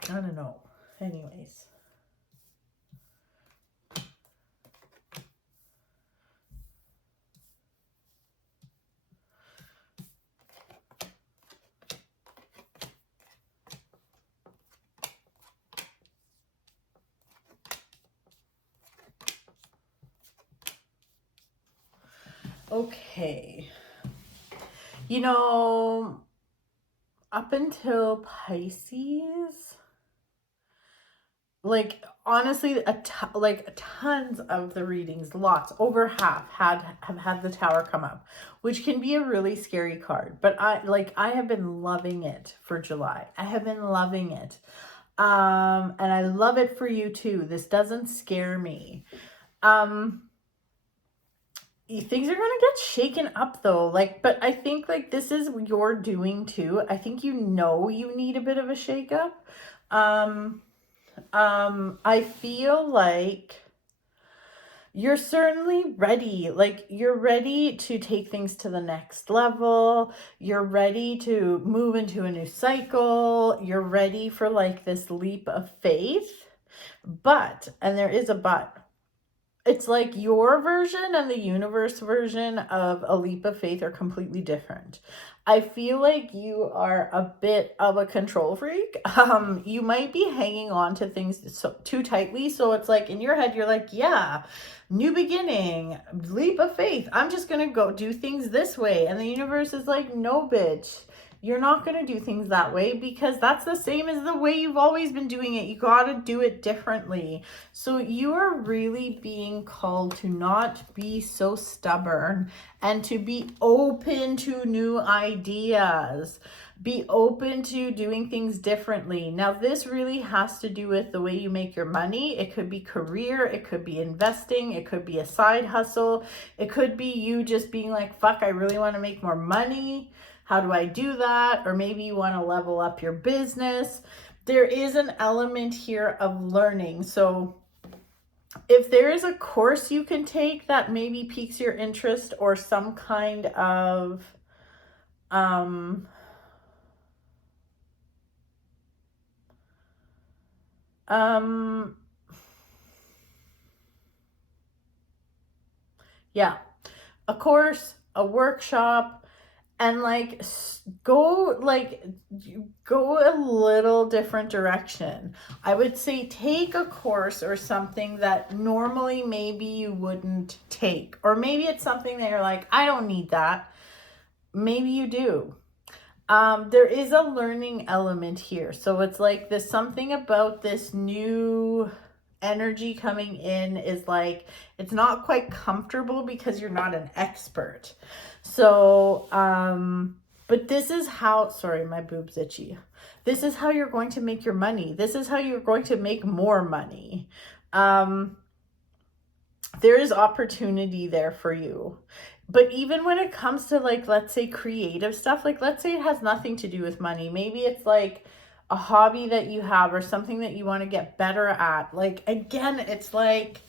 I don't know. Anyways. Okay. You know, up until Pisces, like honestly, like tons of the readings, lots, over half have had the Tower come up, which can be a really scary card. But I have been loving it for July. I have been loving it. And I love it for you too. This doesn't scare me. Things are gonna get shaken up though, like, but I think like this is your doing too. I think you know you need a bit of a shakeup. I feel like you're certainly ready. Like, you're ready to take things to the next level. You're ready to move into a new cycle. You're ready for like this leap of faith. But, and there is a but, it's like your version and the universe version of a leap of faith are completely different. I feel like you are a bit of a control freak. You might be hanging on to things too tightly. So it's like in your head, you're like, yeah, new beginning, leap of faith. I'm just going to go do things this way. And the universe is like, no, bitch. You're not going to do things that way because that's the same as the way you've always been doing it. You got to do it differently. So you are really being called to not be so stubborn and to be open to new ideas. Be open to doing things differently. Now, this really has to do with the way you make your money. It could be career. It could be investing. It could be a side hustle. It could be you just being like, fuck, I really want to make more money. How do I do that? Or maybe you want to level up your business. There is an element here of learning. So if there is a course you can take that maybe piques your interest, or some kind of yeah, a course, a workshop, and like go a little different direction. I would say take a course or something that normally maybe you wouldn't take, or maybe it's something that you're like, I don't need that. Maybe you do. There is a learning element here. So it's like there's something about this new energy coming in is like, it's not quite comfortable because you're not an expert. So, but this is how, sorry, my boob's itchy. This is how you're going to make your money. This is how you're going to make more money. There is opportunity there for you. But even when it comes to like, let's say creative stuff, like let's say it has nothing to do with money. Maybe it's like a hobby that you have or something that you want to get better at. Like, again, it's like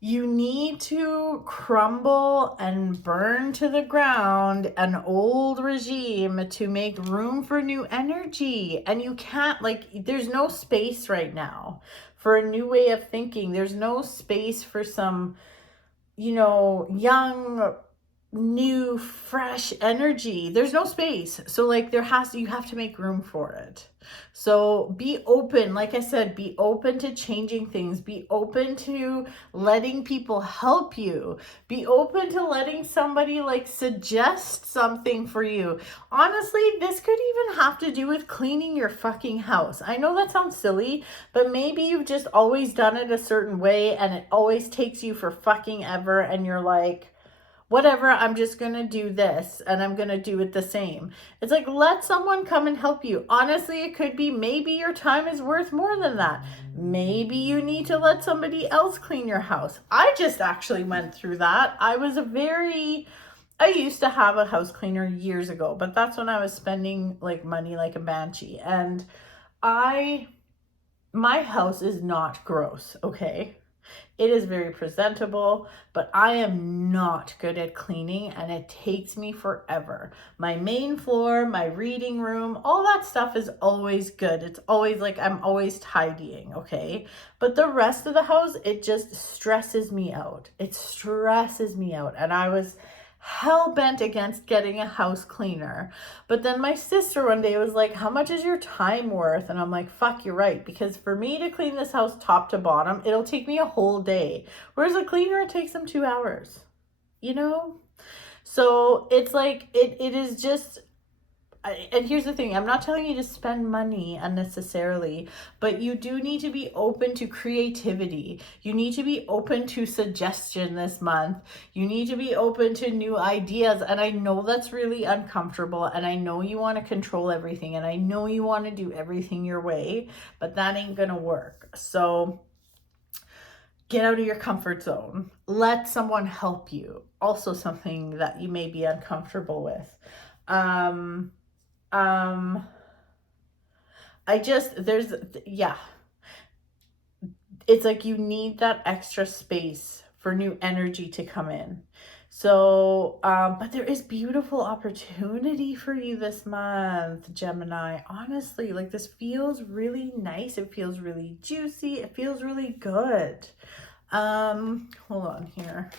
you need to crumble and burn to the ground an old regime to make room for new energy. And you can't, like, there's no space right now for a new way of thinking. There's no space for some, you know, young, new, fresh energy. There's no space. So like you have to make room for it. So be open. Like I said, be open to changing things. Be open to letting people help you. Be open to letting somebody like suggest something for you. Honestly, this could even have to do with cleaning your fucking house. I know that sounds silly, but maybe you've just always done it a certain way and it always takes you for fucking ever, and you're like, whatever, I'm just going to do this and I'm going to do it the same. It's like, let someone come and help you. Honestly, it could be maybe your time is worth more than that. Maybe you need to let somebody else clean your house. I just actually went through that. I used to have a house cleaner years ago, but that's when I was spending like money like a banshee. And My house is not gross, okay? It is very presentable, but I am not good at cleaning and it takes me forever. My main floor, my reading room, all that stuff is always good. It's always like I'm always tidying, okay? But the rest of the house, it just stresses me out. It stresses me out. And I was hell-bent against getting a house cleaner. But then my sister one day was like, how much is your time worth? And I'm like, fuck, you're right. Because for me to clean this house top to bottom, it'll take me a whole day. Whereas a cleaner, it takes them 2 hours, you know? So it's like, it is just, and here's the thing, I'm not telling you to spend money unnecessarily, but you do need to be open to creativity. You need to be open to suggestion this month. You need to be open to new ideas. And I know that's really uncomfortable. And I know you want to control everything. And I know you want to do everything your way, but that ain't going to work. So get out of your comfort zone. Let someone help you. Also something that you may be uncomfortable with. It's like you need that extra space for new energy to come in. So, but there is beautiful opportunity for you this month, Gemini. Honestly, like this feels really nice. It feels really juicy. It feels really good. Hold on here.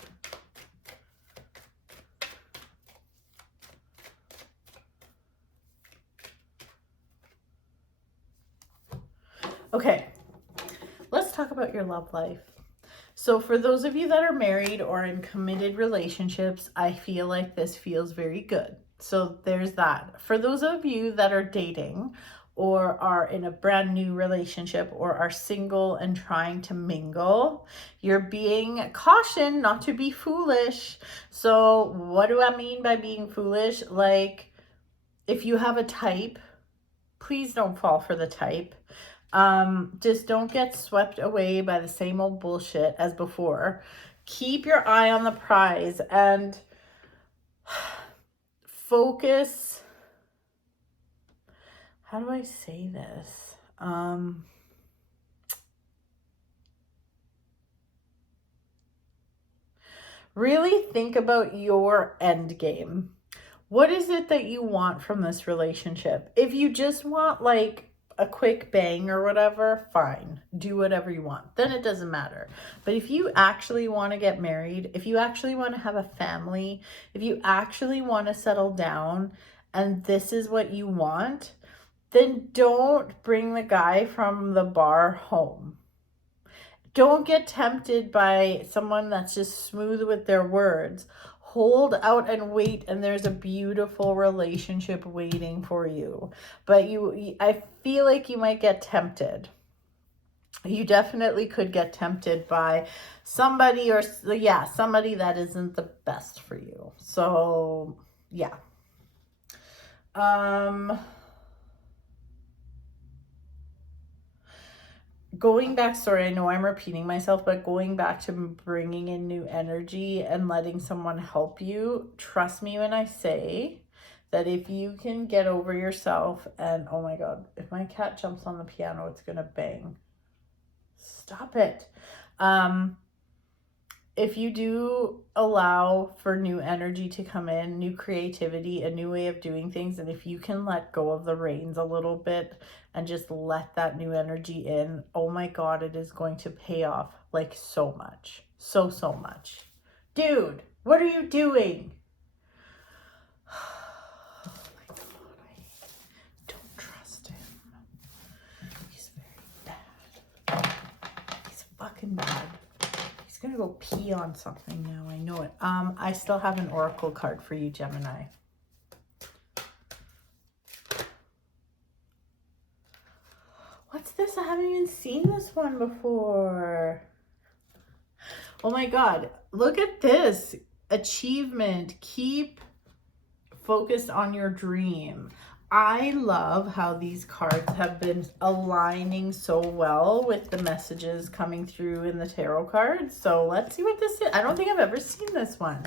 Okay, let's talk about your love life. So for those of you that are married or in committed relationships, I feel like this feels very good. So there's that. For those of you that are dating or are in a brand new relationship or are single and trying to mingle, you're being cautioned not to be foolish. So what do I mean by being foolish? Like, if you have a type, please don't fall for the type. Just don't get swept away by the same old bullshit as before. Keep your eye on the prize and focus. How do I say this? Really think about your end game. What is it that you want from this relationship? If you just want like a quick bang or whatever, fine, do whatever you want, then it doesn't matter. But if you actually want to get married, if you actually want to have a family, if you actually want to settle down and this is what you want, then don't bring the guy from the bar home. Don't get tempted by someone that's just smooth with their words. Hold out and wait, and there's a beautiful relationship waiting for you. But I feel like you might get tempted. You definitely could get tempted by somebody somebody that isn't the best for you. So, yeah. Going back, sorry, I know I'm repeating myself, but going back to bringing in new energy and letting someone help you, trust me when I say that if you can get over yourself and, oh my God, if my cat jumps on the piano, it's going to bang. Stop it. If you do allow for new energy to come in, new creativity, a new way of doing things, and if you can let go of the reins a little bit and just let that new energy in, oh my God, it is going to pay off like so much. So much. Dude, what are you doing? Oh my God, I don't trust him. He's very bad. He's fucking bad. Gonna go pee on something now. I know it. I still have an oracle card for you, Gemini. What's this? I haven't even seen this one before. Oh my God, look at this. Achievement. Keep focused on your dream. I love how these cards have been aligning so well with the messages coming through in the tarot cards. So let's see what this is. I don't think I've ever seen this one.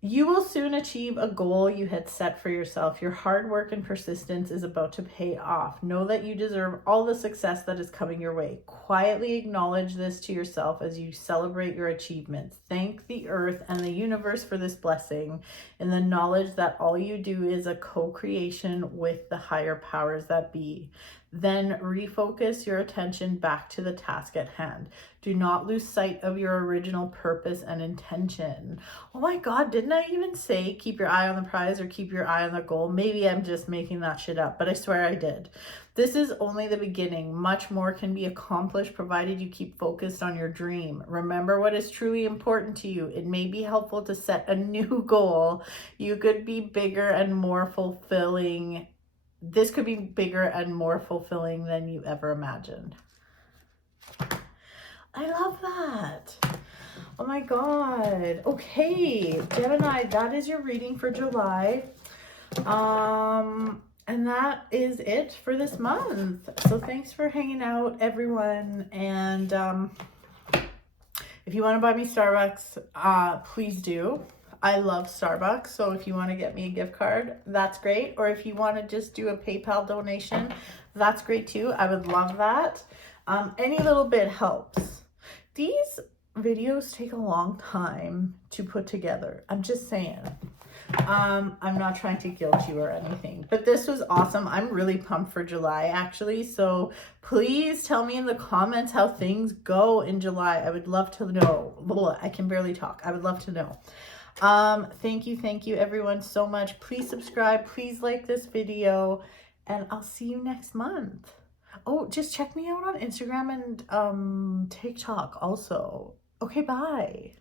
You will soon achieve a goal you had set for yourself. Your hard work and persistence is about to pay off. Know that you deserve all the success that is coming your way. Quietly acknowledge this to yourself as you celebrate your achievements. Thank the earth and the universe for this blessing, in the knowledge that all you do is a co-creation with the higher powers that be. Then refocus your attention back to the task at hand. Do not lose sight of your original purpose and intention. Oh my God, didn't I even say keep your eye on the prize or keep your eye on the goal? Maybe I'm just making that shit up, but I swear I did. This is only the beginning. Much more can be accomplished provided you keep focused on your dream. Remember what is truly important to you. It may be helpful to set a new goal. You could be bigger and more fulfilling. This could be bigger and more fulfilling than you ever imagined. I love that. Oh my God. Okay, Gemini, that is your reading for July. And that is it for this month. So thanks for hanging out, everyone. And if you want to buy me Starbucks, please do. I love Starbucks, so if you want to get me a gift card, that's great. Or if you want to just do a PayPal donation, that's great too. I would love that. Any little bit helps. These videos take a long time to put together. I'm just saying. I'm not trying to guilt you or anything, but this was awesome. I'm really pumped for July, actually. So please tell me in the comments how things go in July. I would love to know. I can barely talk. I would love to know. Thank you everyone so much. Please subscribe, please like this video, and I'll see you next month. Oh, just check me out on Instagram and TikTok also. Okay, bye.